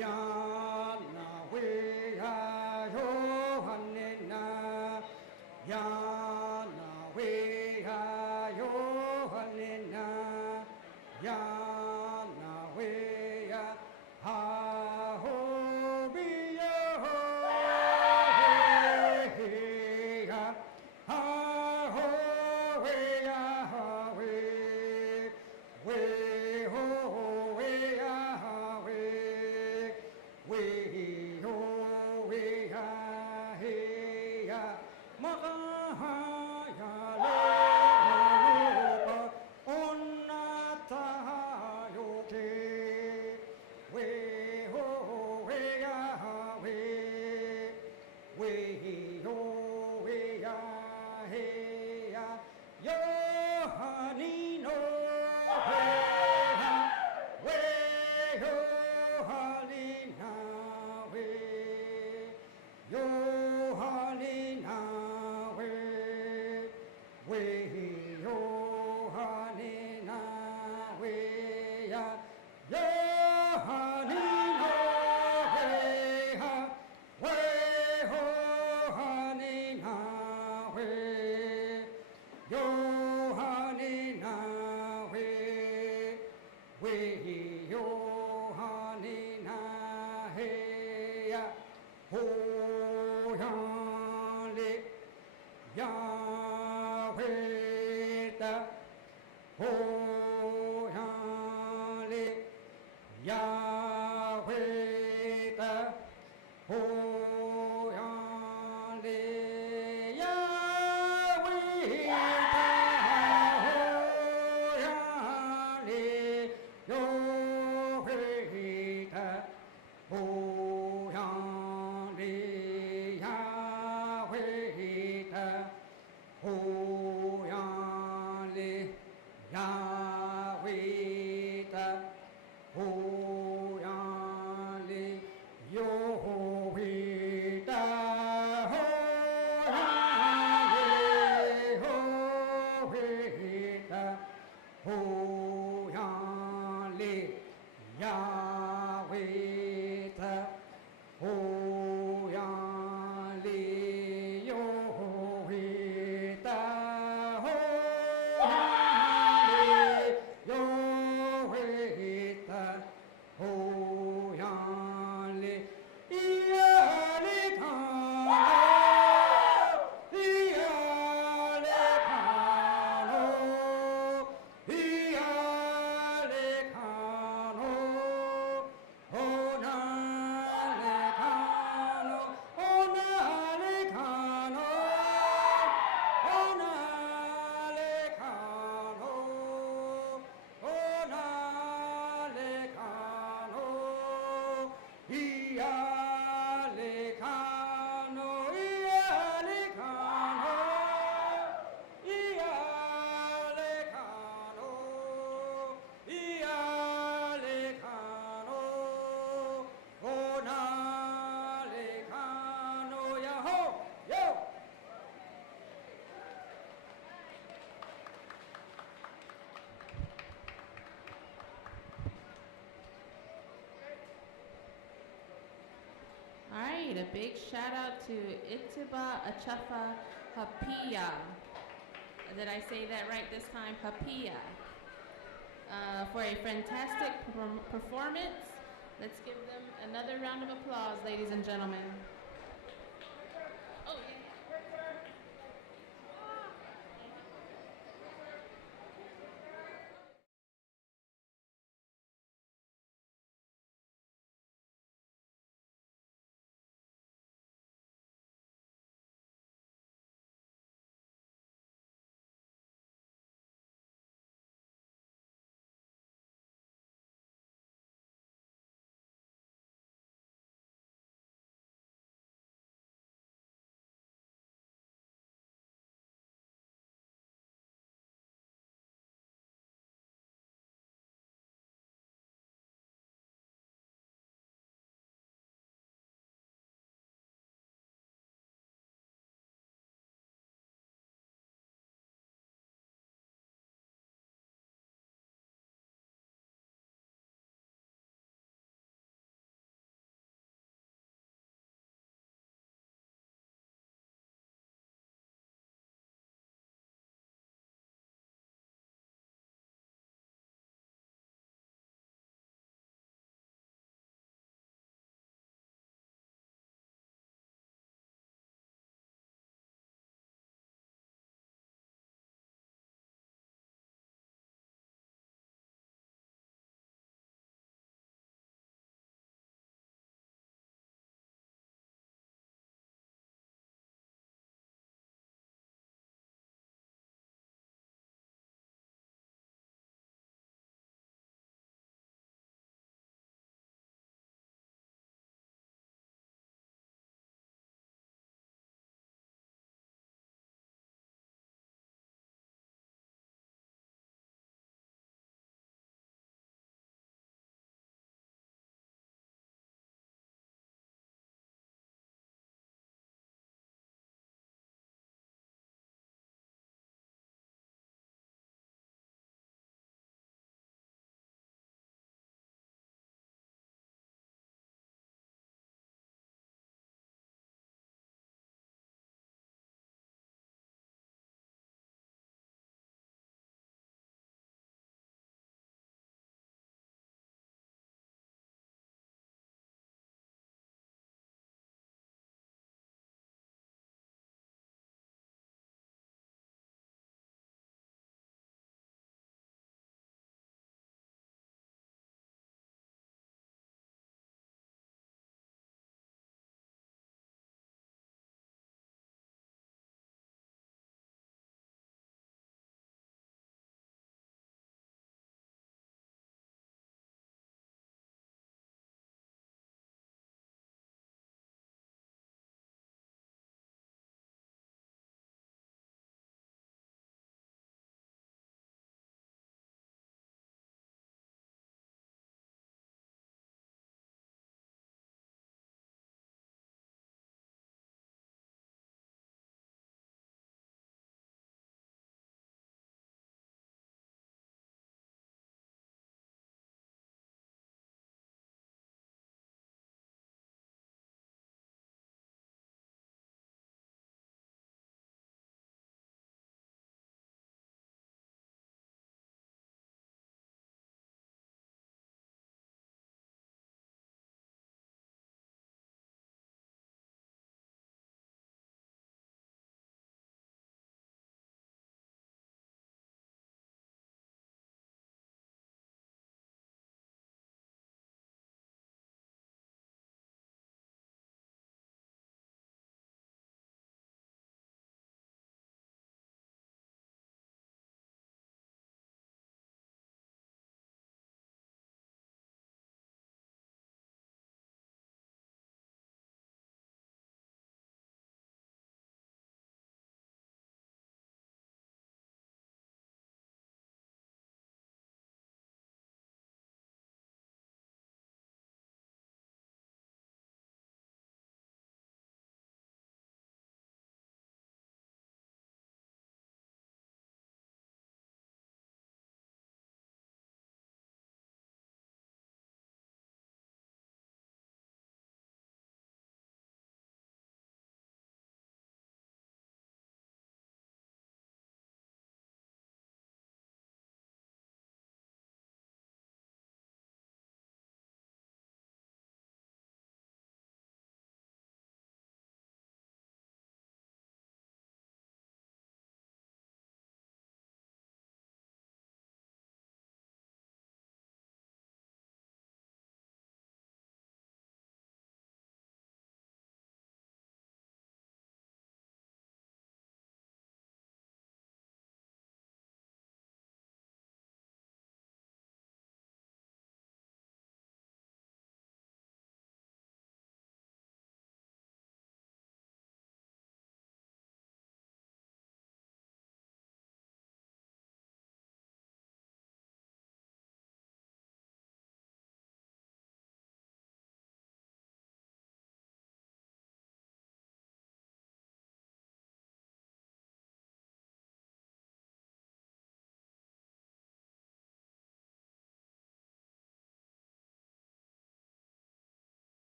Yana Weya Yohanina Yana Weya Yohanina Yana Weya Ha-ho-be-ya ho-we-ya Ha-ho-we-ya ho-we We-ho-we-ya ho-we We-ho-we-ya-he-ya Makahaya-le-no-pa Onna-taha-yo-ke We-ho-we-ya-we We-ho-we-ya-he-ya Yohanino-he-ya We-ho-halina-we Yohanina-we We-ho-halina-we-ya Yohanino-he-ya We-ho-halina-we Yohanina-we We-ho-halina-he-ya Ho-yan-li Yahweh-ta Ho-yan-li Yahweh-ta Ho-yan-li Yahweh-ta Ho-yan-li Yahweh-ta Ho-yan-li Yahweh-ta Ho-yan-li Yahweh-ta Ho-yan-li Yahweh-ta Ho-yan-li Yahweh-ta Ho-yan-li Yahweh-ta Ho-yan-li Yahweh-ta Ho-yan-li Yahweh-ta Ho-yan-li Iyalekano Iyalekano Onalekano Onalekano Onalekano Onalekano Iyalekano Iyalekano Iyalekano Iyalekano Onalekano Yaho Yo All right, a big shout out to Itiba Achafa Hapia. Did I say that right this time? Hapia. For a fantastic performance. Let's give them another round of applause, ladies and gentlemen.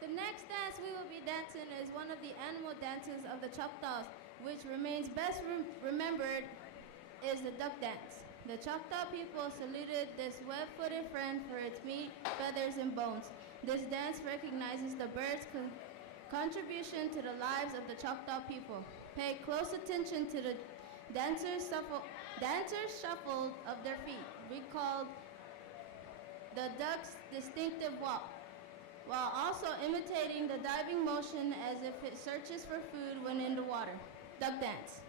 The next dance we will be dancing is one of the animal dances of the Choctaws, which remains best remembered is the duck dance. The Choctaw people saluted this web-footed friend for its meat, feathers, and bones. This dance recognizes the bird's contribution to the lives of the Choctaw people. Pay close attention to the dancers' shuffle of their feet, recalled the duck's distinctive walk, while also imitating the diving motion as if it searches for food when in the water. Duck dance.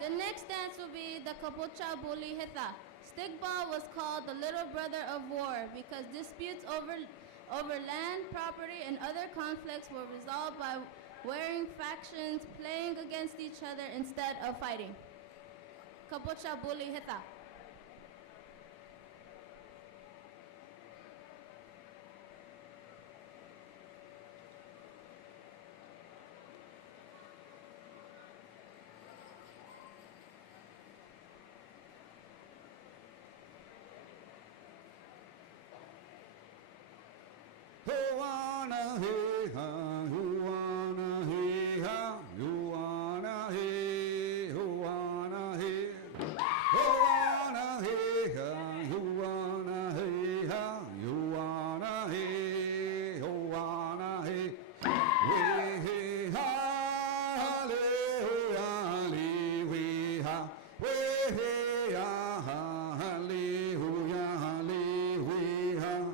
The next dance will be the Kapocha Buli Hitha. Stickball was called the little brother of war because disputes over land, property, and other conflicts were resolved by wearing factions, playing against each other instead of fighting. Kapocha Buli Hitha. Who wanna hey ha, who wanna hey ha, who wanna hey, who wanna hey, who wanna hey ha, who wanna hey ha, who wanna hey, who wanna hey, we hey ha, hallelujah, we ha, we hey ha, hallelujah, hallelujah.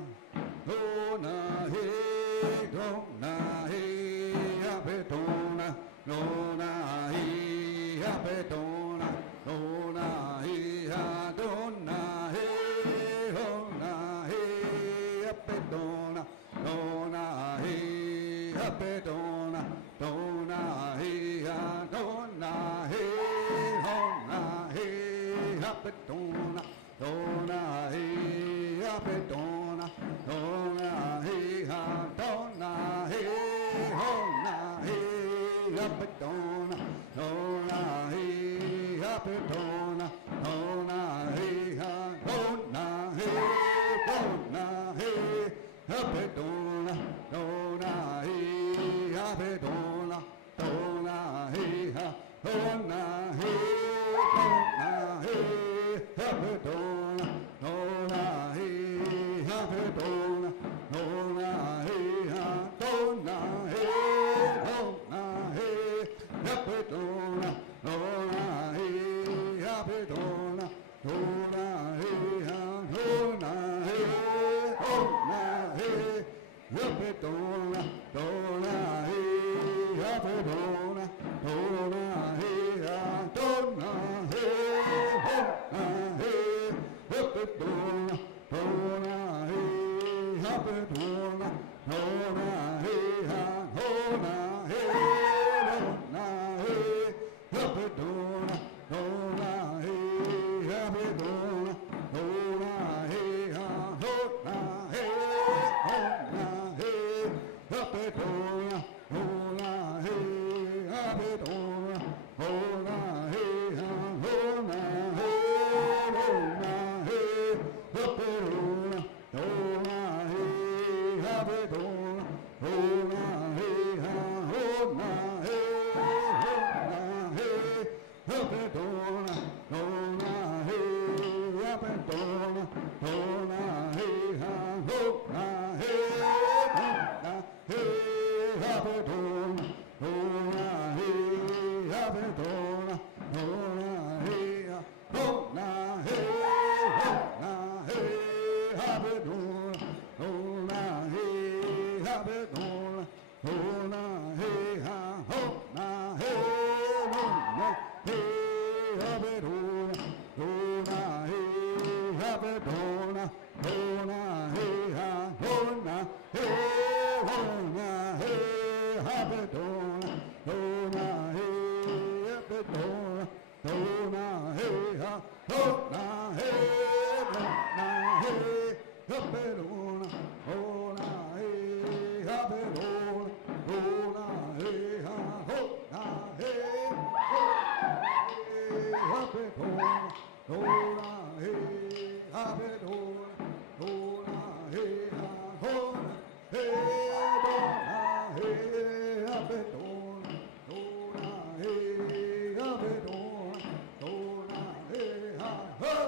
Oh na hey, don't na hey, apetona, no na hey, apetona, no na hey, don't na hey, oh na hey, apetona, no na hey, apetona, no na hey, don't na hey, oh na hey, apetona, no na hey, apetona. Dona hey ha, dona hey, dona hey, up it dona, dona hey, up it dona, dona hey ha, dona hey, up it dona, dona hey, up it dona, dona hey ha, dona hey, up it dona, dona hey, up it dona. Dona hey ha, dona hey, dona hey, happy dona, dona hey, happy dona, dona hey ha, dona hey, dona hey, happy dona, dona hey, happy dona, dona hey ha, dona hey, happy dona, dona hey, happy dona, dona hey ha, dona hey, dona hey, happy dona, dona hey, happy dona, dona hey ha, dona hey, happy dona, dona hey, happy dona, dona hey ha, dona hey, happy dona, dona hey, happy dona, dona hey ha, dona hey, happy dona, dona hey, happy dona, dona hey ha, dona hey, happy dona, dona hey, happy dona, dona hey ha, dona hey, happy dona, dona hey, happy dona, dona hey ha, dona hey, happy dona, dona hey, happy dona, dona hey ha, dona hey, happy dona, dona hey, happy dona, dona hey ha, dona hey, happy dona, dona hey, happy dona, dona hey ha, dona hey, happy dona, dona hey, happy dona, dona hey ha, dona hey, happy dona, dona hey, happy dona, dona hey ha, hoo.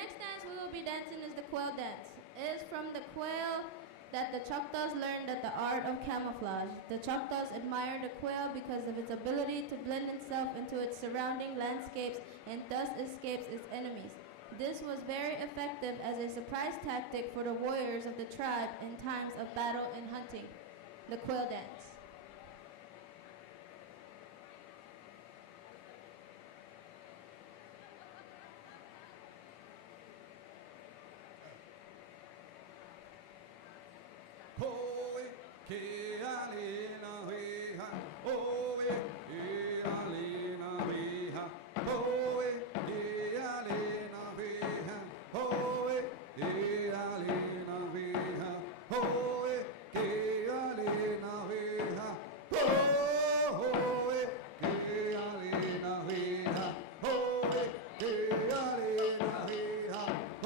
next dance we will be dancing is the quail dance. It is from the quail that the Choctaws learned the art of camouflage. The Choctaws admire the quail because of its ability to blend itself into its surrounding landscapes and thus escapes its enemies. This was very effective as a surprise tactic for the warriors of the tribe in times of battle and hunting. The quail dance. Hoy, que alena veja, hoy, que alena veja, hoy, que alena veja, hoy, que alena veja, hoy, que alena veja, hoy, que alena veja, hoy, que alena veja, hoy, que alena veja, hoy.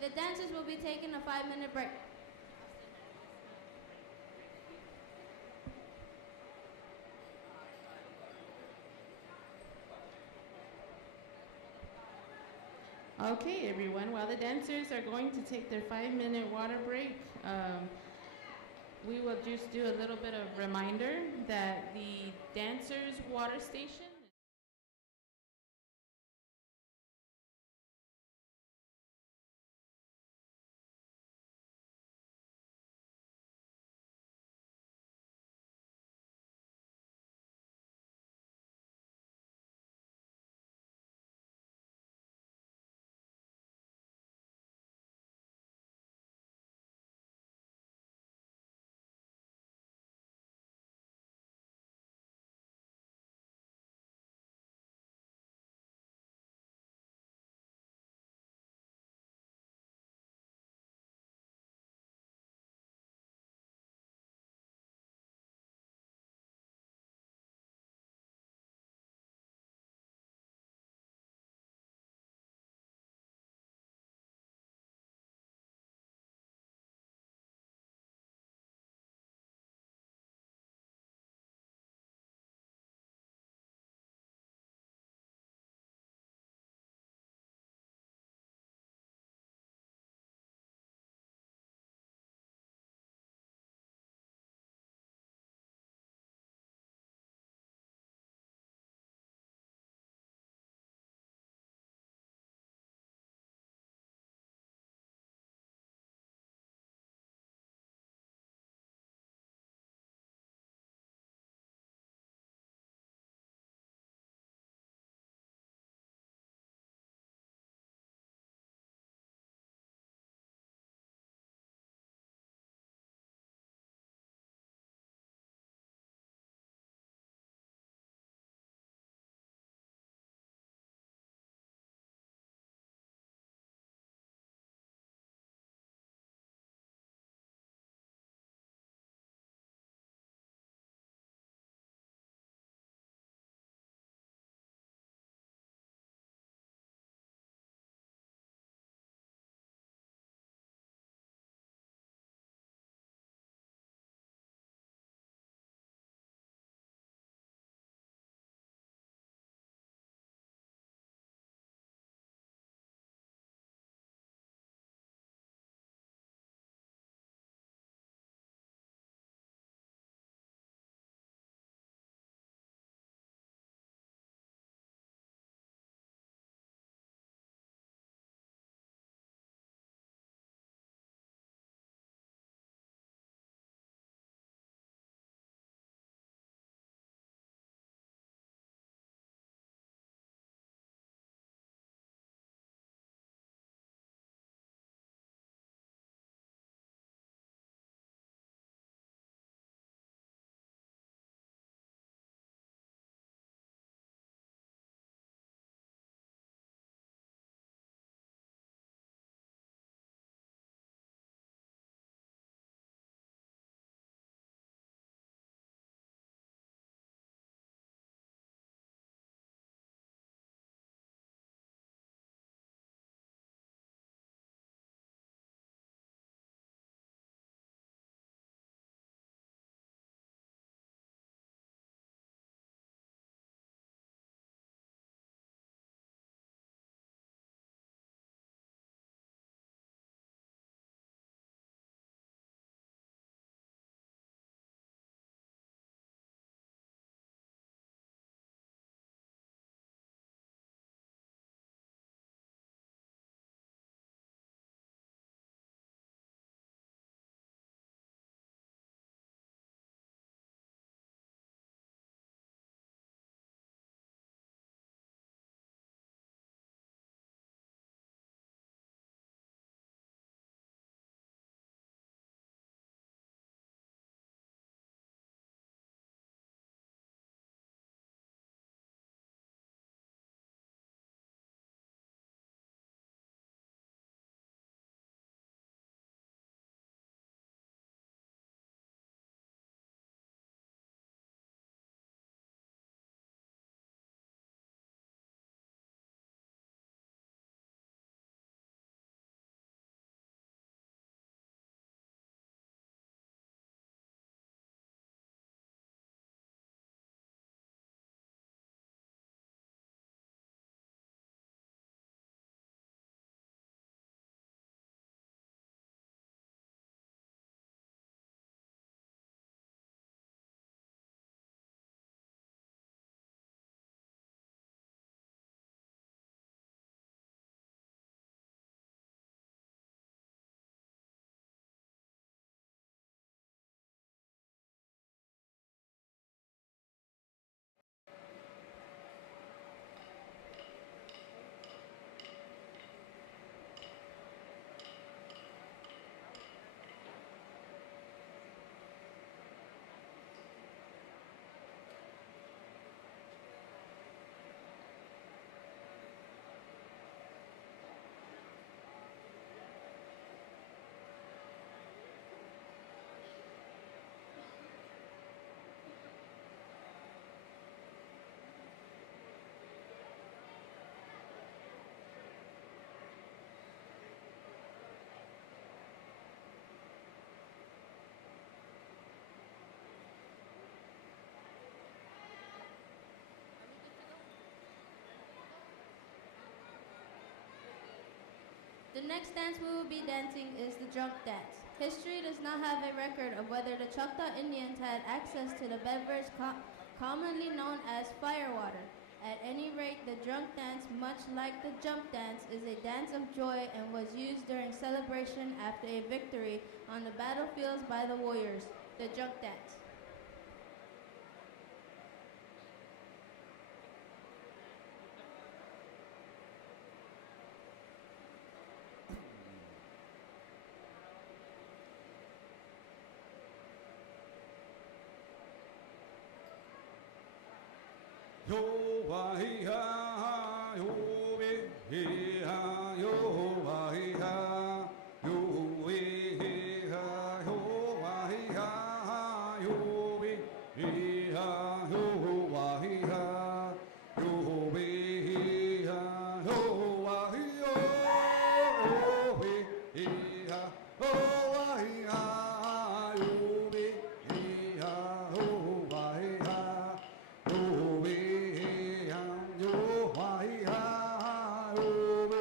The dancers will be taking a 5-minute break. Okay, everyone, while the dancers are going to take their 5-minute water break, we will just do a little bit of reminder that the dancers' water station The next dance we will be dancing is the drunk dance. History does not have a record of whether the Choctaw Indians had access to the beverage commonly known as firewater. At any rate, the drunk dance, much like the jump dance, is a dance of joy and was used during celebration after a victory on the battlefields by the warriors. The drunk dance. Yo wa hi ha, yo we hi ha, yo wa hi ha, yo we hi ha, yo wa hi ha, yo we hi ha, yo wa hi ha, yo we hi ha, yo wa hi yo we hi ha, yo wa hi ha, yo we hi ha, yo wa hi ha, yo we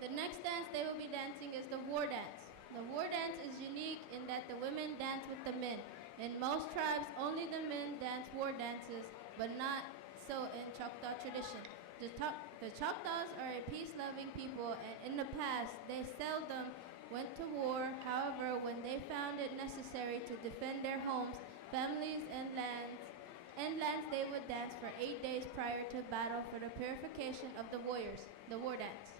The next dance they will be dancing is the war dance. The war dance is unique in that the women dance with the men. In most tribes, only the men dance war dances, but not so in Choctaw tradition. The Choctaws are a peace-loving people, and in the past, they seldom went to war. However, when they found it necessary to defend their homes, families, and lands, they would dance for 8 days prior to battle for the purification of the warriors, the war dance.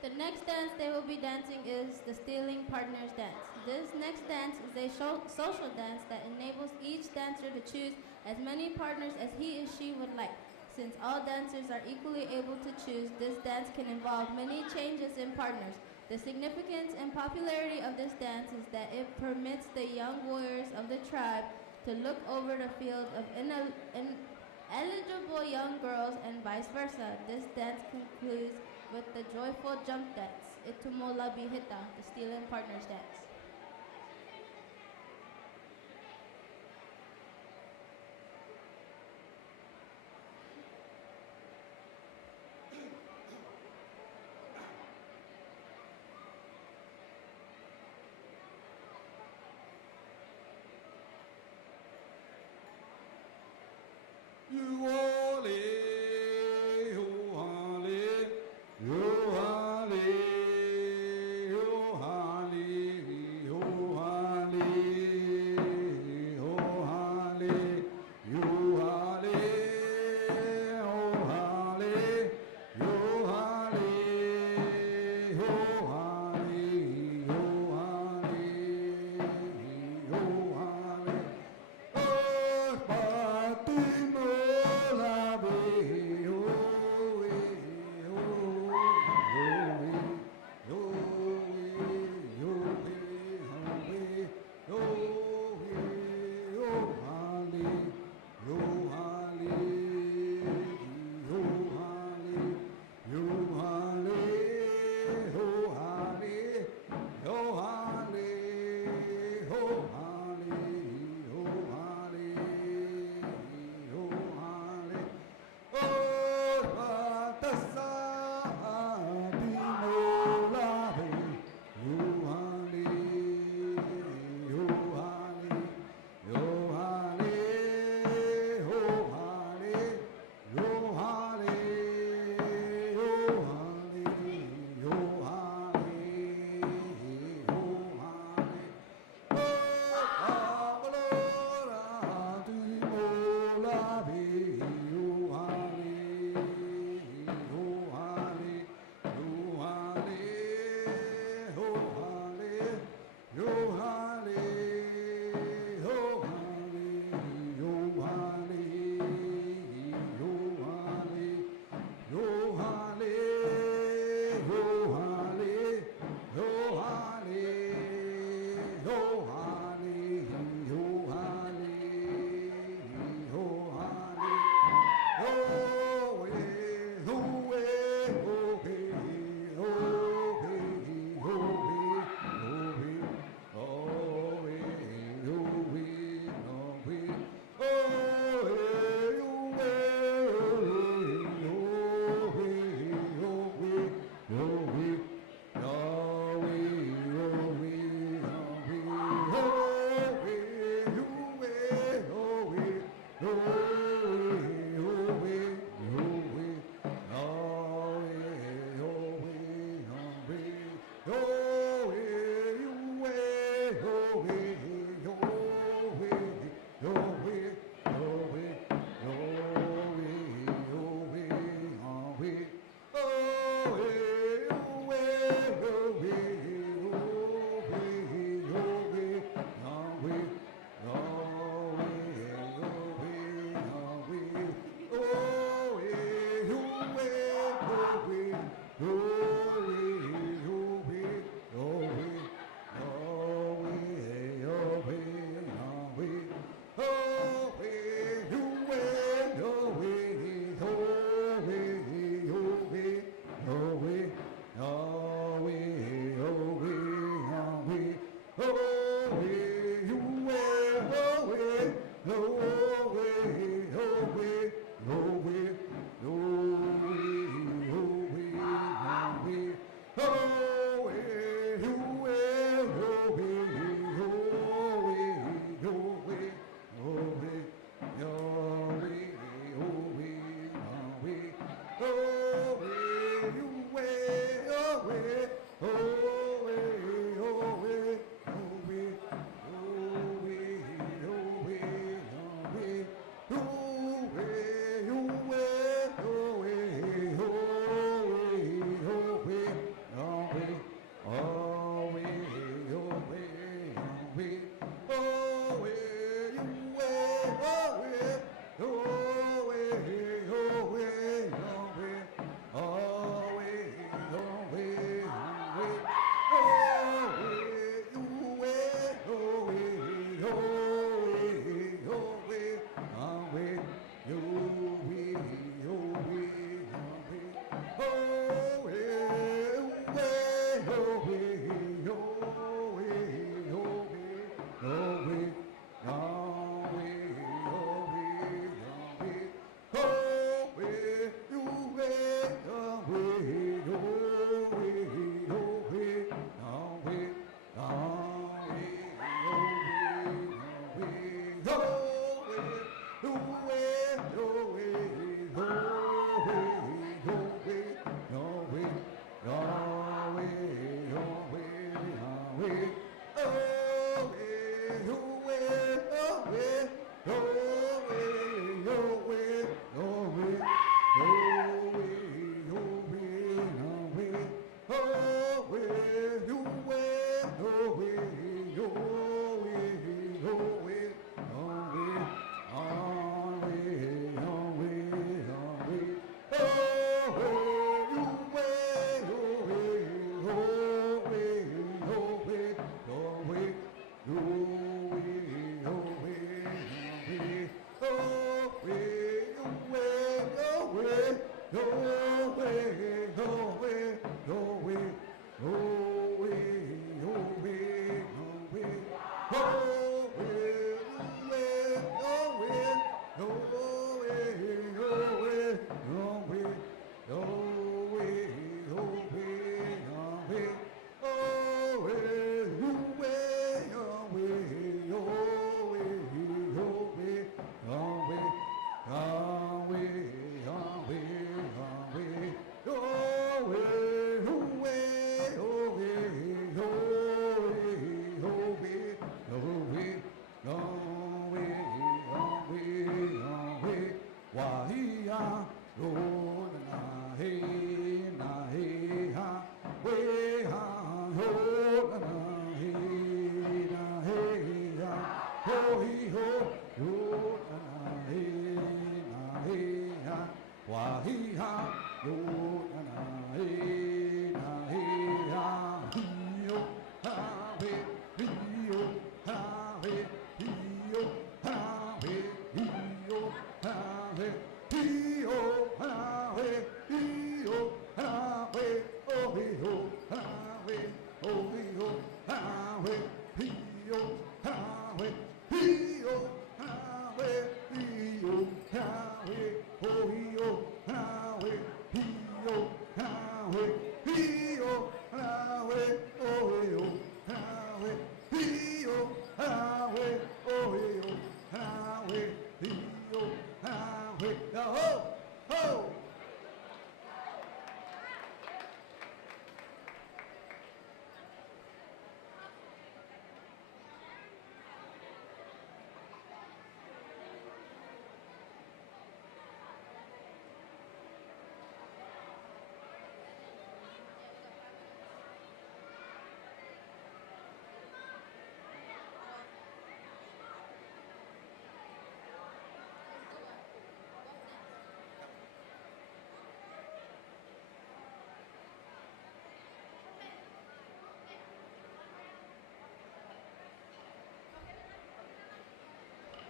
The next dance they will be dancing is the Stealing Partners Dance. This next dance is a social dance that enables each dancer to choose as many partners as he or she would like. Since all dancers are equally able to choose, this dance can involve many changes in partners. The significance and popularity of this dance is that it permits the young warriors of the tribe to look over the field of eligible young girls and vice versa. This dance concludes with the joyful jump dance, Itumola Bihita, the Stealing Partners Dance. You ole, yo hale, yo hale, yo hale, yo hale, yo hale, yo hale, yo hale, yo hale, yo hale, yo hale, yo hale. Oh, Fatima.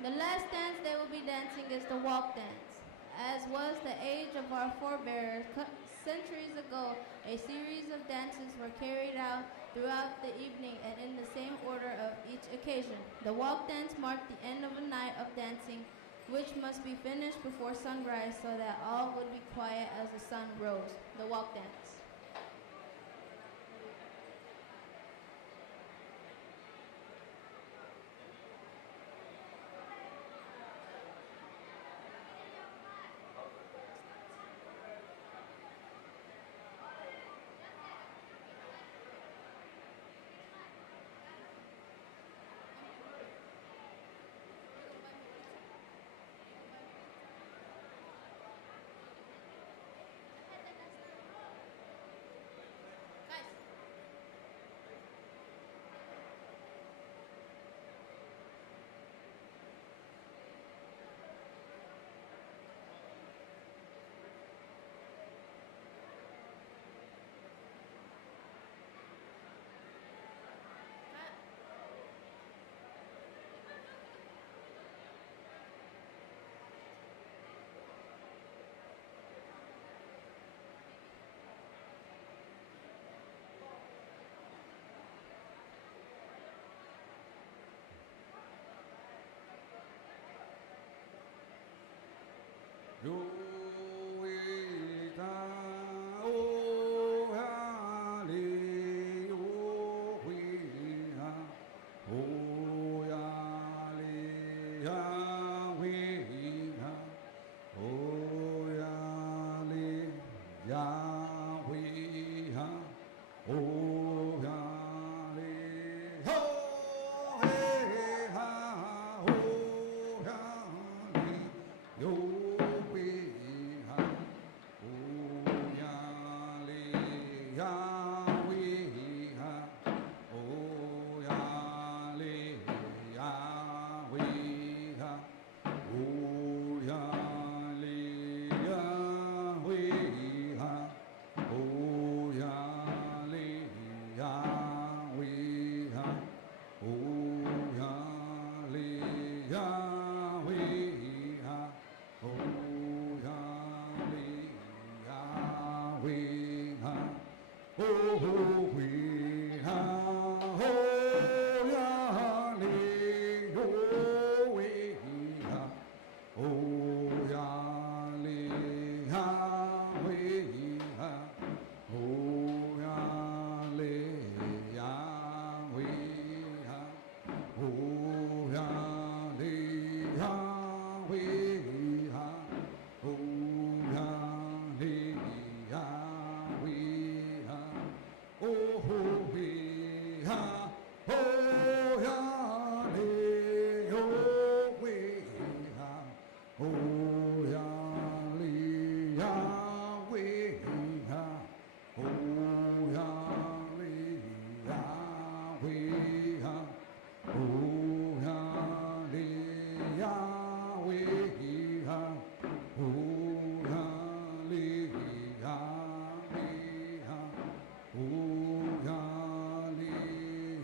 The last dance they will be dancing is the walk dance. As was the age of our forebears, centuries ago, a series of dances were carried out throughout the evening and in the same order of each occasion. The walk dance marked the end of a night of dancing, which must be finished before sunrise so that all would be quiet as the sun rose. The walk dance.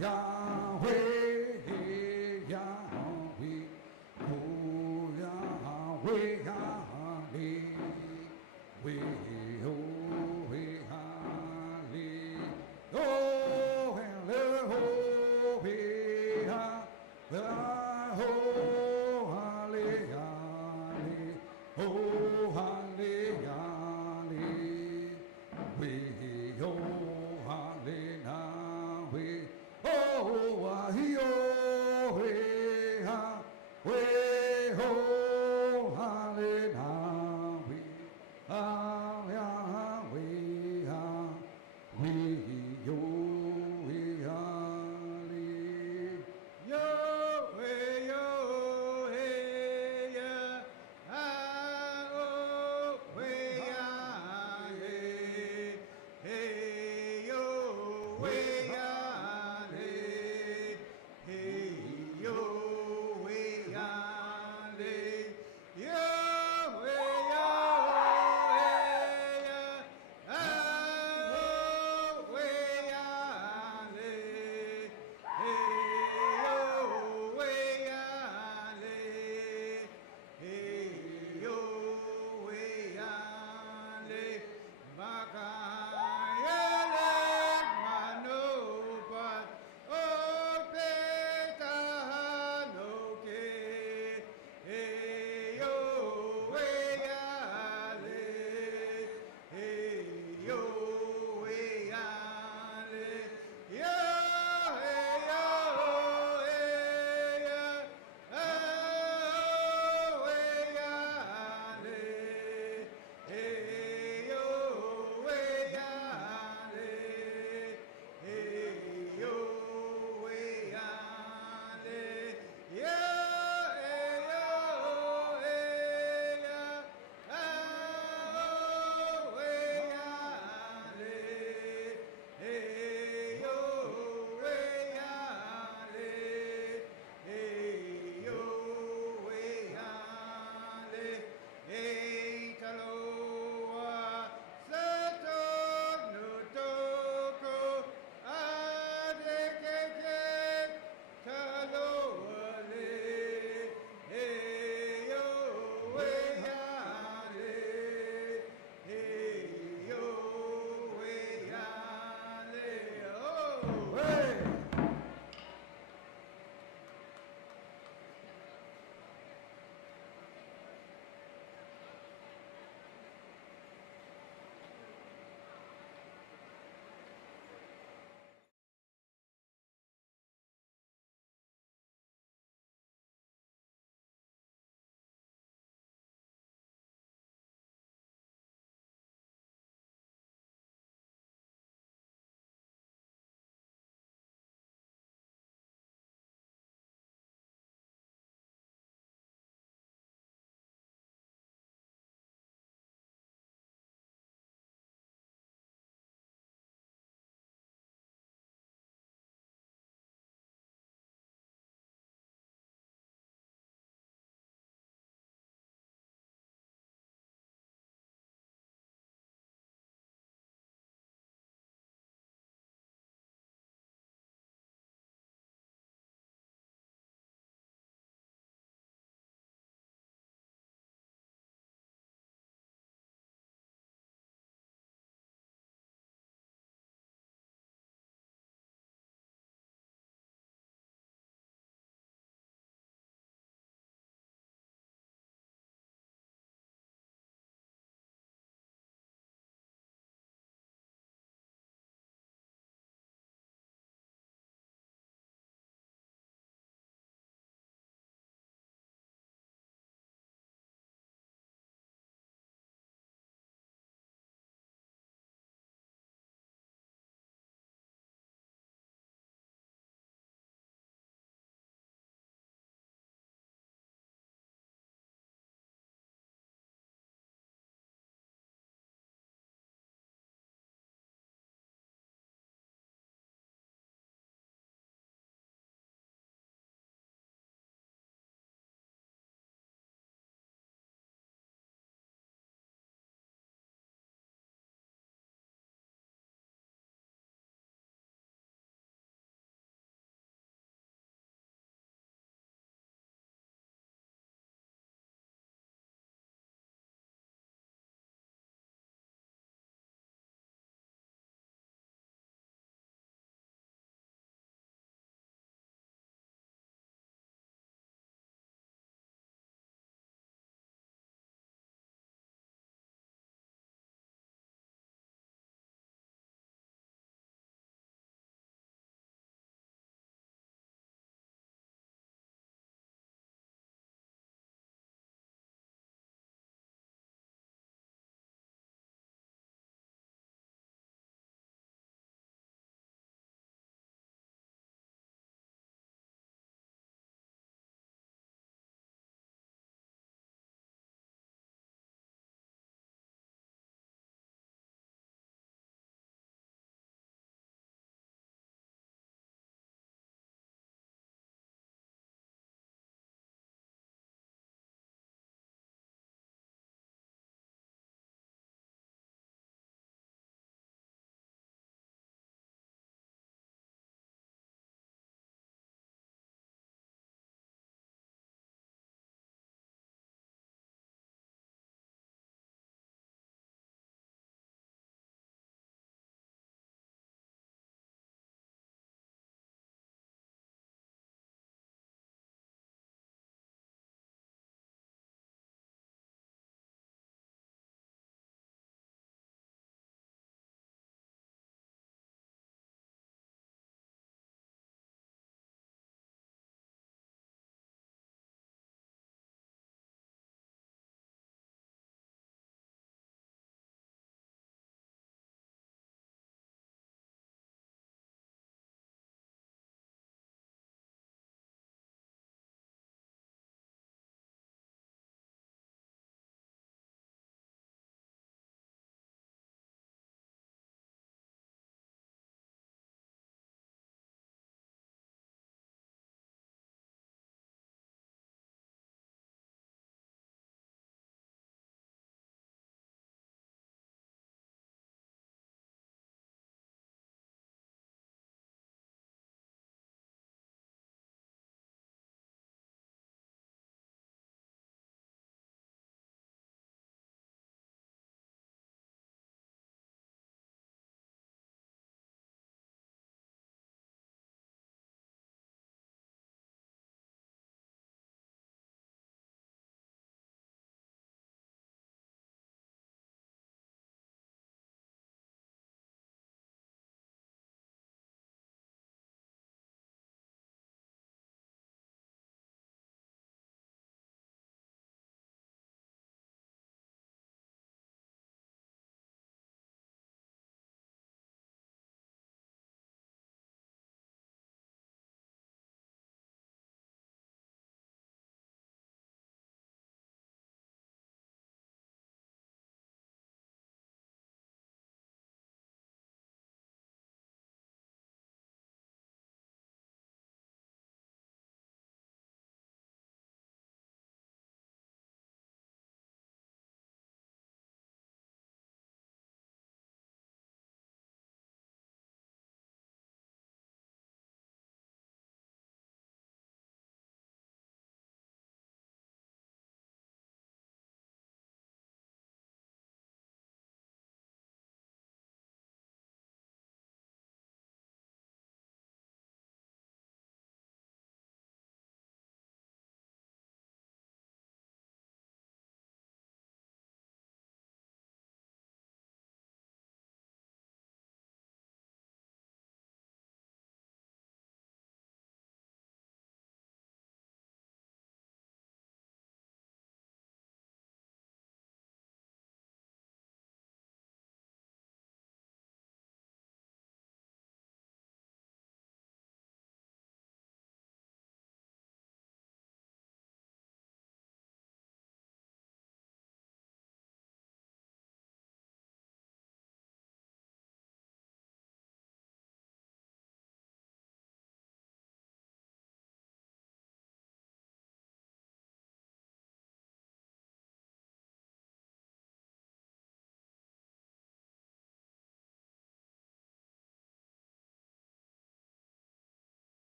Yahweh, Yahweh, oh Yahweh, Yahweh, we, oh, we, oh, hello, we, oh, hallelujah, oh, hallelujah, we, oh, hallelujah, we, oh,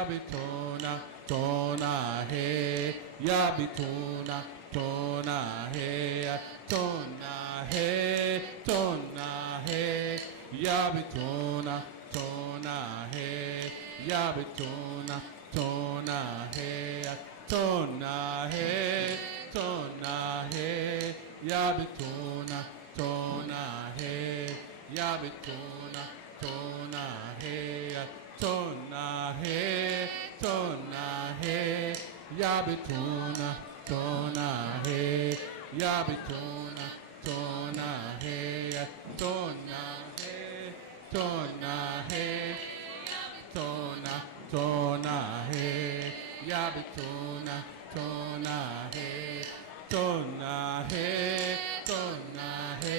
Yabitona, tona he, Yabitona, tona he, tona he, tona he, Yabitona, tona he, Yabitona, tona he, tona he, tona he, Yabitona, tona he, Yabitona, tona he, tona he, tona he, Yabitona, tona he, Yabitona, tona he, tona he, tona he, tona, tona he, Yabitona, tona he, tona he, tona he,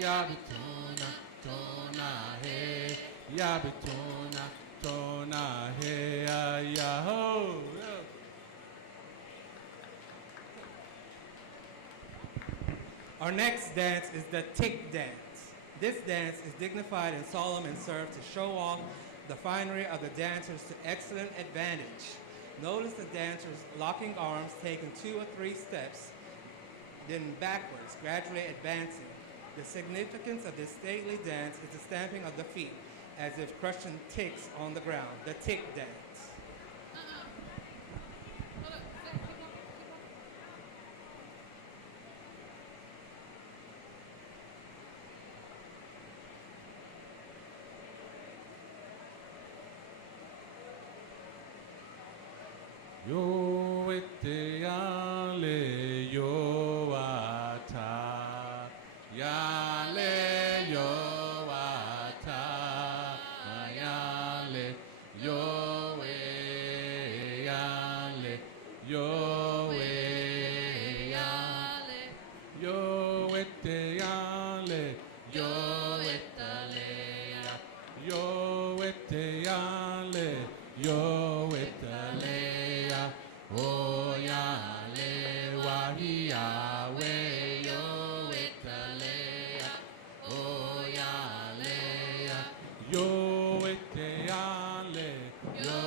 Yabitona, tona he, Yabitona, tona he, Yaho. Our next dance is the tick dance. This dance is dignified and solemn and serves to show off the finery of the dancers to excellent advantage. Notice the dancers locking arms, taking 2 or 3 steps, then backwards, gradually advancing. The significance of this stately dance is the stamping of the feet, as if crushing ticks on the ground, the tick dance. Yo ete yale yo ata, yale yo ata, yale yo yale yo yale yo ete yale yo etale yo ete yale yo etale. Oh yale wahi Yahweh yo etalea. Oh yale yo eteale yo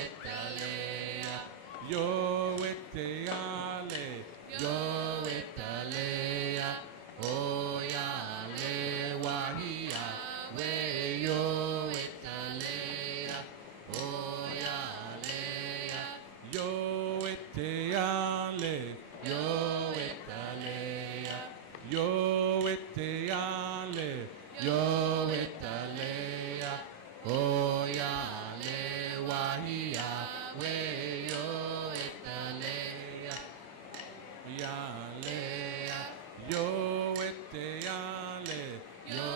etalea. Yo eteale yo etalea. Oh yale wahi Yahweh yo etalea. Oh yale yo eteale, yo etalea, yo eteale, yo etalea, oh yale wahia, we yo etalea, yalea, yo eteale, yo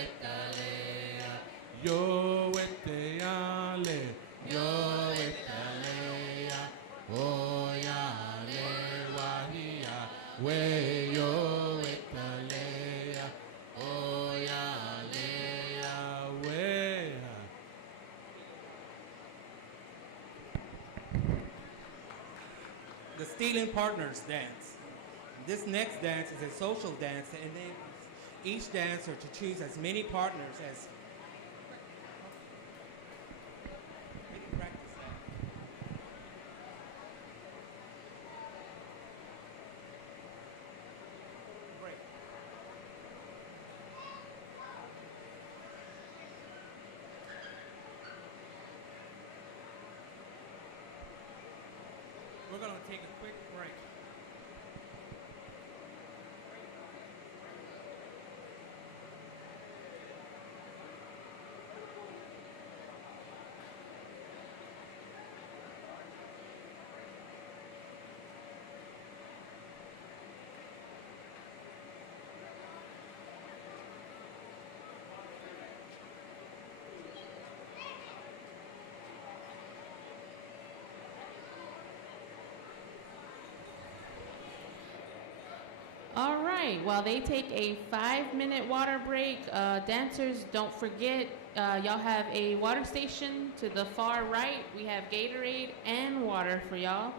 etalea, yo eteale, yo etalea. Oh yale wahia we yo etalea. Oh yale we. The Stealing Partners dance. This next dance is a social dance that enables each dancer to choose as many partners as we're going to take a quick break. All right, while they take a 5-minute water break, dancers, don't forget, y'all have a water station to the far right. We have Gatorade and water for y'all.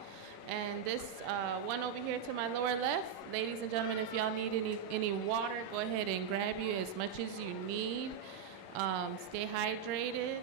And this one over here to my lower left, ladies and gentlemen, if y'all need any water, go ahead and grab you as much as you need. Stay hydrated.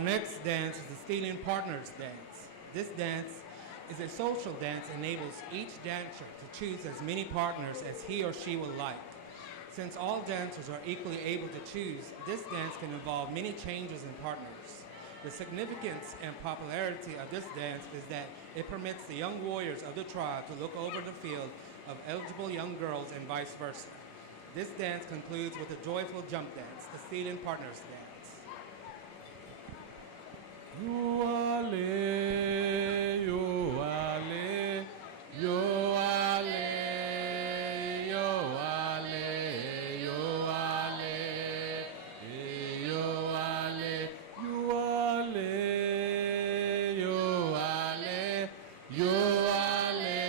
Our next dance is the Stealing Partners Dance. This dance is a social dance that enables each dancer to choose as many partners as he or she would like. Since all dancers are equally able to choose, this dance can involve many changes in partners. The significance and popularity of this dance is that it permits the young warriors of the tribe to look over the field of eligible young girls and vice versa. This dance concludes with a joyful jump dance, the Stealing Partners Dance. Yoale, yoale, yoale, yoale, yoale, yoale, yoale, yoale,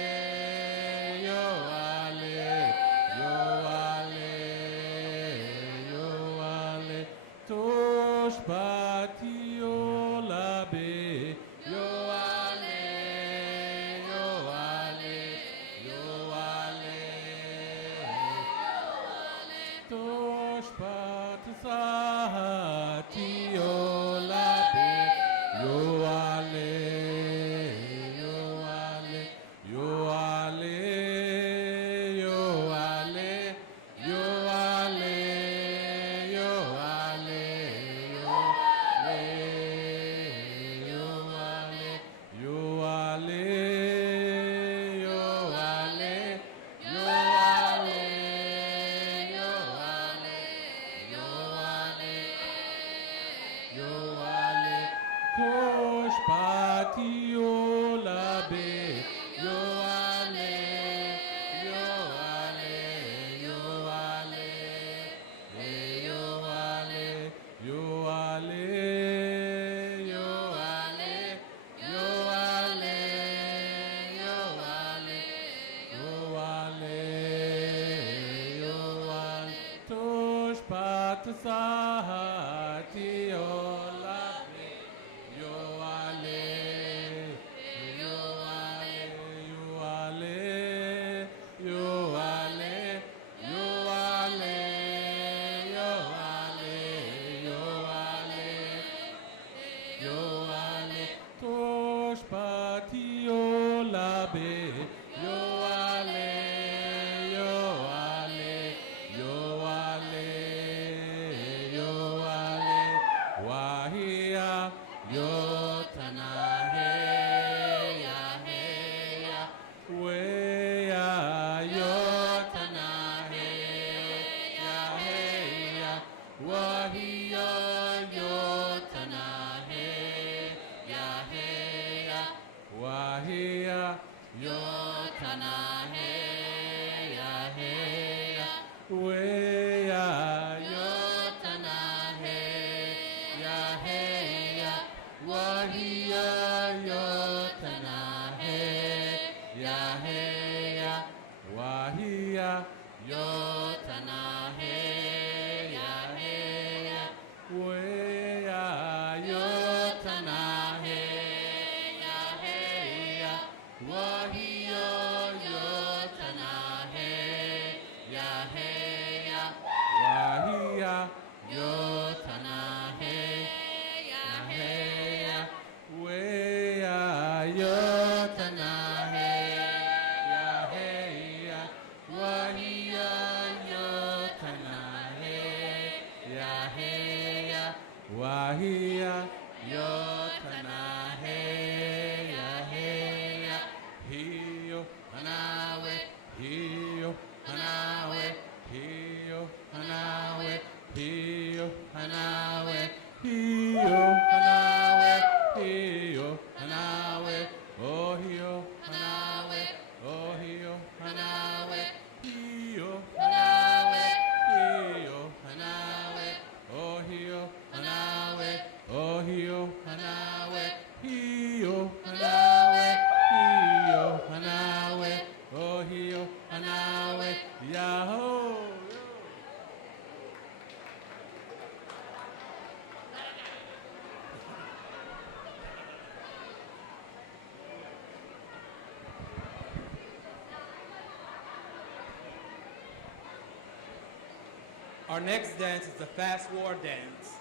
yoale, yoale, yoale, tosh patio la be, yoale, yoale, yoale, tosh patio la be, yoale, yoale, yoale, yoale, yoale, yoale, yoale, yoale, yoale, yoale, yoale, tosh patio la be, yoale, yoale, yoale, yoale, yoale, yoale, yoale, yoale, yoale, tosh patasatio la be, yoale, yoale, yoale, yoale, yoale, yoale, yoale, tosh patio la be, yoale, yoale, yoale, yoale, wahia, yotana, heya, heya, wea, yotana, heya, heya, wahia, yotana, heya, heya, wahia, yotana, heya, heya, wea, yotana, heya, heya, wahia, yotana, heya, heya, wahia, yotana, heya, heya, wea, yotana, heya, heya, wahia, yotana, heya, heya, wahia, yotana, heya, heya, wea, yotana, heya, heya, wahia, yotana, heya, heya, wahia, yotana, heya, heya, hio, hanawe, hio, hanawe, hio, hanawe, hio, hanawe, hio, hanawe, hio, hanawe, oh hio, hanawe, oh hio, hanawe, hio, hanawe, hio, hanawe, oh hio, hanawe, oh hio, hanawe, hio, hanawe, hio, hanawe, oh hio, hanawe, yahoo. Our next dance is the Fast War Dance.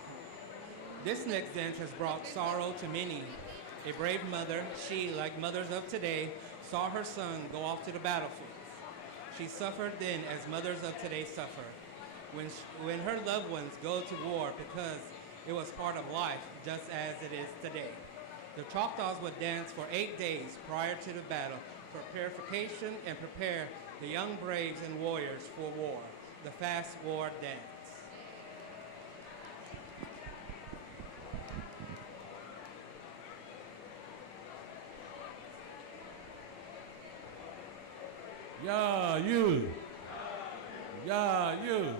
This next dance has brought sorrow to many. A brave mother, she, like mothers of today, saw her son go off to the battlefield. She suffered then as mothers of today suffer. When her loved ones go to war because it was part of life, just as it is today. The Choctaws would dance for 8 days prior to the battle for purification and prepare the young braves and warriors for war, the fast war dance. Ya you. Ya you.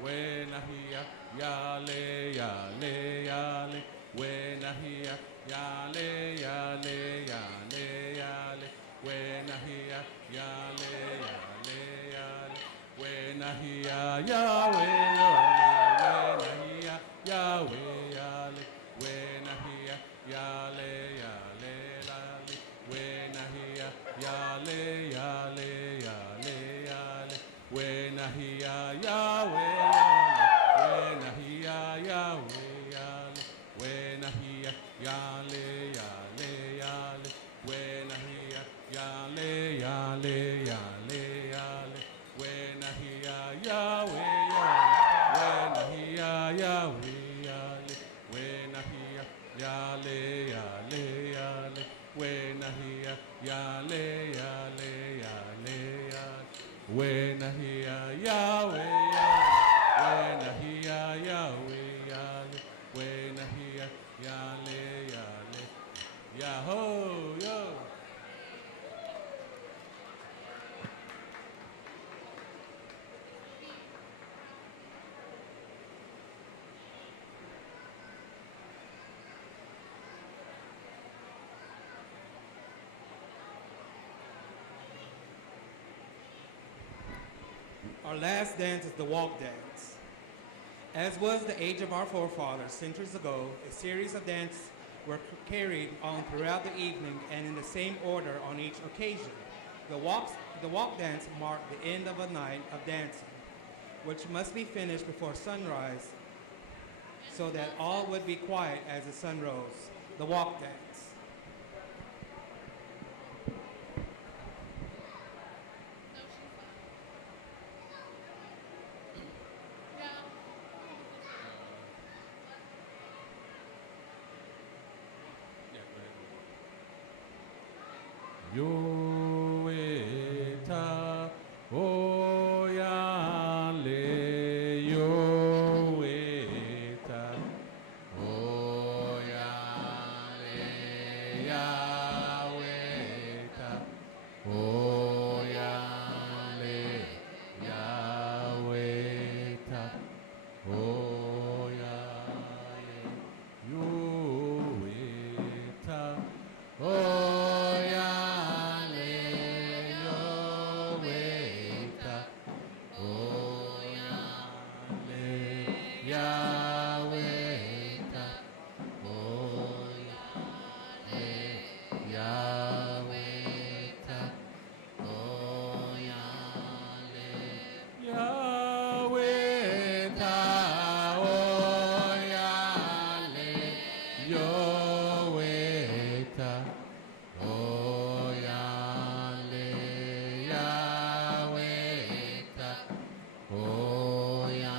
Buena hia, ya le, ya le, ya le. Buena hia, ya le, ya le, ya le, ya le. Buena hia, ya le, ya le, ya le. Buena hia, Yahweh, Yahweh. Buena hia, Yahweh, ya le. Buena hia, ya le, ya le, la le. Buena hia, ya le, ya le, ya le, ya le. Buena hia, Yahweh, Yahweh. Buena hia, Yahweh, ya le. Buena hia, ya le, ya le, ya le. Buena hia, ya le, ya le, ya le, ya le. Buena hia, Yahweh, Yahweh. Buena hia, Yahweh, ya le. Buena hia, ya le, ya le, ya le. Buena hia, ya le, ya le, ya le, ya le. Buena hia, Yahweh, Yahweh. Buena hia, Yahweh, ya le. Buena hia, ya le, ya le. Yahoo, yo. Our last dance is the walk dance. As was the age of our forefathers centuries ago, a series of dances were carried on throughout the evening and in the same order on each occasion. The walk dance marked the end of a night of dancing, which must be finished before sunrise so that all would be quiet as the sun rose. The walk dance. Yoeta oyale yoeta oyale yaweta oyale yaweta oyale yoeta oyale yoweta oyale yaweta oyale yaweta oyale yaweta oyale yoweta oyale yaweta oyale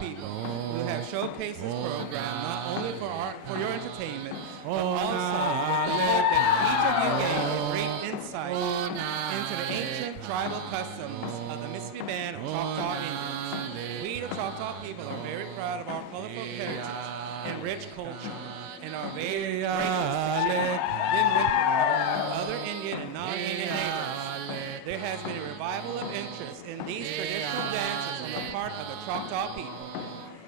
people who have showcased this program not only for your entertainment, but also with the hope that each of you gain a great insight into the ancient tribal customs of the Mississippi Band of Choctaw Indians. We, the Choctaw people, are very proud of our colorful heritage and rich culture, and are very grateful to share them with our other Indian and non-Indian neighbors. There has been a revival of interest in these traditional dances on the part of the Choctaw people,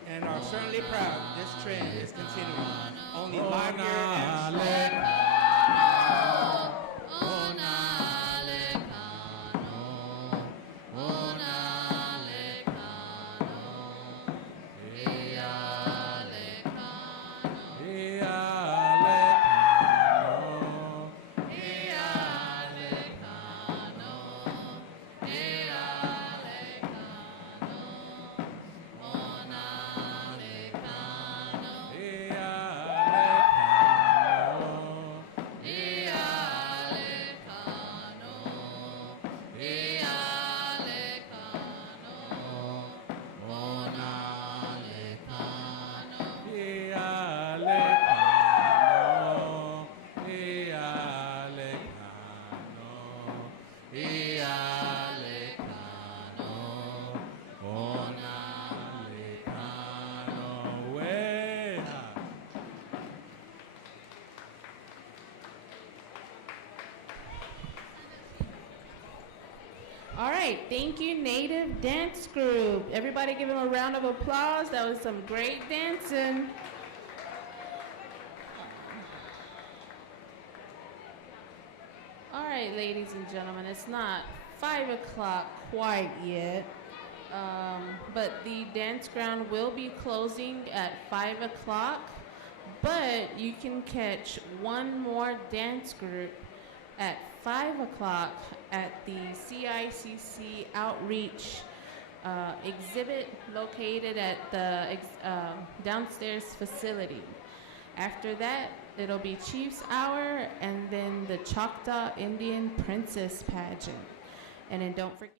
and are certainly proud this trend is continuing only livelier and stronger. All right, thank you, Native Dance Group. Everybody give them a round of applause. That was some great dancing. All right, ladies and gentlemen, it's not 5 o'clock quite yet, but the dance ground will be closing at 5 o'clock, but you can catch one more dance group at 5 o'clock at the CICC Outreach exhibit located at the downstairs facility. After that, it'll be Chief's Hour and then the Choctaw Indian Princess Pageant. And then don't forget